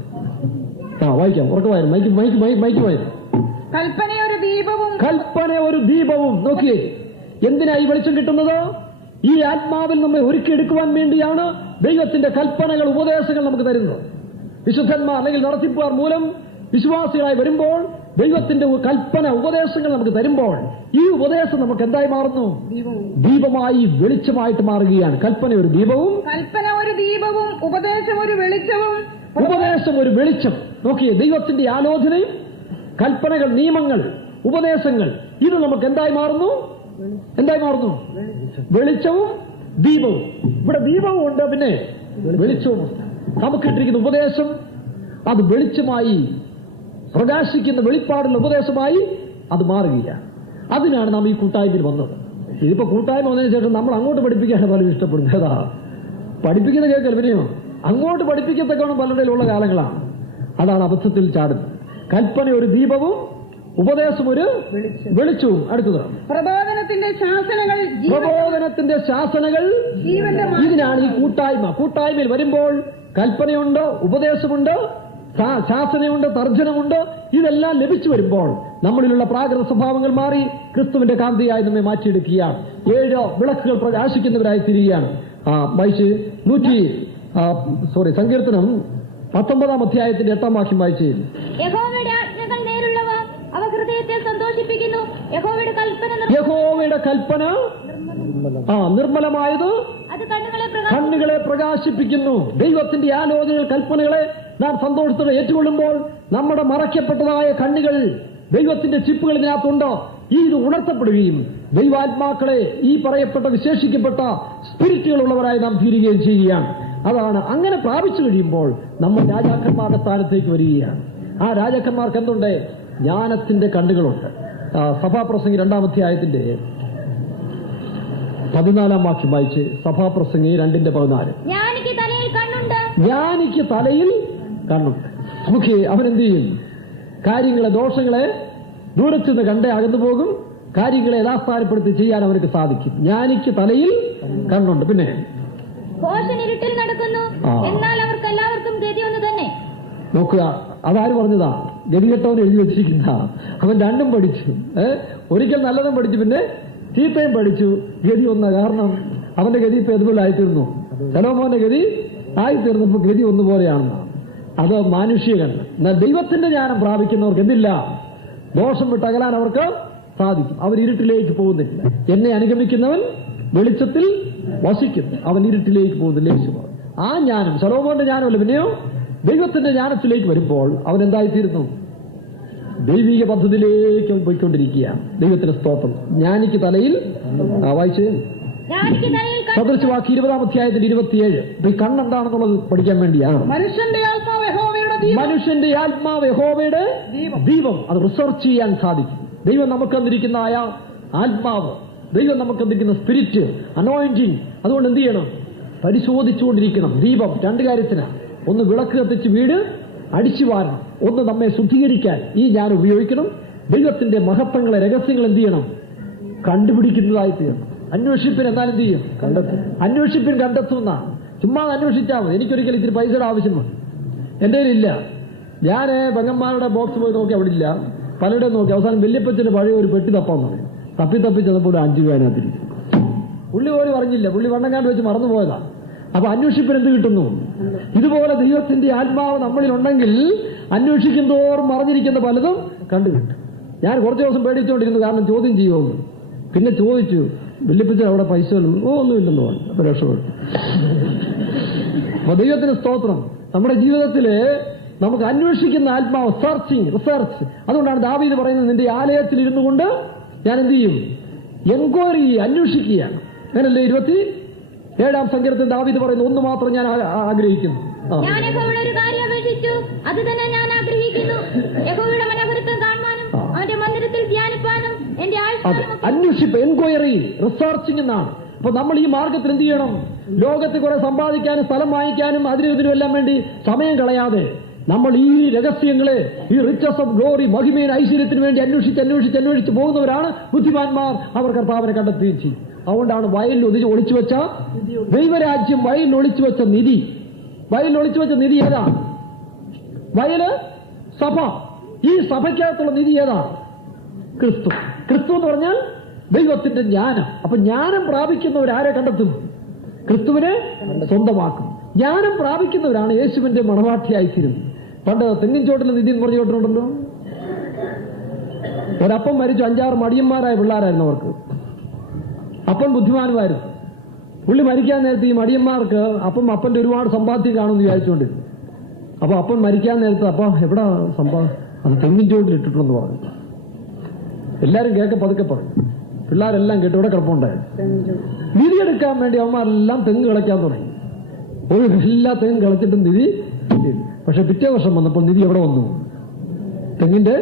വായിക്കാം. ഉറക്കമായിരുന്നു. മൈക്ക് വായിരുന്നു. കൽപ്പന ഒരു ദീപവും. നോക്കിയേ, എന്തിനായി വെളിച്ചം കിട്ടുന്നത്? ഈ ആത്മാവിൽ നമ്മെ ഒരുക്കിയെടുക്കുവാൻ വേണ്ടിയാണ് ദൈവത്തിന്റെ കൽപ്പനകൾ, ഉപദേശങ്ങൾ നമുക്ക് തരുന്നത്. വിശുദ്ധന്മാർ അല്ലെങ്കിൽ നടത്തിപ്പുകാർ മൂലം വിശ്വാസികളായി വരുമ്പോൾ ദൈവത്തിന്റെ കൽപ്പന ഉപദേശങ്ങൾ നമുക്ക് തരുമ്പോൾ ഈ ഉപദേശം നമുക്ക് എന്തായി മാറുന്നു? ദീപമായി വെളിച്ചമായിട്ട് മാറുകയാണ്. കൽപ്പന ഒരു ദീപവും ഉപദേശം ഒരു വെളിച്ചവും. ഉപദേശം ഒരു വെളിച്ചം. നോക്കിയേ, ദൈവത്തിന്റെ ആലോചനയും കൽപ്പനകൾ, നിയമങ്ങൾ, ഉപദേശങ്ങൾ, ഇത് നമുക്ക് എന്തായി മാറുന്നു? വെളിച്ചവും ദീപവും. ഇവിടെ ദീപവും ഉണ്ട്, പിന്നെ വെളിച്ചവും ഉണ്ട്. നമുക്ക് ഇട്ടിരിക്കുന്ന ഉപദേശം അത് വെളിച്ചമായി പ്രകാശിക്കുന്ന വെളിപ്പാടുള്ള ഉപദേശമായി അത് മാറുകയാണ്. അതിനാണ് നാം ഈ കൂട്ടായ്മയിൽ വന്നത്. ഇതിപ്പോ കൂട്ടായ്മ വന്നതിന് ശേഷം നമ്മൾ അങ്ങോട്ട് പഠിപ്പിക്കാൻ പലരും ഇഷ്ടപ്പെടുന്നത്. ഏതാ പഠിപ്പിക്കുന്ന കേൾക്കൽ പിന്നെയോ അങ്ങോട്ട് പഠിപ്പിക്കത്തക്കോണം പലരുടെയും ഉള്ള കാലങ്ങളാണ്. അതാണ് അബദ്ധത്തിൽ ചാടുന്നത്. കൽപ്പന ഒരു ദീപവും ഉപദേശം ഒരു വെളിച്ചവും. അടുത്തത് പ്രബോധനത്തിന്റെ ശാസനകൾ. ഇതിനാണ് ഈ കൂട്ടായ്മയിൽ വരുമ്പോൾ കൽപ്പനയുണ്ട്, ഉപദേശമുണ്ട്, ശാസനയുണ്ട്, തർജ്ജനമുണ്ട്. ഇതെല്ലാം ലഭിച്ചു വരുമ്പോൾ നമ്മളിലുള്ള പ്രാകൃത സ്വഭാവങ്ങൾ മാറി ക്രിസ്തുവിന്റെ കാന്തിയായി നമ്മെ മാറ്റിയെടുക്കുകയാണ്. 7 വിളക്കുകൾ പ്രകാശിക്കുന്നവരായി തിരികെയാണ്. സങ്കീർത്തനം 19-ാം അധ്യായത്തിന്റെ 8-ാം വാക്യം വായിച്ച്, യഹോവയുടെ ആജ്ഞകൾ നേരുള്ളവ, അവ ഹൃദയത്തെ സന്തോഷിപ്പിക്കുന്നു. യഹോവയുടെ കൽപ്പന നിർമ്മലമായത്, അത് കണ്ണുകളെ പ്രകാശിപ്പിക്കുന്നു. ദൈവത്തിന്റെ ആലോചനകൾ, കൽപ്പനകളെ നാം സന്തോഷത്തോടെ ഏറ്റുകൊള്ളുമ്പോൾ നമ്മുടെ മറയ്ക്കപ്പെട്ടതായ കണ്ണുകൾ ദൈവത്തിന്റെ ചിപ്പുകൾ ഇതിനകത്തുണ്ടോ ഇത് ഉണർത്തപ്പെടുകയും ദൈവാത്മാക്കളെ ഈ പറയപ്പെട്ട വിശേഷിക്കപ്പെട്ട സ്പിരിറ്റുകളുള്ളവരായി നാം തീരുകയും ചെയ്യുകയാണ്. അതാണ് അങ്ങനെ പ്രാപിച്ചു കഴിയുമ്പോൾ നമ്മൾ രാജാക്കന്മാരുടെ സ്ഥാനത്തേക്ക് വരികയാണ്. ആ രാജാക്കന്മാർക്ക് എന്തുണ്ട്? ജ്ഞാനത്തിന്റെ കണ്ണുകളുണ്ട്. സഭാപ്രസംഗി 2-ാം അധ്യായത്തിന്റെ 14-ാം വാക്യം വായിച്ച്. സഭാപ്രസംഗി 2:14. ജ്ഞാനിക്ക് തലയിൽ കണ്ണുണ്ട്. നമുക്ക് അവനെന്ത് ചെയ്യും? കാര്യങ്ങളെ, ദോഷങ്ങളെ ദൂരത്തു നിന്ന് കണ്ടേ അകന്നു പോകും. കാര്യങ്ങളെ യഥാസ്ഥാനപ്പെടുത്തി ചെയ്യാൻ അവർക്ക് സാധിക്കും. ജ്ഞാനിക്ക് തലയിൽ കണ്ണുണ്ട്. പിന്നെ ഇരുട്ടിൽ നടക്കുന്നു, എന്നാൽ അവർക്ക് എല്ലാവർക്കും ഗതി ഒന്ന് തന്നെ. നോക്കുക, അതാര് പറഞ്ഞതാ? ഗതികെട്ടവൻ എഴുതി വെച്ചിരിക്കുന്ന. അവൻ രണ്ടും പഠിച്ചു. ഒരിക്കൽ നല്ലതും പഠിച്ചു, പിന്നെ ചീത്തയും പഠിച്ചു. ഗതി ഒന്ന. കാരണം അവന്റെ ഗതി ഇപ്പൊ എതുപോലെ ആയിത്തീർന്നു. ശലോമോന്റെ ഗതി ആയിത്തീർന്നപ്പോ ഗതി ഒന്നുപോലെയാണെന്ന്. അത് മാനുഷിക കണ്ണ്. എന്നാൽ ദൈവത്തിന്റെ ജ്ഞാനം പ്രാപിക്കുന്നവർക്ക് എന്തില്ല? ദോഷം വിട്ടകലാൻ അവർക്ക് സാധിക്കും. അവർ ഇരുട്ടിലേക്ക് പോകുന്നില്ല. എന്നെ അനുഗമിക്കുന്നവൻ വെളിച്ചത്തിൽ വസിക്കുന്നു, അവൻ ഇരുട്ടിലേക്ക് പോകുന്നില്ല. ആ ജ്ഞാനം ശലോമോന്റെ ജ്ഞാനമല്ല, പിന്നെയോ ദൈവത്തിന്റെ ജ്ഞാനത്തിലേക്ക് വരുമ്പോൾ അവൻ എന്തായിത്തീരുന്നു? ദൈവിക പദ്ധതിയിലേക്ക് അവൻ പോയിക്കൊണ്ടിരിക്കുകയാണ്. ദൈവത്തിന്റെ സ്തോത്രം. ജ്ഞാനിക്ക് തലയിൽ വായിച്ച് സദൃശവാക്യം 20-ാം അധ്യായത്തിന്റെ 27. ഈ കണ്ണെന്താണെന്നുള്ളത് പഠിക്കാൻ വേണ്ടിയാണ്. മനുഷ്യന്റെ ആത്മാവ് യഹോവയുടെ ദീപം. അത് റിസർച്ച് ചെയ്യാൻ സാധിക്കും. ദൈവം നമുക്ക് തന്നിരിക്കുന്ന ആത്മാവ്, ദൈവം നമുക്ക് തന്നിരിക്കുന്ന സ്പിരിറ്റ്, അനോയിന്റിങ്. അതുകൊണ്ട് എന്ത് ചെയ്യണം? പരിശോധിച്ചുകൊണ്ടിരിക്കണം. ദീപം 2 കാര്യത്തിനാണ്. ഒന്ന് വിളക്ക് കത്തിച്ച് വീട് അടിച്ചു വാരണം. ഒന്ന് നമ്മെ ശുദ്ധീകരിക്കാൻ ഈ ജ്ഞാനം ഉപയോഗിക്കണം. ദൈവത്തിന്റെ മഹത്വങ്ങളെ, രഹസ്യങ്ങൾ എന്ത് ചെയ്യണം? കണ്ടുപിടിക്കുന്നതായി തീരണം. അന്വേഷിപ്പിൻ. എന്നാൽ എന്ത് ചെയ്യും? അന്വേഷിപ്പിൻ, കണ്ടെത്തുന്ന. ചുമ്മാ അന്വേഷിച്ചാൽ മതി. എനിക്കൊരിക്കലും ഇത്തിരി പൈസയുടെ ആവശ്യമാണ്, എൻ്റെ കയ്യിലില്ല. ഞാൻ പെങ്ങന്മാരുടെ ബോക്സ് പോയി നോക്കി, അവിടെ ഇല്ല. പലരുടെ നോക്കി. അവസാനം വല്യപ്പച്ചന്റെ പഴയ ഒരു പെട്ടി തപ്പാന്ന് പറയും. തപ്പി ചെന്നപ്പോൾ 5 രൂപ അതിനകത്തിരിക്കും. പുള്ളി പോലും അറിഞ്ഞില്ല. പുള്ളി വണ്ണങ്ങാണ്ട് വെച്ച് മറന്നുപോയതാ. അപ്പൊ അന്വേഷിപ്പിന് എന്ത് കിട്ടുന്നു? ഇതുപോലെ ദൈവത്തിന്റെ ആത്മാവ് നമ്മളിലുണ്ടെങ്കിൽ അന്വേഷിക്കും തോറും മറഞ്ഞിരിക്കുന്ന പലതും കണ്ടുകിട്ടും. ഞാൻ കുറച്ച് ദിവസം പേടിച്ചുകൊണ്ടിരുന്നു, കാരണം ചോദ്യം ചെയ്യുമെന്ന്. പിന്നെ ചോദിച്ചു, വല്യപ്പച്ചൻ അവിടെ പൈസ ഒന്നുമില്ലെന്ന് പറഞ്ഞു. അപ്പൊ രക്ഷപ്പെട്ടു. അപ്പൊ ദൈവത്തിന് സ്തോത്രം. നമ്മുടെ ജീവിതത്തില് നമുക്ക് അന്വേഷിക്കുന്ന ആത്മാവ്, റിസർച്ച്. അതുകൊണ്ടാണ് ദാവീദ് പറയുന്നത്, നിന്റെ ആലയത്തിൽ ഇരുന്നു കൊണ്ട് ഞാൻ എന്ത് ചെയ്യും? എൻക്വയറി, അന്വേഷിക്കുകയാണ്. അങ്ങനല്ലേ 27-ാം സങ്കീർത്തനത്തിൽ ദാവീദ് പറയുന്നു, ഒന്ന് മാത്രം ഞാൻ ആഗ്രഹിക്കുന്നു. ഞാൻ യഹോവയുടെ ഒരു കാര്യം അപേക്ഷിച്ചു, അത് തന്നെ ഞാൻ ആഗ്രഹിക്കുന്നു, യഹോവയുടെ മനോഹരത്വം കാണുവാനും അവന്റെ മന്ദിരത്തിൽ ധ്യാനിപ്പാനും എന്റെ അന്വേഷിപ്പ്, എൻക്വയറി, റിസർച്ചിങ് എന്നാണ്. അപ്പൊ നമ്മൾ ഈ മാർഗത്തിൽ എന്ത് ചെയ്യണം? ലോകത്ത് കുറെ സമ്പാദിക്കാനും സ്ഥലം വാങ്ങിക്കാനും അതിനും എല്ലാം വേണ്ടി സമയം കളയാതെ നമ്മൾ ഈ രഹസ്യങ്ങളെ, ഈ റിച്ചസ് ഓഫ് ഗ്ലോറി, മഹിമയും ഐശ്വര്യത്തിന് വേണ്ടി അന്വേഷിച്ച് പോകുന്നവരാണ് ബുദ്ധിമാന്മാർ. അവർ കർത്താവിനെ കണ്ടെത്തുകയും ചെയ്യും. അതുകൊണ്ടാണ് വയലിൽ ഒളിച്ചു വെച്ച ദൈവരാജ്യം, വയലിൽ ഒളിച്ചു വെച്ച നിധി. വയലിൽ ഒളിച്ചു വെച്ച നിധി ഏതാ? വയല് സഭ. ഈ സഭയ്ക്കകത്തുള്ള നിധി ഏതാ? ക്രിസ്തു. ക്രിസ്തു എന്ന് പറഞ്ഞാൽ ദൈവത്തിന്റെ ജ്ഞാനം. അപ്പൊ ജ്ഞാനം പ്രാപിക്കുന്നവരാരെ കണ്ടെത്തും? ക്രിസ്തുവിനെ സ്വന്തമാക്കും. ജ്ഞാനം പ്രാപിക്കുന്നവരാണ് യേശുവിന്റെ മണവാട്ടിയായിത്തീരുന്നത്. പണ്ട് തെങ്ങിൻ ചോട്ടിൽ നിധി എന്ന് പറഞ്ഞു കേട്ടിട്ടുണ്ടല്ലോ. ഒരപ്പം മരിച്ചു. 5-6 മടിയന്മാരായ പിള്ളേരായിരുന്നു അവർക്ക്. അപ്പൻ ബുദ്ധിമാനുമായിരുന്നു. പുള്ളി മരിക്കാൻ നേരത്ത് ഈ മടിയന്മാർക്ക് അപ്പന്റെ ഒരുപാട് സമ്പാദ്യം കാണുമെന്ന് വിചാരിച്ചുകൊണ്ടിരുന്നു. അപ്പൊ അപ്പൻ മരിക്കാൻ നേരത്ത് എവിടെ സമ്പാദ്യം, അത് തെങ്ങിൻ ചോട്ടിൽ ഇട്ടിട്ടുണ്ടെന്ന് പറഞ്ഞു. എല്ലാരും കേൾക്കെ പതുക്കെ പറഞ്ഞു. പിള്ളേരെല്ലാം കേട്ട് ഇവിടെ കിടപ്പുണ്ടായിരുന്നു. നിധിയെടുക്കാൻ വേണ്ടി അവന്മാരെല്ലാം തെങ്ങ് കിളയ്ക്കാൻ തുടങ്ങി. എല്ലാ തെങ്ങ് കിളച്ചിട്ടും നിധി. പക്ഷെ പിറ്റേ വർഷം വന്നപ്പോൾ നിധി എവിടെ വന്നു? തെങ്ങിന്റെ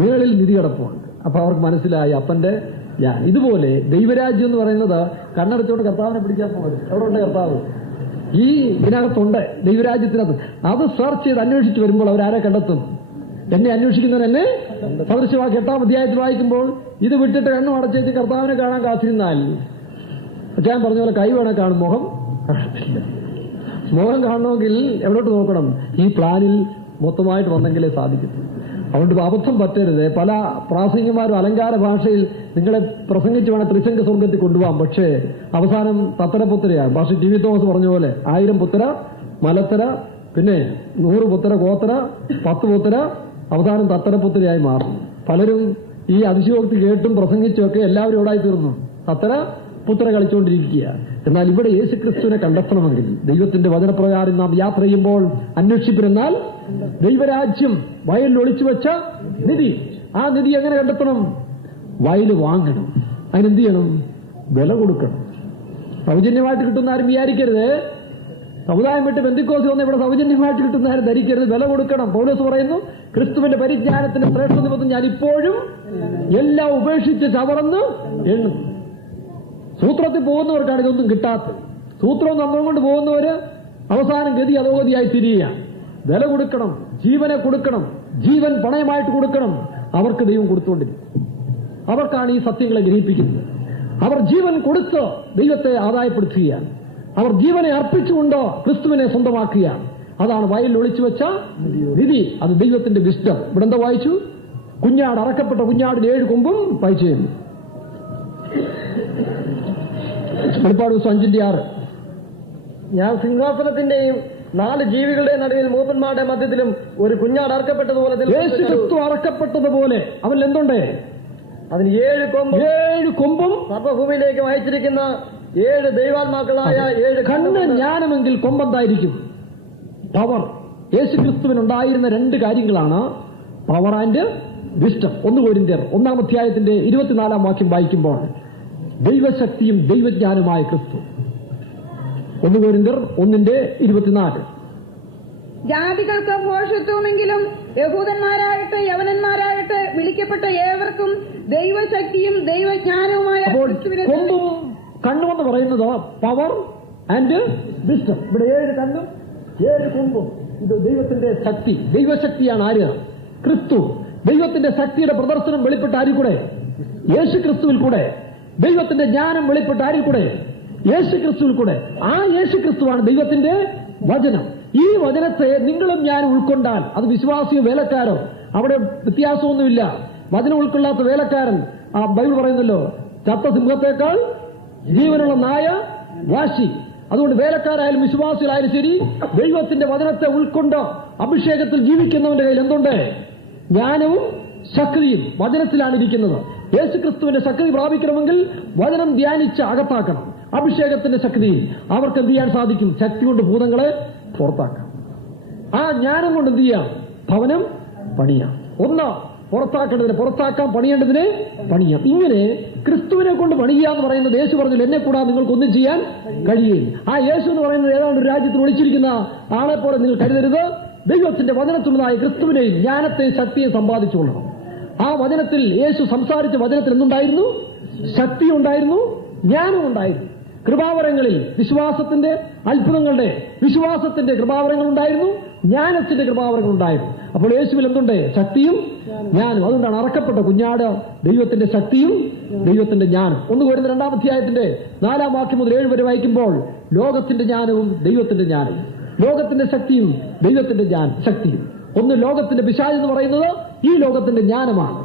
മേളിൽ നിധി കിടപ്പുണ്ട്. അപ്പൊ അവർക്ക് മനസ്സിലായി അപ്പന്റെ ഞാൻ. ഇതുപോലെ ദൈവരാജ്യം എന്ന് പറയുന്നത് കണ്ണടച്ചോണ്ട് കർത്താവിനെ പിടിക്കാൻ പോകരുത്. എവിടെ ഉണ്ട് കർത്താവ്? ഈ ഇതിനകത്തുണ്ട്, ദൈവരാജ്യത്തിനകത്ത്. അത് സെർച്ച് ചെയ്ത് അന്വേഷിച്ച് വരുമ്പോൾ അവരാരെ കണ്ടെത്തും? എന്നെ അന്വേഷിക്കുന്നവർ എന്നെ സദൃശവാക്യം 8-ാം അധ്യായത്തിൽ വായിക്കുമ്പോൾ ഇത് വിട്ടിട്ട് കണ്ണും അടച്ചേച്ച് കർത്താവിനെ കാണാൻ കാത്തിരുന്നാൽ, ഞാൻ പറഞ്ഞ പോലെ കൈ വേണേ കാണും, മുഖം കാണത്തില്ല. മുഖം കാണണമെങ്കിൽ എവിടോട്ട് നോക്കണം? ഈ പ്ലാനിൽ മൊത്തമായിട്ട് വന്നെങ്കിലേ സാധിക്കും. അതുകൊണ്ട് അബദ്ധം പറ്റരുത്. പല പ്രാസംഗികന്മാരും അലങ്കാര ഭാഷയിൽ നിങ്ങളെ പ്രസംഗിച്ച് വേണം ത്രിശങ്ക സ്വർഗത്തിൽ കൊണ്ടുപോകാം. പക്ഷേ അവസാനം തത്തരപുത്തരയാണ്. പക്ഷെ ടി വി തോമസ് പറഞ്ഞ പോലെ 1000 പുത്തര, മലത്തര, പിന്നെ 100 പുത്തര, കോത്തര, 10 പുത്തര, അവസാനം തത്തരപുത്തരയായി മാറും. പലരും ഈ അതിശയോക്തി കേട്ടും പ്രസംഗിച്ചും ഒക്കെ എല്ലാവരും എവിടായി തീർന്നു? തത്തര പുത്ര കളിച്ചുകൊണ്ടിരിക്കുക. എന്നാൽ ഇവിടെ യേശുക്രിസ്തുവിനെ കണ്ടെത്തണമെങ്കിൽ ദൈവത്തിന്റെ വചനപ്രകാരം നാം യാത്ര ചെയ്യുമ്പോൾ അന്വേഷിപ്പിരുന്നാൽ ദൈവരാജ്യം വയലിൽ ഒളിച്ചു വെച്ച നിധി. ആ നിധി എങ്ങനെ കണ്ടെത്തണം? വയൽ വാങ്ങണം. അതിനെന്ത് ചെയ്യണം? വില കൊടുക്കണം. സൗജന്യമായിട്ട് കിട്ടുന്ന ആരും വിചാരിക്കരുത്. സമുദായം വിട്ട് ബന്ധുക്കോസ് വന്ന് ഇവിടെ സൗജന്യമായിട്ട് കിട്ടുന്ന ആരും ധരിക്കരുത്. വില കൊടുക്കണം. പൗലോസ് പറയുന്നു, ക്രിസ്തുവിന്റെ പരിജ്ഞാനത്തിന്റെ ശ്രേഷ്ഠ നിമിത്തം ഞാൻ ഇപ്പോഴും എല്ലാം ഉപേക്ഷിച്ച് ചവറന്ന് എണ്ണും. സൂത്രത്തിൽ പോകുന്നവർക്കാണ് ഇതൊന്നും കിട്ടാത്തത്. സൂത്രം തന്നുകൊണ്ട് പോകുന്നവര് അവസാനം ഗതി അധോഗതിയായി തിരിയുകയാണ്. വില കൊടുക്കണം, ജീവനെ കൊടുക്കണം, ജീവൻ പണയമായിട്ട് കൊടുക്കണം. അവർക്ക് ദൈവം കൊടുത്തുകൊണ്ടിരിക്കും. അവർക്കാണ് ഈ സത്യങ്ങളെ ഗ്രഹിപ്പിക്കുന്നത്. അവർ ജീവൻ കൊടുത്ത് ദൈവത്തെ ആദായപ്പെടുത്തുകയാണ്. അവർ ജീവനെ അർപ്പിച്ചുകൊണ്ട് ക്രിസ്തുവിനെ സ്വന്തമാക്കുകയാണ്. അതാണ് വയലിൽ ഒളിച്ചു വെച്ച നിധി. അത് ദൈവത്തിന്റെ വിസ്ഡം. ഇവിടെ എന്താ വായിച്ചു? കുഞ്ഞാട്, അറക്കപ്പെട്ട കുഞ്ഞാടിന് 7 കൊമ്പും വായിച്ചു. വെളിപ്പാട് 5:6. ഞാൻ സിംഹാസനത്തിന്റെയും 4 ജീവികളുടെയും നടുവിൽ മൂപ്പന്മാരുടെ മധ്യത്തിലും ഒരു കുഞ്ഞാട് അറക്കപ്പെട്ടതുപോലെ യേശുക്രിസ്തു അറക്കപ്പെട്ടതുപോലെ അവൻ എന്തുണ്ട്? അതിന് 7 കൊമ്പും സർവഭൂമിയിലേക്ക് അയച്ചിരിക്കുന്ന 7 ദൈവാത്മാക്കളായ 7 കണ്ണ് ജ്ഞാനമെങ്കിൽ കൊമ്പെന്തായിരിക്കും? പവർ. യേശുക്രിസ്തുവിനുണ്ടായിരുന്ന 2 കാര്യങ്ങളാണ് പവർ ആൻഡ് വിസ്ഡം. 1 കൊരിന്ത്യർ 1-ാം അധ്യായത്തിന്റെ 24-ാം വാക്യം വായിക്കുമ്പോൾ ദൈവശക്തിയും ദൈവജ്ഞാനുമായ ക്രിസ്തു. 1 കൊരിന്ത്യർ 1:24. ജാതികൾക്ക് ഭോഷത്വമെങ്കിലും യഹൂദന്മാരാകട്ടെ യവനന്മാരാകട്ടെ വിളിക്കപ്പെട്ട ഏവർക്കും ദൈവശക്തിയും ദൈവജ്ഞാനവുമായ കൊമ്പും കണ്ണുമെന്ന് പറയുന്നത് പവർ ആൻഡ് വിസ്ഡം. ഇവിടെ 7 കണ്ണും 7 കൊമ്പും. ഇത് ദൈവത്തിന്റെ ശക്തി. ദൈവശക്തിയാണ് ആര്? ക്രിസ്തു. ദൈവത്തിന്റെ ശക്തിയുടെ പ്രദർശനം വെളിപ്പെട്ട ആരിൽ കൂടെ? യേശു ക്രിസ്തുവിൽ കൂടെ. ദൈവത്തിന്റെ ജ്ഞാനം വെളിപ്പെട്ട ആരിൽ കൂടെ? യേശു ക്രിസ്തുവിൽ കൂടെ. ആ യേശു ക്രിസ്തുവാണ് ദൈവത്തിന്റെ വചനം. ഈ വചനത്തെ നിങ്ങളും ഞാനും ഉൾക്കൊണ്ടാൽ അത് വിശ്വാസിയോ വേലക്കാരോ അവിടെ വ്യത്യാസമൊന്നുമില്ല. വചനം ഉൾക്കൊള്ളാത്ത വേലക്കാരൻ, ആ ബൈബിൾ പറയുന്നല്ലോ, ചത്ത സിംഹത്തേക്കാൾ ജീവനുള്ള നായ വാശി. അതുകൊണ്ട് വേലക്കാരായാലും വിശ്വാസികളായാലും ശരി, ദൈവത്തിന്റെ വചനത്തെ ഉൾക്കൊണ്ട് അഭിഷേകത്തിൽ ജീവിക്കുന്നവന്റെ കയ്യിൽ എന്തുണ്ട്? ജ്ഞാനവും ശക്തിയും വചനത്തിലാണ് ഇരിക്കുന്നത്. യേശുക്രിസ്തുവിന്റെ ശക്തി പ്രാപിക്കണമെങ്കിൽ വചനം ധ്യാനിച്ച് അകത്താക്കണം. അഭിഷേകത്തിന്റെ ശക്തിയിൽ അവർക്ക് എന്ത് ചെയ്യാൻ സാധിക്കും? ശക്തി കൊണ്ട് ഭൂതങ്ങളെ പുറത്താക്കാം. ആ ജ്ഞാനം കൊണ്ട് എന്ത് ചെയ്യാം? ഭവനം പണിയാം. പുറത്താക്കേണ്ടതിന് പുറത്താക്കാം, പണിയേണ്ടതിന് പണിയാം. ഇങ്ങനെ ക്രിസ്തുവിനെ കൊണ്ട് പണിയുക എന്ന് പറയുന്നത് യേശു പറഞ്ഞില്ല, എന്നെ കൂടാതെ നിങ്ങൾക്കൊന്നും ചെയ്യാൻ കഴിയില്ല. ആ യേശു എന്ന് പറയുന്നത് ഏതാണ്ട് ഒരു രാജ്യത്തിൽ ഒളിച്ചിരിക്കുന്ന ആളെ പോലെ നിങ്ങൾ കരുതരുത്. ദൈവത്തിന്റെ വചനത്തിലുള്ളതായ ക്രിസ്തുവിനെയും ജ്ഞാനത്തെയും ശക്തിയും സമ്പാദിച്ചുകൊള്ളണം. ആ വചനത്തിൽ യേശു സംസാരിച്ച വചനത്തിൽ എന്തുണ്ടായിരുന്നു? ശക്തി ഉണ്ടായിരുന്നു, ജ്ഞാനം ഉണ്ടായിരുന്നു. കൃപാവരങ്ങളിൽ വിശ്വാസത്തിന്റെ അത്ഭുതങ്ങളുടെ വിശ്വാസത്തിന്റെ കൃപാവരങ്ങൾ ഉണ്ടായിരുന്നു, ജ്ഞാനത്തിന്റെ കൃപാവരങ്ങൾ ഉണ്ടായിരുന്നു. അപ്പോൾ യേശുവിൽ എന്തുണ്ട്? ശക്തിയും ജ്ഞാനം. അതുകൊണ്ടാണ് അറക്കപ്പെട്ട കുഞ്ഞാട് ദൈവത്തിന്റെ ശക്തിയും ദൈവത്തിന്റെ ജ്ഞാനം. 1 കൊരിന്ത്യർ 2-ാം അധ്യായത്തിന്റെ 4-ാം വാക്യം മുതൽ 7 വരെ വായിക്കുമ്പോൾ ലോകത്തിന്റെ ജ്ഞാനവും ദൈവത്തിന്റെ ജ്ഞാനവും, ലോകത്തിന്റെ ശക്തിയും ദൈവത്തിന്റെ ശക്തിയും. ഒന്ന് ലോകത്തിന്റെ പിശാച് എന്ന് പറയുന്നത് ഈ ലോകത്തിന്റെ ജ്ഞാനമാണ്.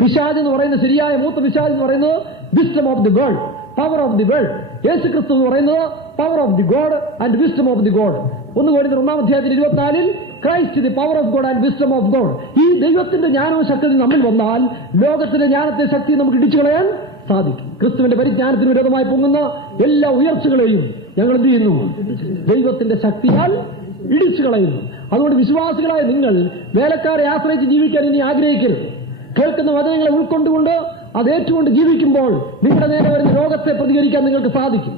പിശാച് എന്ന് പറയുന്നത്, ശരിയായ മൂത്ത പിശാച് എന്ന് പറയുന്നത് wisdom of the world, power of the world. യേശു ക്രിസ്തു എന്ന് പറയുന്നത് power of the God and wisdom of the God. 1 കൊരിന്ത്യർ 1-ാം അധ്യായത്തിൽ 24 Christ the power of God and wisdom of God. ഈ ദൈവത്തിന്റെ ജ്ഞാനവും ശക്തി നമ്മിൽ വന്നാൽ ലോകത്തിന്റെ ജ്ഞാനത്തെ ശക്തി നമുക്ക് ഇടിച്ചു കളയാൻ സാധിക്കും. ക്രിസ്തുവിന്റെ പരിജ്ഞാനത്തിന് വിരോധമായി പൊങ്ങുന്ന എല്ലാ ഉയർച്ചകളെയും ഞങ്ങൾ എന്ത് ചെയ്യുന്നു? ദൈവത്തിന്റെ ശക്തിയാൽ ഇടിച്ചു കളയുന്നു. അതുകൊണ്ട് വിശ്വാസികളായ നിങ്ങൾ വേലക്കാരെ ആശ്രയിച്ച് ജീവിക്കാൻ ഇനി ആഗ്രഹിക്കരുത്. കേൾക്കുന്ന വചനങ്ങളെ ഉൾക്കൊണ്ടുകൊണ്ട് അത് ഏറ്റുകൊണ്ട് ജീവിക്കുമ്പോൾ നിങ്ങളുടെ നേരെ വരുന്ന രോഗത്തെ പ്രതികരിക്കാൻ നിങ്ങൾക്ക് സാധിക്കും.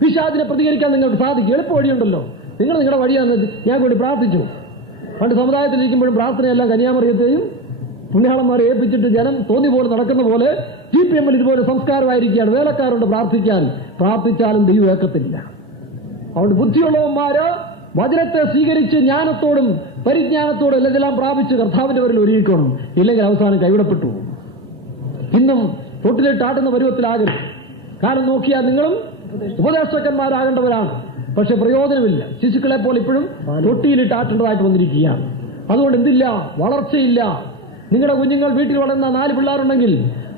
പിശാചിനെ പ്രതികരിക്കാൻ നിങ്ങൾക്ക് സാധിക്കും. എളുപ്പ വഴിയുണ്ടല്ലോ. നിങ്ങൾ നിങ്ങളുടെ വഴിയാന്ന് ഞാൻ കൂടി പ്രാർത്ഥിച്ചു. പണ്ട് സമുദായത്തിലിരിക്കുമ്പോഴും പ്രാർത്ഥനയെല്ലാം കന്യാമറിയത്തെയും പുണ്യാളന്മാരെ ഏൽപ്പിച്ചിട്ട് ജനം തോന്നി പോലെ നടക്കുന്ന പോലെ GPM ഇതുപോലെ സംസ്കാരമായിരിക്കുകയാണ്. വേലക്കാരുണ്ട് പ്രാർത്ഥിച്ചാലും ദൈവം ഏക്കത്തില്ല. അതുകൊണ്ട് ബുദ്ധിയുള്ളവന്മാര് വചനത്തെ സ്വീകരിച്ച് ജ്ഞാനത്തോടും പരിജ്ഞാനത്തോടും എല്ലാം പ്രാപിച്ച് കർത്താവിന്റെ വരിൽ ഒരുങ്ങിക്കണം. ഇല്ലെങ്കിൽ അവസാനം കൈവിടപ്പെട്ടു. ഇന്നും തൊട്ടിലിട്ടാട്ടുന്ന പരുവത്തിലാകരുത്. കാരണം നോക്കിയാൽ നിങ്ങളും ഉപദേശകന്മാരാകേണ്ടവരാണ്. പക്ഷെ പ്രയോജനമില്ല. ശിശുക്കളെ പോലെ ഇപ്പോഴും തൊട്ടിയിലിട്ടാട്ടേണ്ടതായിട്ട് വന്നിരിക്കുകയാണ്. അതുകൊണ്ട് എന്തില്ല? വളർച്ചയില്ല. നിങ്ങളുടെ കുഞ്ഞുങ്ങൾ വീട്ടിൽ വളർന്ന 4 പിള്ളേരുണ്ടെങ്കിൽ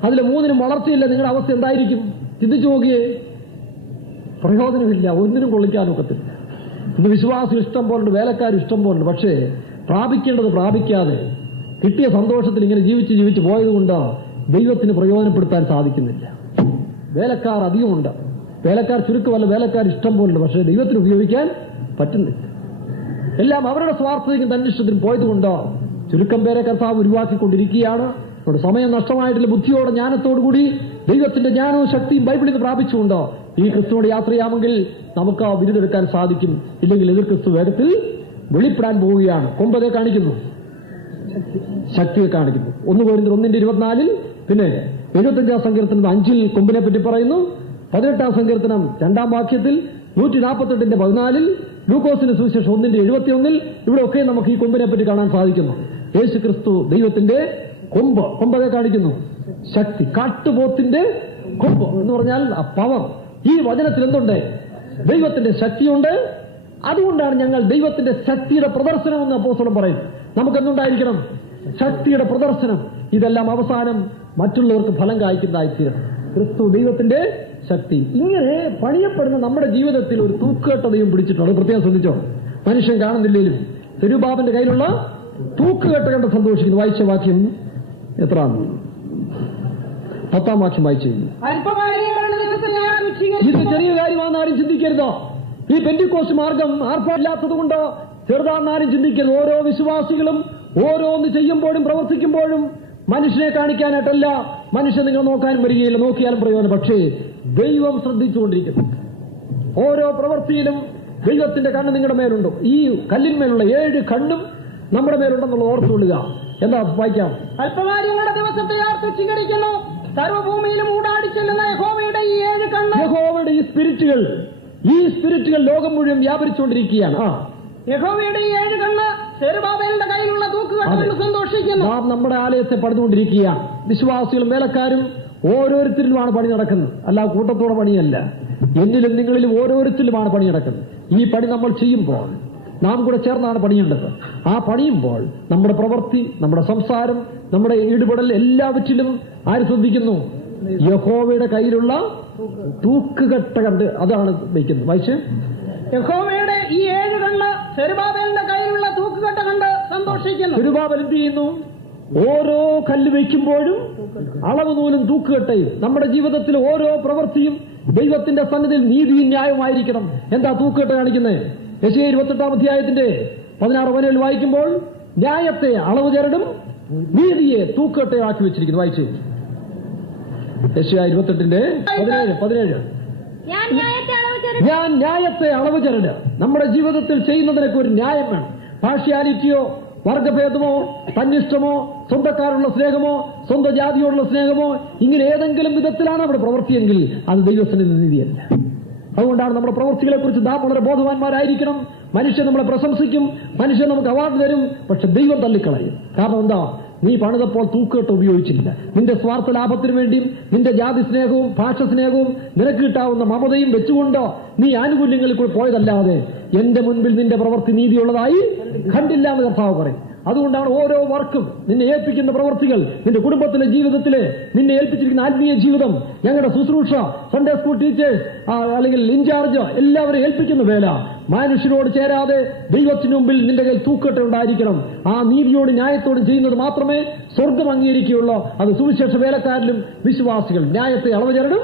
അതിൽ 3നും വളർച്ചയില്ല. നിങ്ങളുടെ അവസ്ഥ എന്തായിരിക്കും? ചിന്തിച്ചു നോക്കിയേ. പ്രയോജനമില്ല. ഒന്നിനും കൊള്ളിക്കാനൊക്കത്തില്ല. ഇന്ന് വിശ്വാസം ഇഷ്ടം പോലുണ്ട്, വേലക്കാർ ഇഷ്ടം പോലുണ്ട്. പക്ഷേ പ്രാപിക്കേണ്ടത് പ്രാപിക്കാതെ കിട്ടിയ സന്തോഷത്തിൽ ഇങ്ങനെ ജീവിച്ച് പോയതുകൊണ്ട് ദൈവത്തിന് പ്രയോജനപ്പെടുത്താൻ സാധിക്കുന്നില്ല. വേലക്കാർ അധികമുണ്ട്. വേലക്കാർ ചുരുക്കമല്ല, വേലക്കാർ ഇഷ്ടം പോലുണ്ട്. പക്ഷേ ദൈവത്തിന് ഉപയോഗിക്കാൻ പറ്റുന്നില്ല. എല്ലാം അവരുടെ സ്വാർത്ഥതയ്ക്കും തന്നിഷ്ടത്തിനും പോയതുകൊണ്ട് ചുരുക്കം പേരെ കർത്താവ് ഉരുവാക്കിക്കൊണ്ടിരിക്കുകയാണ്. അവിടെ സമയം നഷ്ടമായിട്ടില്ല. ബുദ്ധിയോടെ ജ്ഞാനത്തോടുകൂടി ദൈവത്തിന്റെ ജ്ഞാനവും ശക്തിയും ബൈബിളിൽ നിന്ന് പ്രാപിച്ചുകൊണ്ട് ഈ ക്രിസ്തുവോട് യാത്ര ചെയ്യാമെങ്കിൽ നമുക്ക് ആ ബിരുദെടുക്കാൻ സാധിക്കും. ഇല്ലെങ്കിൽ എതിർ ക്രിസ്തു വേഗത്തിൽ വെളിപ്പെടാൻ പോവുകയാണ്. 9 കാണിക്കുന്നു, ശക്തിയെ കാണിക്കുന്നു. 1 കൊരിന്ത്യർ 1:24 പിന്നെ 75-ാം സങ്കീർത്തനം 5 കൊമ്പിനെ പറ്റി പറയുന്നു. 18-ാം സങ്കീർത്തനം 2-ാം വാക്യത്തിൽ 148-14 ലൂക്കോസിന്റെ സുവിശേഷം 1:71 ഇവിടെയൊക്കെ നമുക്ക് ഈ കൊമ്പിനെ പറ്റി കാണാൻ സാധിക്കുന്നു. യേശു ക്രിസ്തു ദൈവത്തിന്റെ കൊമ്പ് കാണിക്കുന്നു. ശക്തി, കാട്ടുപോത്തിന്റെ കൊമ്പ് എന്ന് പറഞ്ഞാൽ ആ പവർ. ഈ വചനത്തിൽ എന്തുണ്ട്? ദൈവത്തിന്റെ ശക്തിയുണ്ട്. അതുകൊണ്ടാണ് ഞങ്ങൾ ദൈവത്തിന്റെ ശക്തിയുടെ പ്രദർശനം എന്ന് അപ്പോസ്തലൻ പറയും. നമുക്കെന്തുണ്ടായിരിക്കണം? ശക്തിയുടെ പ്രദർശനം. ഇതെല്ലാം അവസാനം മറ്റുള്ളവർക്ക് ഫലം കായ്ക്കുന്നതായിത്തീരണം. ക്രിസ്തു ദൈവത്തിന്റെ ശക്തി. ഇങ്ങനെ പണിയപ്പെടുന്ന നമ്മുടെ ജീവിതത്തിൽ ഒരു തൂക്കുകെട്ടതയും പിടിച്ചിട്ടുണ്ട്. പ്രത്യേകം ശ്രദ്ധിച്ചോ. മനുഷ്യൻ കാണുന്നില്ലേലും സെരുബാബിന്റെ കയ്യിലുള്ള തൂക്കുകെട്ട കണ്ട് സന്തോഷിക്കുന്നു. വായിച്ച വാക്യം എത്ര? 10-ാം വാക്യം വായിച്ചു. ഇത് ചെറിയ കാര്യമാണെന്ന് ആരും ചിന്തിക്കരുതോ. ഈ പെന്തിക്കോസ്ത് മാർഗം ആർപ്പാടില്ലാത്തത് കൊണ്ട് ചെറുതാണെന്നാരും ചിന്തിക്കരുത്. ഓരോ വിശ്വാസികളും ഓരോന്ന് ചെയ്യുമ്പോഴും പ്രവർത്തിക്കുമ്പോഴും മനുഷ്യനെ കാണിക്കാനായിട്ടല്ല. മനുഷ്യൻ നിങ്ങൾ നോക്കാനും വരികയില്ല, നോക്കിയാലും പ്രയോജനം. പക്ഷേ ദൈവം ശ്രദ്ധിച്ചുകൊണ്ടിരിക്കുന്നു. ഓരോ പ്രവൃത്തിയിലും ദൈവത്തിന്റെ കണ്ണ് നിങ്ങളുടെ മേലുണ്ട്. ഈ കല്ലിന്മേലുള്ള 7 കണ്ണും നമ്മുടെ മേലുണ്ടെന്നുള്ളത് ഓർത്തുകൊള്ളുക. എന്താ വായിക്കാം? അല്പകാര്യങ്ങളുടെ ദിവസത്തെ സ്വീകരിക്കുന്നു. സർവ്വഭൂമിയിലും ഊടാടി ചെല്ലുന്ന യഹോവയുടെ ഈ 7 കണ്ണ്, യഹോവയുടെ ഈ സ്പിരിറ്റുകൾ ലോകം മുഴുവൻ വ്യാപരിച്ചുകൊണ്ടിരിക്കുകയാണ്. യഹോവയുടെ ഈ 7 കണ്ണ് സെരുബാബേലിന്റെ കയ്യിലുള്ള തൂക്കുകെട്ട് സന്തോഷിക്കുന്നു. നാം നമ്മുടെ ആലയത്തെ പണിതുകൊണ്ടിരിക്കുകയാണ്. വിശ്വാസികളും വേലക്കാരും ഓരോരുത്തരിലുമാണ് പണി നടക്കുന്നത്. അല്ല കൂട്ടത്തോടെ പണിയല്ല. എന്നിലും നിങ്ങളിലും ഓരോരുത്തരിലുമാണ് പണി നടക്കുന്നത്. ഈ പണി നമ്മൾ ചെയ്യുമ്പോൾ നാം കൂടെ ചേർന്നാണ് പണിയേണ്ടത്. ആ പണിയുമ്പോൾ നമ്മുടെ പ്രവൃത്തി, നമ്മുടെ സംസാരം, നമ്മുടെ ഇടപെടൽ എല്ലാവற்றிലും ആര് ശ്രദ്ധിക്കുന്നു? യഹോവയുടെ കയ്യിലുള്ള തൂക്കുകെട്ട കണ്ട് അതാണ് വയ്ക്കുന്നത്. വായിച്ച്. യഹോവയുടെ ഈ 7 കണ്ണ് സെരുബാബേലിന്റെ കയ്യിലുള്ള തൂക്കുകെട്ട കണ്ട് സന്തോഷിക്കുന്നു. സെരുബാബേൽ എന്ത് ചെയ്യുന്നു? ഓരോ കല്ല് വയ്ക്കുമ്പോഴും അളവ് നൂലും തൂക്കുകെട്ടയും. നമ്മുടെ ജീവിതത്തിൽ ഓരോ പ്രവൃത്തിയും ദൈവത്തിന്റെ സന്നിധിയിൽ നീതിയും ന്യായമായിരിക്കണം. എന്താ തൂക്കുകെട്ട കാണിക്കുന്നത്? യെശയ്യാ 28-ാം അധ്യായത്തിന്റെ 16 വായിക്കുമ്പോൾ ന്യായത്തെ അളവ് ചരടും നീതിയെ തൂക്കുകെട്ടയാക്കി വെച്ചിരിക്കുന്നു. വായിച്ച്. യെശയ്യാ 28:17 ഞാൻ ന്യായത്തെ അളവ് ചരട്. നമ്മുടെ ജീവിതത്തിൽ ചെയ്യുന്നതിനൊക്കെ ഒരു ന്യായം വേണം. പാർഷ്യാലിറ്റിയോ വർഗഭേദമോ തന്നിഷ്ടമോ സ്വന്തക്കാരുള്ള സ്നേഹമോ സ്വന്തം ജാതിയോടുള്ള സ്നേഹമോ ഇങ്ങനെ ഏതെങ്കിലും വിധത്തിലാണ് നമ്മുടെ പ്രവൃത്തിയെങ്കിൽ അത് ദൈവസന്നിധി നീതിയല്ല. അതുകൊണ്ടാണ് നമ്മുടെ പ്രവൃത്തികളെ കുറിച്ച് നാം വളരെ ബോധവാന്മാരായിരിക്കണം. മനുഷ്യൻ നമ്മളെ പ്രശംസിക്കും, മനുഷ്യൻ നമുക്ക് അവാർഡ് തരും, പക്ഷെ ദൈവം തള്ളിക്കളയും. കാരണം എന്താ? നീ പണിതപ്പോൾ തൂക്കുകെട്ട് ഉപയോഗിച്ചില്ല. നിന്റെ സ്വാർത്ഥ ലാഭത്തിനു വേണ്ടിയും നിന്റെ ജാതി സ്നേഹവും ഭാഷ സ്നേഹവും നിനക്ക് കിട്ടാവുന്ന മമതയും വെച്ചുകൊണ്ടോ നീ ആനുകൂല്യങ്ങളിൽ കൂടി പോയതല്ലാതെ എന്റെ മുൻപിൽ നിന്റെ പ്രവൃത്തി നീതിയുള്ളതായി കണ്ടില്ല എന്ന് കർത്താവ് പറയും. അതുകൊണ്ടാണ് ഓരോ വർക്കും നിന്നെ ഏൽപ്പിക്കുന്ന പ്രവർത്തികൾ, നിന്റെ കുടുംബത്തിലെ ജീവിതത്തിലെ നിന്നെ ഏൽപ്പിച്ചിരിക്കുന്ന ആത്മീയ ജീവിതം, ഞങ്ങളുടെ ശുശ്രൂഷ, സൺഡേ സ്കൂൾ ടീച്ചേഴ്സ് അല്ലെങ്കിൽ ഇൻചാർജ് എല്ലാവരും ഏൽപ്പിക്കുന്ന വേല മനുഷ്യരോട് ചേരാതെ ദൈവത്തിന് മുമ്പിൽ നിന്റെ കയ്യിൽ തൂക്കട്ടെ ഉണ്ടായിരിക്കണം. ആ നീതിയോടും ന്യായത്തോടും ചെയ്യുന്നത് മാത്രമേ സ്വർഗം അംഗീകരിക്കുകയുള്ളൂ. അത് സുവിശേഷ വേലക്കാരിലും വിശ്വാസികൾ ന്യായത്തെ അളവ് ചരടും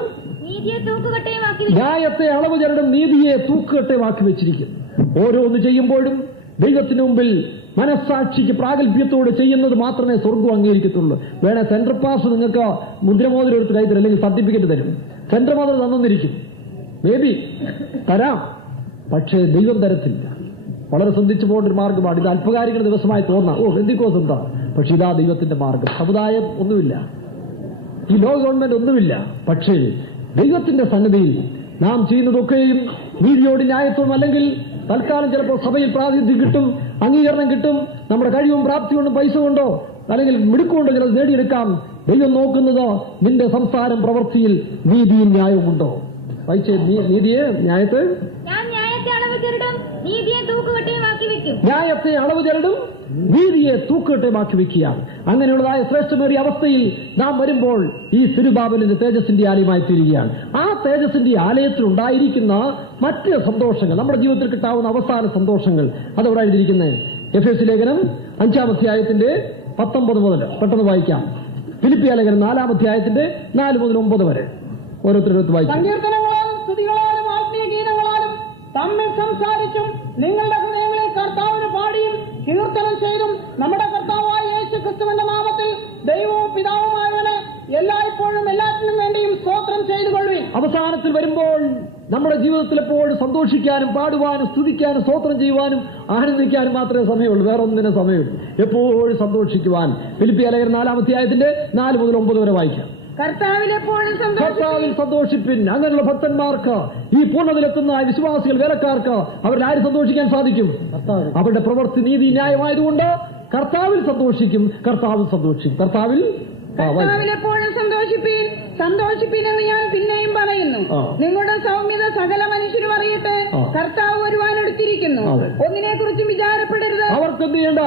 നീതിയെ തൂക്കുകട്ടയമാക്കി വെച്ചിരിക്കും. ഓരോന്ന് ചെയ്യുമ്പോഴും ദൈവത്തിന് മുമ്പിൽ മനസ്സാക്ഷിക്ക് പ്രാഗൽഭ്യത്തോടെ ചെയ്യുന്നത് മാത്രമേ സ്വർഗം അംഗീകരിക്കത്തുള്ളൂ. വേണേ സെൻട്രൽ പാസ് നിങ്ങൾക്ക് മുദ്രമോതിരം എടുത്ത് കൈ തരും, അല്ലെങ്കിൽ സർട്ടിഫിക്കറ്റ് തരും. സെൻട്രൽ മോതിരം തന്നിരിക്കും, മേ ബി തരാം, പക്ഷേ ദൈവം തരത്തില്ല. വളരെ ശ്രദ്ധിച്ചു പോകേണ്ട ഒരു മാർഗമാണ് ഇത്. അല്പകാര്യങ്ങൾ ദിവസമായി തോന്നാം, എന്തിക്കോസ് എന്താ, പക്ഷെ ഇതാ ദൈവത്തിന്റെ മാർഗം. സമുദായം ഒന്നുമില്ല, ഈ ലോ ഗവൺമെന്റ് ഒന്നുമില്ല, പക്ഷേ ദൈവത്തിന്റെ സന്നിധിയിൽ നാം ചെയ്യുന്നതൊക്കെയും നീതിയോട് ന്യായത്തോടും, അല്ലെങ്കിൽ തൽക്കാലം ചിലപ്പോൾ സഭയിൽ പ്രാതിനിധ്യം കിട്ടും, അംഗീകരണം കിട്ടും, നമ്മുടെ കഴിവും പ്രാപ്തി കൊണ്ടും പൈസ കൊണ്ടോ അല്ലെങ്കിൽ മിടുക്കൊണ്ടോ ചിലത് നേടിയെടുക്കാം. ദൈവം നോക്കുന്നത് നിന്റെ സംസാരം പ്രവൃത്തിയിൽ നീതിയും ന്യായവുമുണ്ടോ. നീതിയെ ന്യായത്തെ അളവ് ചരടും നീതിയെ തൂക്കുകട്ടയമാക്കി വെക്കുക. അങ്ങനെയുള്ളതായ ശ്രേഷ്ഠമേറിയ അവസ്ഥയിൽ നാം വരുമ്പോൾ ഈ സിരുബാബലിന്റെ തേജസ്സിന്റെ ആലയമായി തീരുകയാണ്. ആ തേജസ്സിന്റെ ആലയത്തിൽ ഉണ്ടായിരിക്കുന്ന മറ്റ് സന്തോഷങ്ങൾ, നമ്മുടെ ജീവിതത്തിൽ കിട്ടാവുന്ന അവസാന സന്തോഷങ്ങൾ, അതവിടെ എഴുതിയിരിക്കുന്നത് എഫേസ്യ ലേഖനം 5-ാം അധ്യായത്തിന്റെ 19 മുതൽ പെട്ടെന്ന് വായിക്കാം. ഫിലിപ്പിയ ലേഖനം 4-ാം അധ്യായത്തിന്റെ 4 മുതൽ 9 വരെ ഓരോരുത്തരെടുത്ത് വായിക്കാം. സങ്കീർത്തനങ്ങളാലും സ്തുതികളാലും ആത്മീയ ഗീതങ്ങളാലും തമ്മിൽ സംസാരിച്ചും നിങ്ങളുടെ ഹൃദയങ്ങളിൽ കർത്താവിന് പാടിയും കീർത്തനം ചെയ്തും നമ്മുടെ കർത്താവായ യേശു ക്രിസ്തുവിന്റെ നാമത്തിൽ ദൈവവും പിതാവുമായവന് എല്ലായ്പ്പോഴും എല്ലാറ്റിനും വേണ്ടിയും സ്തോത്രം ചെയ്തു കൊള്ളുവിൻ. അവസാനത്തിൽ വരുമ്പോൾ നമ്മുടെ ജീവിതത്തിൽ എപ്പോഴും സന്തോഷിക്കാനും പാടുവാനും സ്തുതിക്കാനും സ്തോത്രം ചെയ്യുവാനും ആനന്ദിക്കാനും മാത്രമേ സമയമുള്ളൂ, വേറെ ഒന്നിനും സമയമുള്ളൂ. എപ്പോഴും സന്തോഷിക്കുവാൻ. ഫിലിപ്പിയ ലേഖനം 4-ാം അധ്യായത്തിന്റെ 4 മുതൽ 9 വരെ വായിക്കാം. കർത്താവിൽ സന്തോഷിപ്പിൻ. അങ്ങനെയുള്ള ഭക്തന്മാർക്ക്, ഈ പൂർണ്ണതയിലെത്തുന്ന വിശ്വാസികൾ, വേലക്കാർക്ക്, അവരിൽ ആര് സന്തോഷിക്കാൻ സാധിക്കും? അവരുടെ പ്രവൃത്തി നീതി ന്യായമായതുകൊണ്ട് കർത്താവിൽ സന്തോഷിക്കും. കർത്താവിൽ എപ്പോഴും സന്തോഷിപ്പീൻ എന്ന് ഞാൻ പിന്നെയും പറയുന്നു. നിങ്ങളുടെ സൗമ്യത സകല മനുഷ്യരും അറിയട്ടെ. കർത്താവ് വരുവാനെടുത്തിരിക്കുന്നു. ഒന്നിനെ കുറിച്ചും വിചാരപ്പെടരുത്. അവർക്ക് എന്ത് ചെയ്യണ്ട?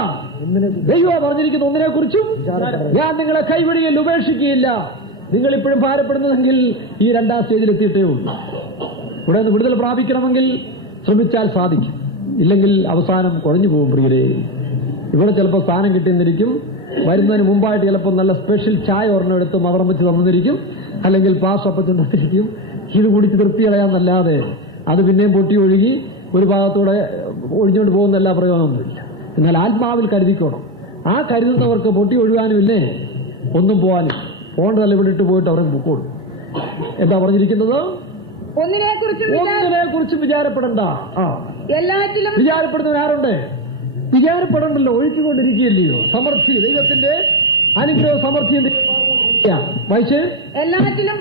ദൈവം പറഞ്ഞിരിക്കുന്നു, ഒന്നിനെ കുറിച്ചും ഞാൻ നിങ്ങളെ കൈവിടുകയില്ല, ഉപേക്ഷിക്കുകയില്ല. നിങ്ങൾ ഇപ്പോഴും ഭാരപ്പെടുന്നതെങ്കിൽ ഈ 2-ാം സ്റ്റേജിൽ എത്തിയിട്ടേ ഉള്ളൂ. ഇവിടെ നിന്ന് വിടുതൽ പ്രാപിക്കണമെങ്കിൽ ശ്രമിച്ചാൽ സാധിക്കും, ഇല്ലെങ്കിൽ അവസാനം കുഴഞ്ഞു പോകും. പ്രിയരെ, ഇവിടെ ചിലപ്പോൾ സ്ഥാനം കിട്ടിയെന്നിരിക്കും, വരുന്നതിന് മുമ്പായിട്ട് ചിലപ്പോൾ നല്ല സ്പെഷ്യൽ ചായ ഒരെണ്ണം എടുത്ത് മതം വെച്ച് തന്നിരിക്കും, അല്ലെങ്കിൽ പാസ് അപ്പം തന്നിരിക്കും. ഇത് കുടിച്ച് തൃപ്തി കളയാന്നല്ലാതെ അത് പിന്നെയും പൊട്ടി ഒഴുകി ഒരു ഭാഗത്തൂടെ ഒഴിഞ്ഞുകൊണ്ട് പോകുന്ന എല്ലാ പ്രയോജനമൊന്നുമില്ല. എന്നാൽ ആത്മാവിൽ കരുതിക്കോണം. ആ കരുതുന്നവർക്ക് പൊട്ടി ഒഴുകാനും ഇല്ലേ, ഒന്നും പോകാനും പോകേണ്ടതല്ല. ഇവിടെ ഇട്ട് പോയിട്ട് അവർക്ക് പൊക്കോളൂ. എന്താ പറഞ്ഞിരിക്കുന്നത്? ഒന്നിനെ കുറിച്ചും വിചാരപ്പെടണ്ട. എല്ലാറ്റിലും വിചാരപ്പെടുന്നവർ ആരുണ്ട്? വിചാരപ്പെടണ്ടല്ലോ, ഒഴുക്കിക്കൊണ്ടിരിക്കുകയല്ലയോ സമൃദ്ധി, ദൈവത്തിന്റെ അനുഗ്രഹ സമൃദ്ധി. വായിച്ച് എല്ലാറ്റിലും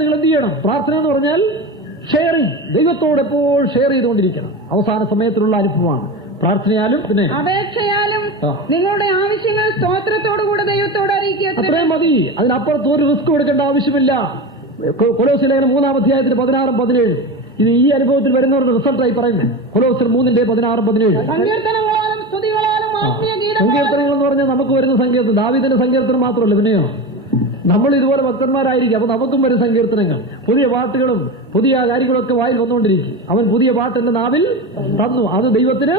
നിങ്ങൾ എന്ത് ചെയ്യണം? പ്രാർത്ഥന എന്ന് പറഞ്ഞാൽ ഷെയറിങ്, ദൈവത്തോട് എപ്പോൾ ഷെയർ ചെയ്തുകൊണ്ടിരിക്കണം. അവസാന സമയത്തിലുള്ള അനുഭവമാണ്. പ്രാർത്ഥനയാലും പിന്നെ അപേക്ഷയാലും നിങ്ങളുടെ ആവശ്യങ്ങൾ സ്തോത്രത്തോടുകൂടെ ദൈവത്തോട് അറിയിക്കുക. അത്രയും മതി. അതിനപ്പുറത്ത് ഒരു റിസ്ക് കൊടുക്കേണ്ട ആവശ്യമില്ല. കൊലോസ്യ ലേഖനം 3-ാം അധ്യായത്തിന് 16-17 ഇത് ഈ അനുഭവത്തിൽ വരുന്നവരുടെ റിസൾട്ടായി പറയുന്നത്. കൊലോസ്യർ 3-16-17 സങ്കീർത്തനങ്ങൾ എന്ന് പറഞ്ഞാൽ നമുക്ക് വരുന്ന സങ്കീർത്തനം ദാവീദിന്റെ സങ്കീർത്തനം മാത്രമല്ല, പിന്നെയോ നമ്മൾ ഇതുപോലെ ഭക്തന്മാരായിരിക്കും. അപ്പൊ നമുക്കും വരും സങ്കീർത്തനങ്ങൾ, പുതിയ പാട്ടുകളും പുതിയ കാര്യങ്ങളൊക്കെ വായിൽ വന്നുകൊണ്ടിരിക്കും. അവൻ പുതിയ പാട്ട് എന്റെ നാവിൽ തന്നു. അത് ദൈവത്തിന്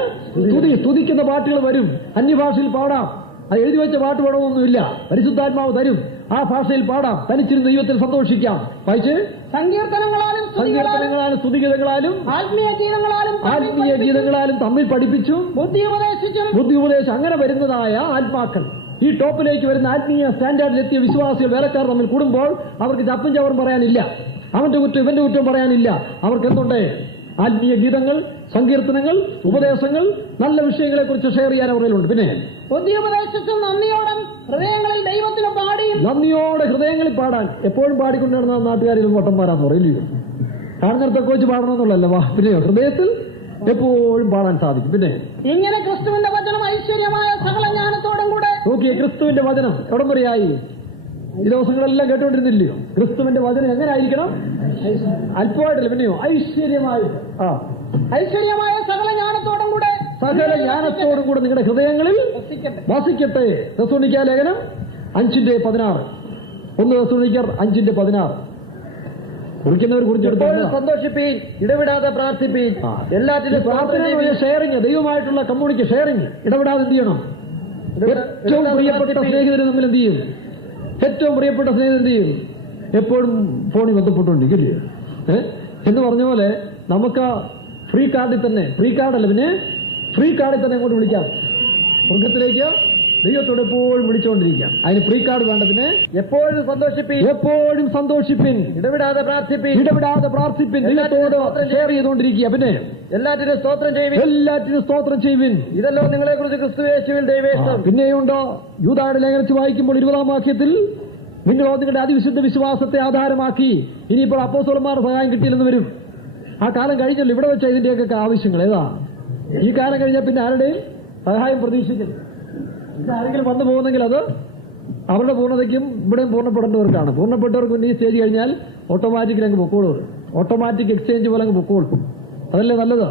സ്തുതിക്കുന്ന പാട്ടുകൾ വരും. അന്യഭാഷയിൽ പാടാം. അത് എഴുതി വെച്ച പാട്ട് വേണമെന്നൊന്നുമില്ല. പരിശുദ്ധാത്മാവ് തരും. ആ ഭാഷയിൽ പാടാം. തനിച്ചിരുന്ന് ദൈവത്തിൽ സന്തോഷിക്കാം. വായിച്ച് സങ്കീർത്തനങ്ങളാലും സ്തുതിഗീതങ്ങളാലും ആത്മീയ ഗീതങ്ങളാലും തമ്മിൽ പഠിപ്പിച്ചും ബുദ്ധി ഉപദേശിച്ചും അങ്ങനെ വരുന്നതായ ആത്മാക്കൾ, ഈ ടോപ്പിലേക്ക് വരുന്ന ആത്മീയ സ്റ്റാൻഡേർഡിലെത്തിയ വിശ്വാസികൾ, വേലക്കാർ തമ്മിൽ കൂടുമ്പോൾ അവർക്ക് ചപ്പും ചവറും പറയാനില്ല. അവന്റെ കുറ്റം ഇവന്റെ കുറ്റം പറയാനില്ല. അവർക്ക് എന്തുണ്ട്? ആത്മീയ ഗീതങ്ങൾ, സങ്കീർത്തനങ്ങൾ, ഉപദേശങ്ങൾ, നല്ല വിഷയങ്ങളെ കുറിച്ച് ഷെയർ ചെയ്യാൻ അവരിലുണ്ട്. പിന്നെ ബുദ്ധിയുപദേശിച്ചും നന്ദിയോടെ ഹൃദയങ്ങളിൽ പാടാൻ എപ്പോഴും പാടിക്കൊണ്ട് നടന്ന നാട്ടുകാരിൽ വട്ടന്മാരാന്ന് പറയില്ലയോ? കാണുന്നിടത്തൊക്കെ വെച്ച് പാടണമെന്നുള്ളല്ലോ. പിന്നെയോ ഹൃദയത്തിൽ എപ്പോഴും പാടാൻ സാധിക്കും. പിന്നെ ഇങ്ങനെ ക്രിസ്തുവിന്റെ വചനം ഐശ്വര്യമായ സകല ജ്ഞാനത്തോടും കൂടെ നോക്കിയേ, ക്രിസ്തുവിന്റെ വചനം എവിടം വരെയായി? ഈ ദിവസങ്ങളെല്ലാം കേട്ടുകൊണ്ടിരുന്നില്ലയോ? ക്രിസ്തുവിന്റെ വചനം എങ്ങനെ ആയിരിക്കണം? അല്പമായിട്ടല്ല, പിന്നെയോ ഐശ്വര്യമായ സകല ജ്ഞാനത്തോടും കൂടെ സകല ജ്ഞാനത്തോടും കൂടെ നിങ്ങളുടെ ഹൃദയങ്ങളിൽ വസിക്കട്ടെ. തെസ്സലോനിക്ക ലേഖനം 5:16. 1 തെസ്സലോനിക്കർ 5:16. കുറിക്കുന്നവർ കുറിച്ചെടുത്ത് സന്തോഷിപ്പീൻ, ഇടവിടാതെ പ്രാർത്ഥിപ്പീൻ, എല്ലാറ്റിലും പ്രാർത്ഥന, ഷെയറിങ്, ദൈവമായിട്ടുള്ള കമ്മ്യൂണിക്കേഷൻ, ഷെയറിങ്, ഇടപെടാതെ എന്ത് ചെയ്യണം? ഏറ്റവും പ്രിയപ്പെട്ട സ്നേഹിതരെ തമ്മിൽ എന്ത് ചെയ്യും? ഏറ്റവും പ്രിയപ്പെട്ട സ്നേഹിതൻ എന്ത് ചെയ്യും? എപ്പോഴും ഫോണിൽ ബന്ധപ്പെട്ടുകൊണ്ടിരിക്കില്ലേ? എന്ന് പറഞ്ഞ പോലെ നമുക്ക് ഫ്രീ കാർഡിൽ തന്നെ, ഫ്രീ കാർഡല്ല പിന്നെ ഫ്രീ കാർഡിൽ തന്നെ അങ്ങോട്ട് വിളിക്കാം. സ്വർഗത്തിലേക്ക് ദൈവത്തോട് എപ്പോഴും വിളിച്ചുകൊണ്ടിരിക്കാം. അതിന് ഫ്രീ കാർഡ് വേണ്ട. പിന്നെ എപ്പോഴും സന്തോഷിപ്പിൻ, എപ്പോഴും സന്തോഷിപ്പിൻ, ഇടവിടാതെ പ്രാർത്ഥിപ്പിൻ, ഇടവിടാതെ പ്രാർത്ഥിപ്പിൻ, ദൈവത്തോട് ഷെയർ ചെയ്തുകൊണ്ടിരിക്കുക. പിന്നെ എല്ലാറ്റിനും സ്തോത്രം ചെയ്യുവിൻ, എല്ലാറ്റിനും സ്തോത്രം ചെയ്യുവിൻ. ഇതല്ലോ നിങ്ങളെ കുറിച്ച് ക്രിസ്തുയേശുവിൽ ദൈവേഷ്ടം. പിന്നെയുണ്ടോ യൂദായുടെ ലേഖനത്തിൽ വായിക്കുമ്പോൾ 20-ാം വാക്യത്തിൽ നിങ്ങളോ നിങ്ങളുടെ അതിവിശുദ്ധ വിശ്വാസത്തെ ആധാരമാക്കി. ഇനിയിപ്പോൾ അപ്പോസ്തലന്മാരുടെ സഹായം കിട്ടിയില്ലെന്ന് വരും. ആ കാലം കഴിഞ്ഞല്ലോ. ഇവിടെ വെച്ച ഇതിന്റെയൊക്കെ ആവശ്യങ്ങൾ ഏതാ? ഈ കാലം കഴിഞ്ഞാൽ പിന്നെ ആരുടെയും സഹായം പ്രതീക്ഷിക്കും. ഇതാരെങ്കിലും വന്നു പോകുന്നെങ്കിൽ അത് അവരുടെ പൂർണ്ണതയ്ക്കും ഇവിടെയും പൂർണ്ണപ്പെടേണ്ടവർക്കാണ്. പൂർണ്ണപ്പെട്ടവർക്ക് പിന്നെ ഈ സ്റ്റേജ് കഴിഞ്ഞാൽ ഓട്ടോമാറ്റിക്കലി അങ്ങ് പൊക്കോളൂ. ഓട്ടോമാറ്റിക് എക്സ്ചേഞ്ച് പോലെ അങ്ങ് പൊക്കോളും. അതല്ലേ നല്ലത്?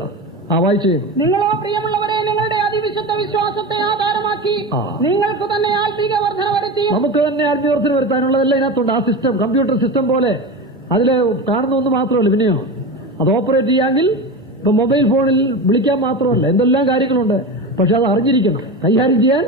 വായിച്ചു. നിങ്ങളോ പ്രിയമുള്ളവരെ നിങ്ങളുടെ അതിവിശുദ്ധ വിശ്വാസത്തെ ആധാരമാക്കി നിങ്ങൾക്ക് തന്നെ ആത്മീക വർധന വരുത്തി. നമുക്ക് തന്നെ ആത്മീയ വർധന വരുത്താനുള്ളതെല്ലാം ഇതിനകത്തുണ്ട്. ആ സിസ്റ്റം കമ്പ്യൂട്ടർ സിസ്റ്റം പോലെ അതിൽ കാണുന്ന ഒന്ന് മാത്രമല്ല, പിന്നെയോ അത് ഓപ്പറേറ്റ് ചെയ്യാമെങ്കിൽ ഇപ്പൊ മൊബൈൽ ഫോണിൽ വിളിക്കാൻ മാത്രമല്ല, എന്തെല്ലാം കാര്യങ്ങളുണ്ട്. പക്ഷെ അത് അറിഞ്ഞിരിക്കണം, കൈകാര്യം ചെയ്യാൻ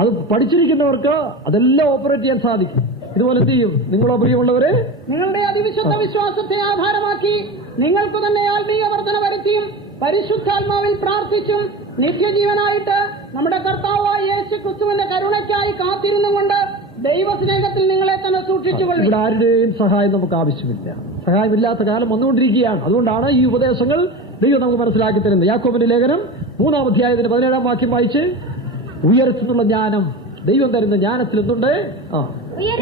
അത് പഠിച്ചിരിക്കുന്നവർക്ക് അതെല്ലാം ഓപ്പറേറ്റ് ചെയ്യാൻ സാധിക്കും. ഇതുപോലെ എന്ത് ചെയ്യും? നിങ്ങളോ പ്രിയമുള്ളവരെ നിങ്ങളുടെ അതിവിശുദ്ധ വിശ്വാസത്തെ ആധാരമാക്കി നിങ്ങൾക്ക് തന്നെ ആത്മീക വർധന വരുത്തിയും പരിശുദ്ധാത്മാവിൽ പ്രാർത്ഥിച്ചും നിത്യജീവനായിട്ട് നമ്മുടെ കർത്താവായ യേശു ക്രിസ്തുവിന്റെ കരുണയ്ക്കായി കാത്തിരുന്നുകൊണ്ട് ദൈവസ്നേഹത്തിൽ നിങ്ങളെ തന്നെ സൂക്ഷിച്ചുകൊള്ളും. ഇവിടെ ആരുടെയും സഹായം നമുക്ക് ആവശ്യമില്ല. സഹായമില്ലാത്ത കാലം വന്നുകൊണ്ടിരിക്കുകയാണ്. അതുകൊണ്ടാണ് ഈ ഉപദേശങ്ങൾ ദൈവം നമുക്ക് മനസ്സിലാക്കി തരുന്നത്. യാക്കോബിന്റെ ലേഖനം 3-ാം അധ്യായത്തിന്റെ 17-ാം വാക്യം വായിച്ച്, ഉയരത്തിനുള്ള ജ്ഞാനം, ദൈവം തരുന്ന ജ്ഞാനത്തിൽ എന്തുണ്ട്?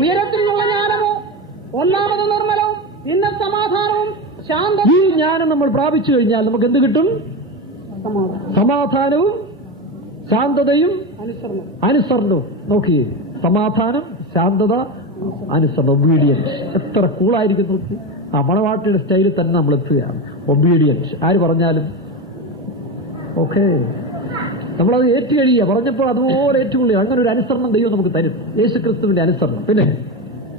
ഉയരത്തിനുള്ള ജ്ഞാനമോ ഒന്നാമത് നിർമ്മലവും ഇന്ന സമാധാനവും ശാന്തവും. ഈ ജ്ഞാനം നമ്മൾ പ്രാപിച്ചു കഴിഞ്ഞാൽ നമുക്ക് എന്ത് കിട്ടും? സമാധാനവും ശാന്തതയും അനുസരണവും. നോക്കി, സമാധാനം, ശാന്തത, അനുസരണം, ഒബീഡിയൻസ്. എത്ര കൂളായിരിക്കും നോക്കി. ആ മണവാട്ടിയുടെ സ്റ്റൈലിൽ തന്നെ നമ്മൾ എത്തുകയാണ്. ഒബീഡിയൻസ്, ആര് പറഞ്ഞാലും ഓക്കെ, നമ്മളത് ഏറ്റുകഴിയുക. പറഞ്ഞപ്പോൾ അതുപോലെ ഏറ്റുകൊള്ളുക. അങ്ങനെ ഒരു അനുസരണം ദൈവം നമുക്ക് തരും, യേശു ക്രിസ്തുവിന്റെ അനുസരണം. പിന്നെ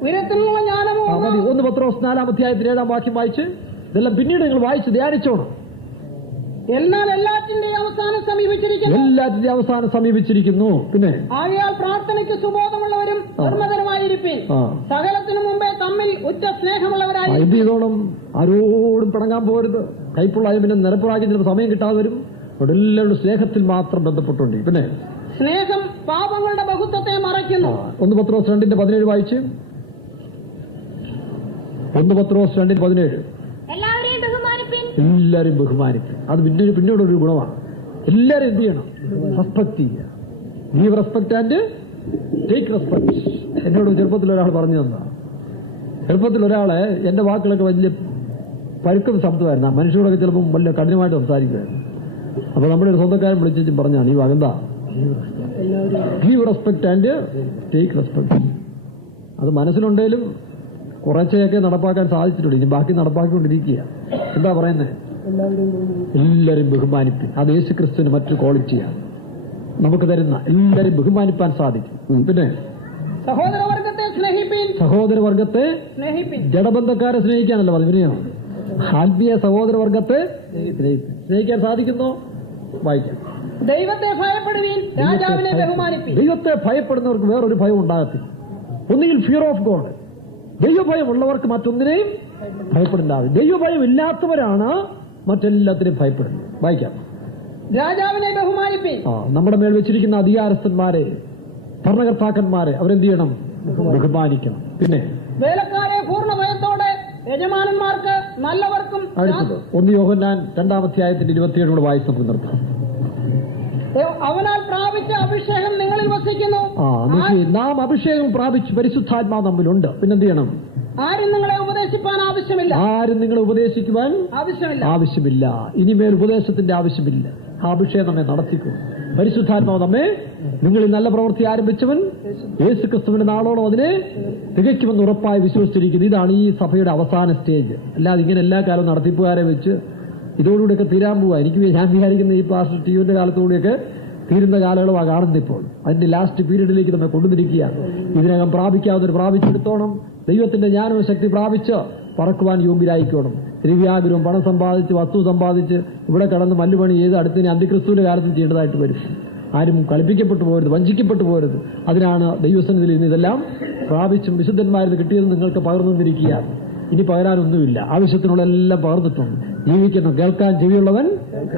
ഉയരത്തിലുള്ള ജ്ഞാനമോ മതി. 1 പത്രോസ് 4-ാം അധ്യായത്തിൽ 7-ാം വാക്യം വായിച്ച് ഇതെല്ലാം പിന്നീട് നിങ്ങൾ വായിച്ച് ധ്യാനിച്ചോണം. എന്നാൽ എല്ലാറ്റിന്റെയും അവസാനം സമീപിച്ചിരിക്കുന്നു. എല്ലാറ്റിന്റെ അവസാനം സമീപിച്ചിരിക്കുന്നു. പിന്നെ ആകയാൽ പ്രാർത്ഥനയ്ക്ക് സുബോധമുള്ളവരും നിർമ്മതരുമായിരിക്കും. സകലത്തിനു മുമ്പേ തമ്മിൽ ഉറ്റ സ്നേഹമുള്ളവരായി. എന്ത് ചെയ്തോണം? ആരോടും പിണങ്ങാൻ പോരുത്. കൈപ്പുള്ളായ പിന്നെ നിരപ്പുറാക്കി ചിലപ്പോൾ സമയം കിട്ടാതെ വരും. അവിടെ എല്ലാവരും സ്നേഹത്തിൽ മാത്രം ബന്ധപ്പെട്ടുണ്ട്. പിന്നെ സ്നേഹം പാപങ്ങളുടെ ബഹുത്വത്തെ മറയ്ക്കുന്നു. 1 പത്രോസ് 2:17 വായിച്ച്. 1 പത്രോസ് 2:17. എല്ലാവരെയും ബഹുമാനിപ്പിൻ. എല്ലാവരും ബഹുമാനിക്കും. അത് പിന്നീടൊരു ഗുണമാണ്. എല്ലാവരും എന്ത് ചെയ്യണം? റെസ്പെക്ട് ചെയ്യുക. Give respect and take respect. എന്നോട് ചെറുപ്പത്തിൽ ഒരാൾ പറഞ്ഞു തന്നതാണ്. ചെറുപ്പത്തിൽ ഒരാളെ എന്റെ വാക്കുകളൊക്കെ വലിയ പരുക്കുന്ന ശബ്ദമായിരുന്നു. ആ മനുഷ്യരോടൊക്കെ ചിലപ്പം വലിയ കഠിനമായിട്ട് സംസാരിക്കുമായിരുന്നു. അപ്പൊ നമ്മുടെ ഒരു സ്വന്തക്കാരൻ വിളിച്ചും പറഞ്ഞാണ് ഈ വകന്താ give respect and take respect. അത് മനസ്സിലുണ്ടെങ്കിലും കുറച്ചൊക്കെ നടപ്പാക്കാൻ സാധിച്ചിട്ടുണ്ട്. ഇനി ബാക്കി നടപ്പാക്കിക്കൊണ്ടിരിക്കുക. എന്താ പറയുന്നത്? എല്ലാവരും ബഹുമാനിപ്പിൻ. അത് യേശു ക്രിസ്തുവിന് മറ്റൊരു ക്വാളിറ്റിയാണ് നമുക്ക് തരുന്ന. എല്ലാവരും ബഹുമാനിപ്പാൻ സാധിക്കും. പിന്നെ സഹോദരവർഗത്തെ സ്നേഹിപ്പിൻ. സഹോദരവർഗത്തെ സ്നേഹിപ്പിൻ. ജഡബന്ധക്കാരെ സ്നേഹിക്കാനല്ല പറഞ്ഞു. പിന്നെയോ ആത്മീയ സഹോദരവർഗത്തെ സ്നേഹിക്കാൻ സാധിക്കുന്നു. വായിക്കാം. ദൈവത്തെ ഭയപ്പെടുവീൻ, രാജാവിനെ ബഹുമാനിപ്പിൻ. ദൈവത്തെ ഭയപ്പെടുന്നവർക്ക് വേറൊരു ഭയം ഉണ്ടാകത്തില്ല. ഒന്നുകിൽ ഫിയർ ഓഫ് ഗോഡ്. ദൈവഭയം ഉള്ളവർക്ക് മറ്റൊന്നിനെയും ഭയപ്പെടേണ്ടാവും. ദൈവഭയം ഇല്ലാത്തവരാണ് മറ്റെല്ലാത്തിനെയും ഭയപ്പെടുന്നത്. വായിക്കാം. രാജാവിനെ ബഹുമാനിപ്പിൻ. നമ്മുടെ മേൽ വെച്ചിരിക്കുന്ന അധികാരസ്ഥന്മാരെ, ഭരണകർത്താക്കന്മാരെ അവരെന്ത് ചെയ്യണം? ബഹുമാനിക്കണം. പിന്നെ വേലക്കാരെ പൂർണ്ണ ഭയത്തോടെ യജമാനന്മാർക്ക് നല്ലവർക്കും. അടുത്തത് 1 യോഹന്നാൻ 2-ാം അധ്യായത്തിന്റെ 27 വായിച്ച് നമുക്ക് നിർത്താം. അവനാൽ പ്രാപിച്ച അഭിഷേകം നിങ്ങളിൽ വസിക്കുന്നു. നാം അഭിഷേകം പ്രാപിച്ച് പരിശുദ്ധാത്മാവ് നമ്മിലുണ്ട്. പിന്നെന്ത് ചെയ്യണം? ആരും നിങ്ങളെ ഉപദേശിപ്പാൻ ആവശ്യമില്ല. ആരും നിങ്ങളെ ഉപദേശിക്കുവാൻ ആവശ്യമില്ല. ഇനിമേൽ ഉപദേശത്തിന്റെ ആവശ്യമില്ല. ആ അഭിഷേകം നമ്മെ നടത്തിക്കും. പരിശുദ്ധാത്മാവ് നമ്മെ, നിങ്ങളിൽ നല്ല പ്രവൃത്തി ആരംഭിച്ചവൻ യേശു ക്രിസ്തുവിന്റെ നാളോളം അതിനെ തികയ്ക്കുമെന്ന് ഉറപ്പായി വിശ്വസിച്ചിരിക്കുന്നു. ഇതാണ് ഈ സഭയുടെ അവസാന സ്റ്റേജ്. അല്ലാതെ ഇങ്ങനെ എല്ലാ കാലവും നടത്തിപ്പുകാരെ വെച്ച് ഇതോടുകൂടിയൊക്കെ തീരാൻ പോവുക. ഞാൻ വിചാരിക്കുന്ന ഈ പാസ്റ്റർ ടിവിന്റെ കാലത്തോടെയൊക്കെ തീരുന്ന കാലയളവാണ് കാണുന്നത്. ഇപ്പോൾ അതിന്റെ ലാസ്റ്റ് പീരീഡിലേക്ക് നമ്മെ കൊണ്ടുവന്നിരിക്കുകയാണ്. ഇതിനകം പ്രാപിക്കാവുന്നവർ പ്രാപിച്ചെടുത്തോണം. ദൈവത്തിന്റെ ജ്ഞാനവും ശക്തി പ്രാപിച്ച് പറക്കുവാൻ യോഗ്യരായിക്കോണം. ദ്രവ്യാഗ്രഹവും പണം സമ്പാദിച്ച് വസ്തു സമ്പാദിച്ച് ഇവിടെ കടന്ന് മല്ലുപണി ചെയ്ത് അടുത്തതിന് അന്തിക്രിസ്തുവിന്റെ കാലത്തും ചെയ്യേണ്ടതായിട്ട് വരും. ആരും കളിപ്പിക്കപ്പെട്ടു പോകരുത്, വഞ്ചിക്കപ്പെട്ടു പോകരുത്. അതിനാണ് ദൈവസന്നിധിയിൽ ഇന്ന് ഇതെല്ലാം പ്രാപിച്ചും വിശുദ്ധന്മാരിൽ കിട്ടിയത് നിങ്ങൾക്ക് പകർന്നു തന്നിരിക്കുകയാണ്. ഇനി പകരാനൊന്നുമില്ല. ആവശ്യത്തിനുള്ള എല്ലാം പകർന്നിട്ടുണ്ട്. ജീവിക്കണം. കേൾക്കാൻ ചെവിയുള്ളവൻ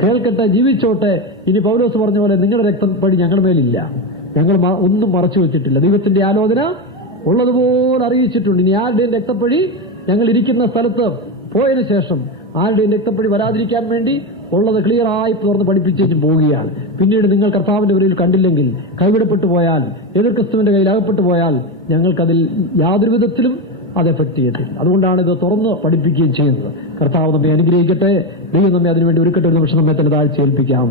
കേൾക്കട്ടെ, ജീവിച്ചോട്ടെ. ഇനി പൗലോസ് പറഞ്ഞ പോലെ നിങ്ങളുടെ രക്തപ്പഴി ഞങ്ങളുടെ മേലില്ല, ഞങ്ങൾ ഒന്നും മറച്ചു വെച്ചിട്ടില്ല. ദൈവത്തിന്റെ ആലോചന ഉള്ളതുപോലെ അറിയിച്ചിട്ടുണ്ട്. ഇനി ആരുടെയും രക്തപ്പഴി ഞങ്ങൾ ഇരിക്കുന്ന സ്ഥലത്ത് പോയതിനു ശേഷം ആരുടെയും രക്തപ്പഴി വരാതിരിക്കാൻ വേണ്ടി ഉള്ളത് ക്ലിയറായി തുറന്ന് പഠിപ്പിച്ചും പോവുകയാണ്. പിന്നീട് നിങ്ങൾ കർത്താവിന്റെ വരയിൽ കണ്ടില്ലെങ്കിൽ, കൈവിടപ്പെട്ടു പോയാൽ, എതിർ ക്രിസ്തുവിന്റെ കയ്യിൽ അകപ്പെട്ടു പോയാൽ ഞങ്ങൾക്കതിൽ യാതൊരു വിധത്തിലും അത് എഫക്ട് ചെയ്യത്തില്ല. അതുകൊണ്ടാണ് ഇത് തുറന്ന് പഠിപ്പിക്കുകയും ചെയ്യുന്നത്. കർത്താവ് നമ്മെ അനുഗ്രഹിക്കട്ടെ. ദൈവം നമ്മെ അതിനുവേണ്ടി ഒരുക്കട്ടെ. ഒരു നിമിഷം നമ്മെ തന്നെ താഴ്ച ഏൽപ്പിക്കാം.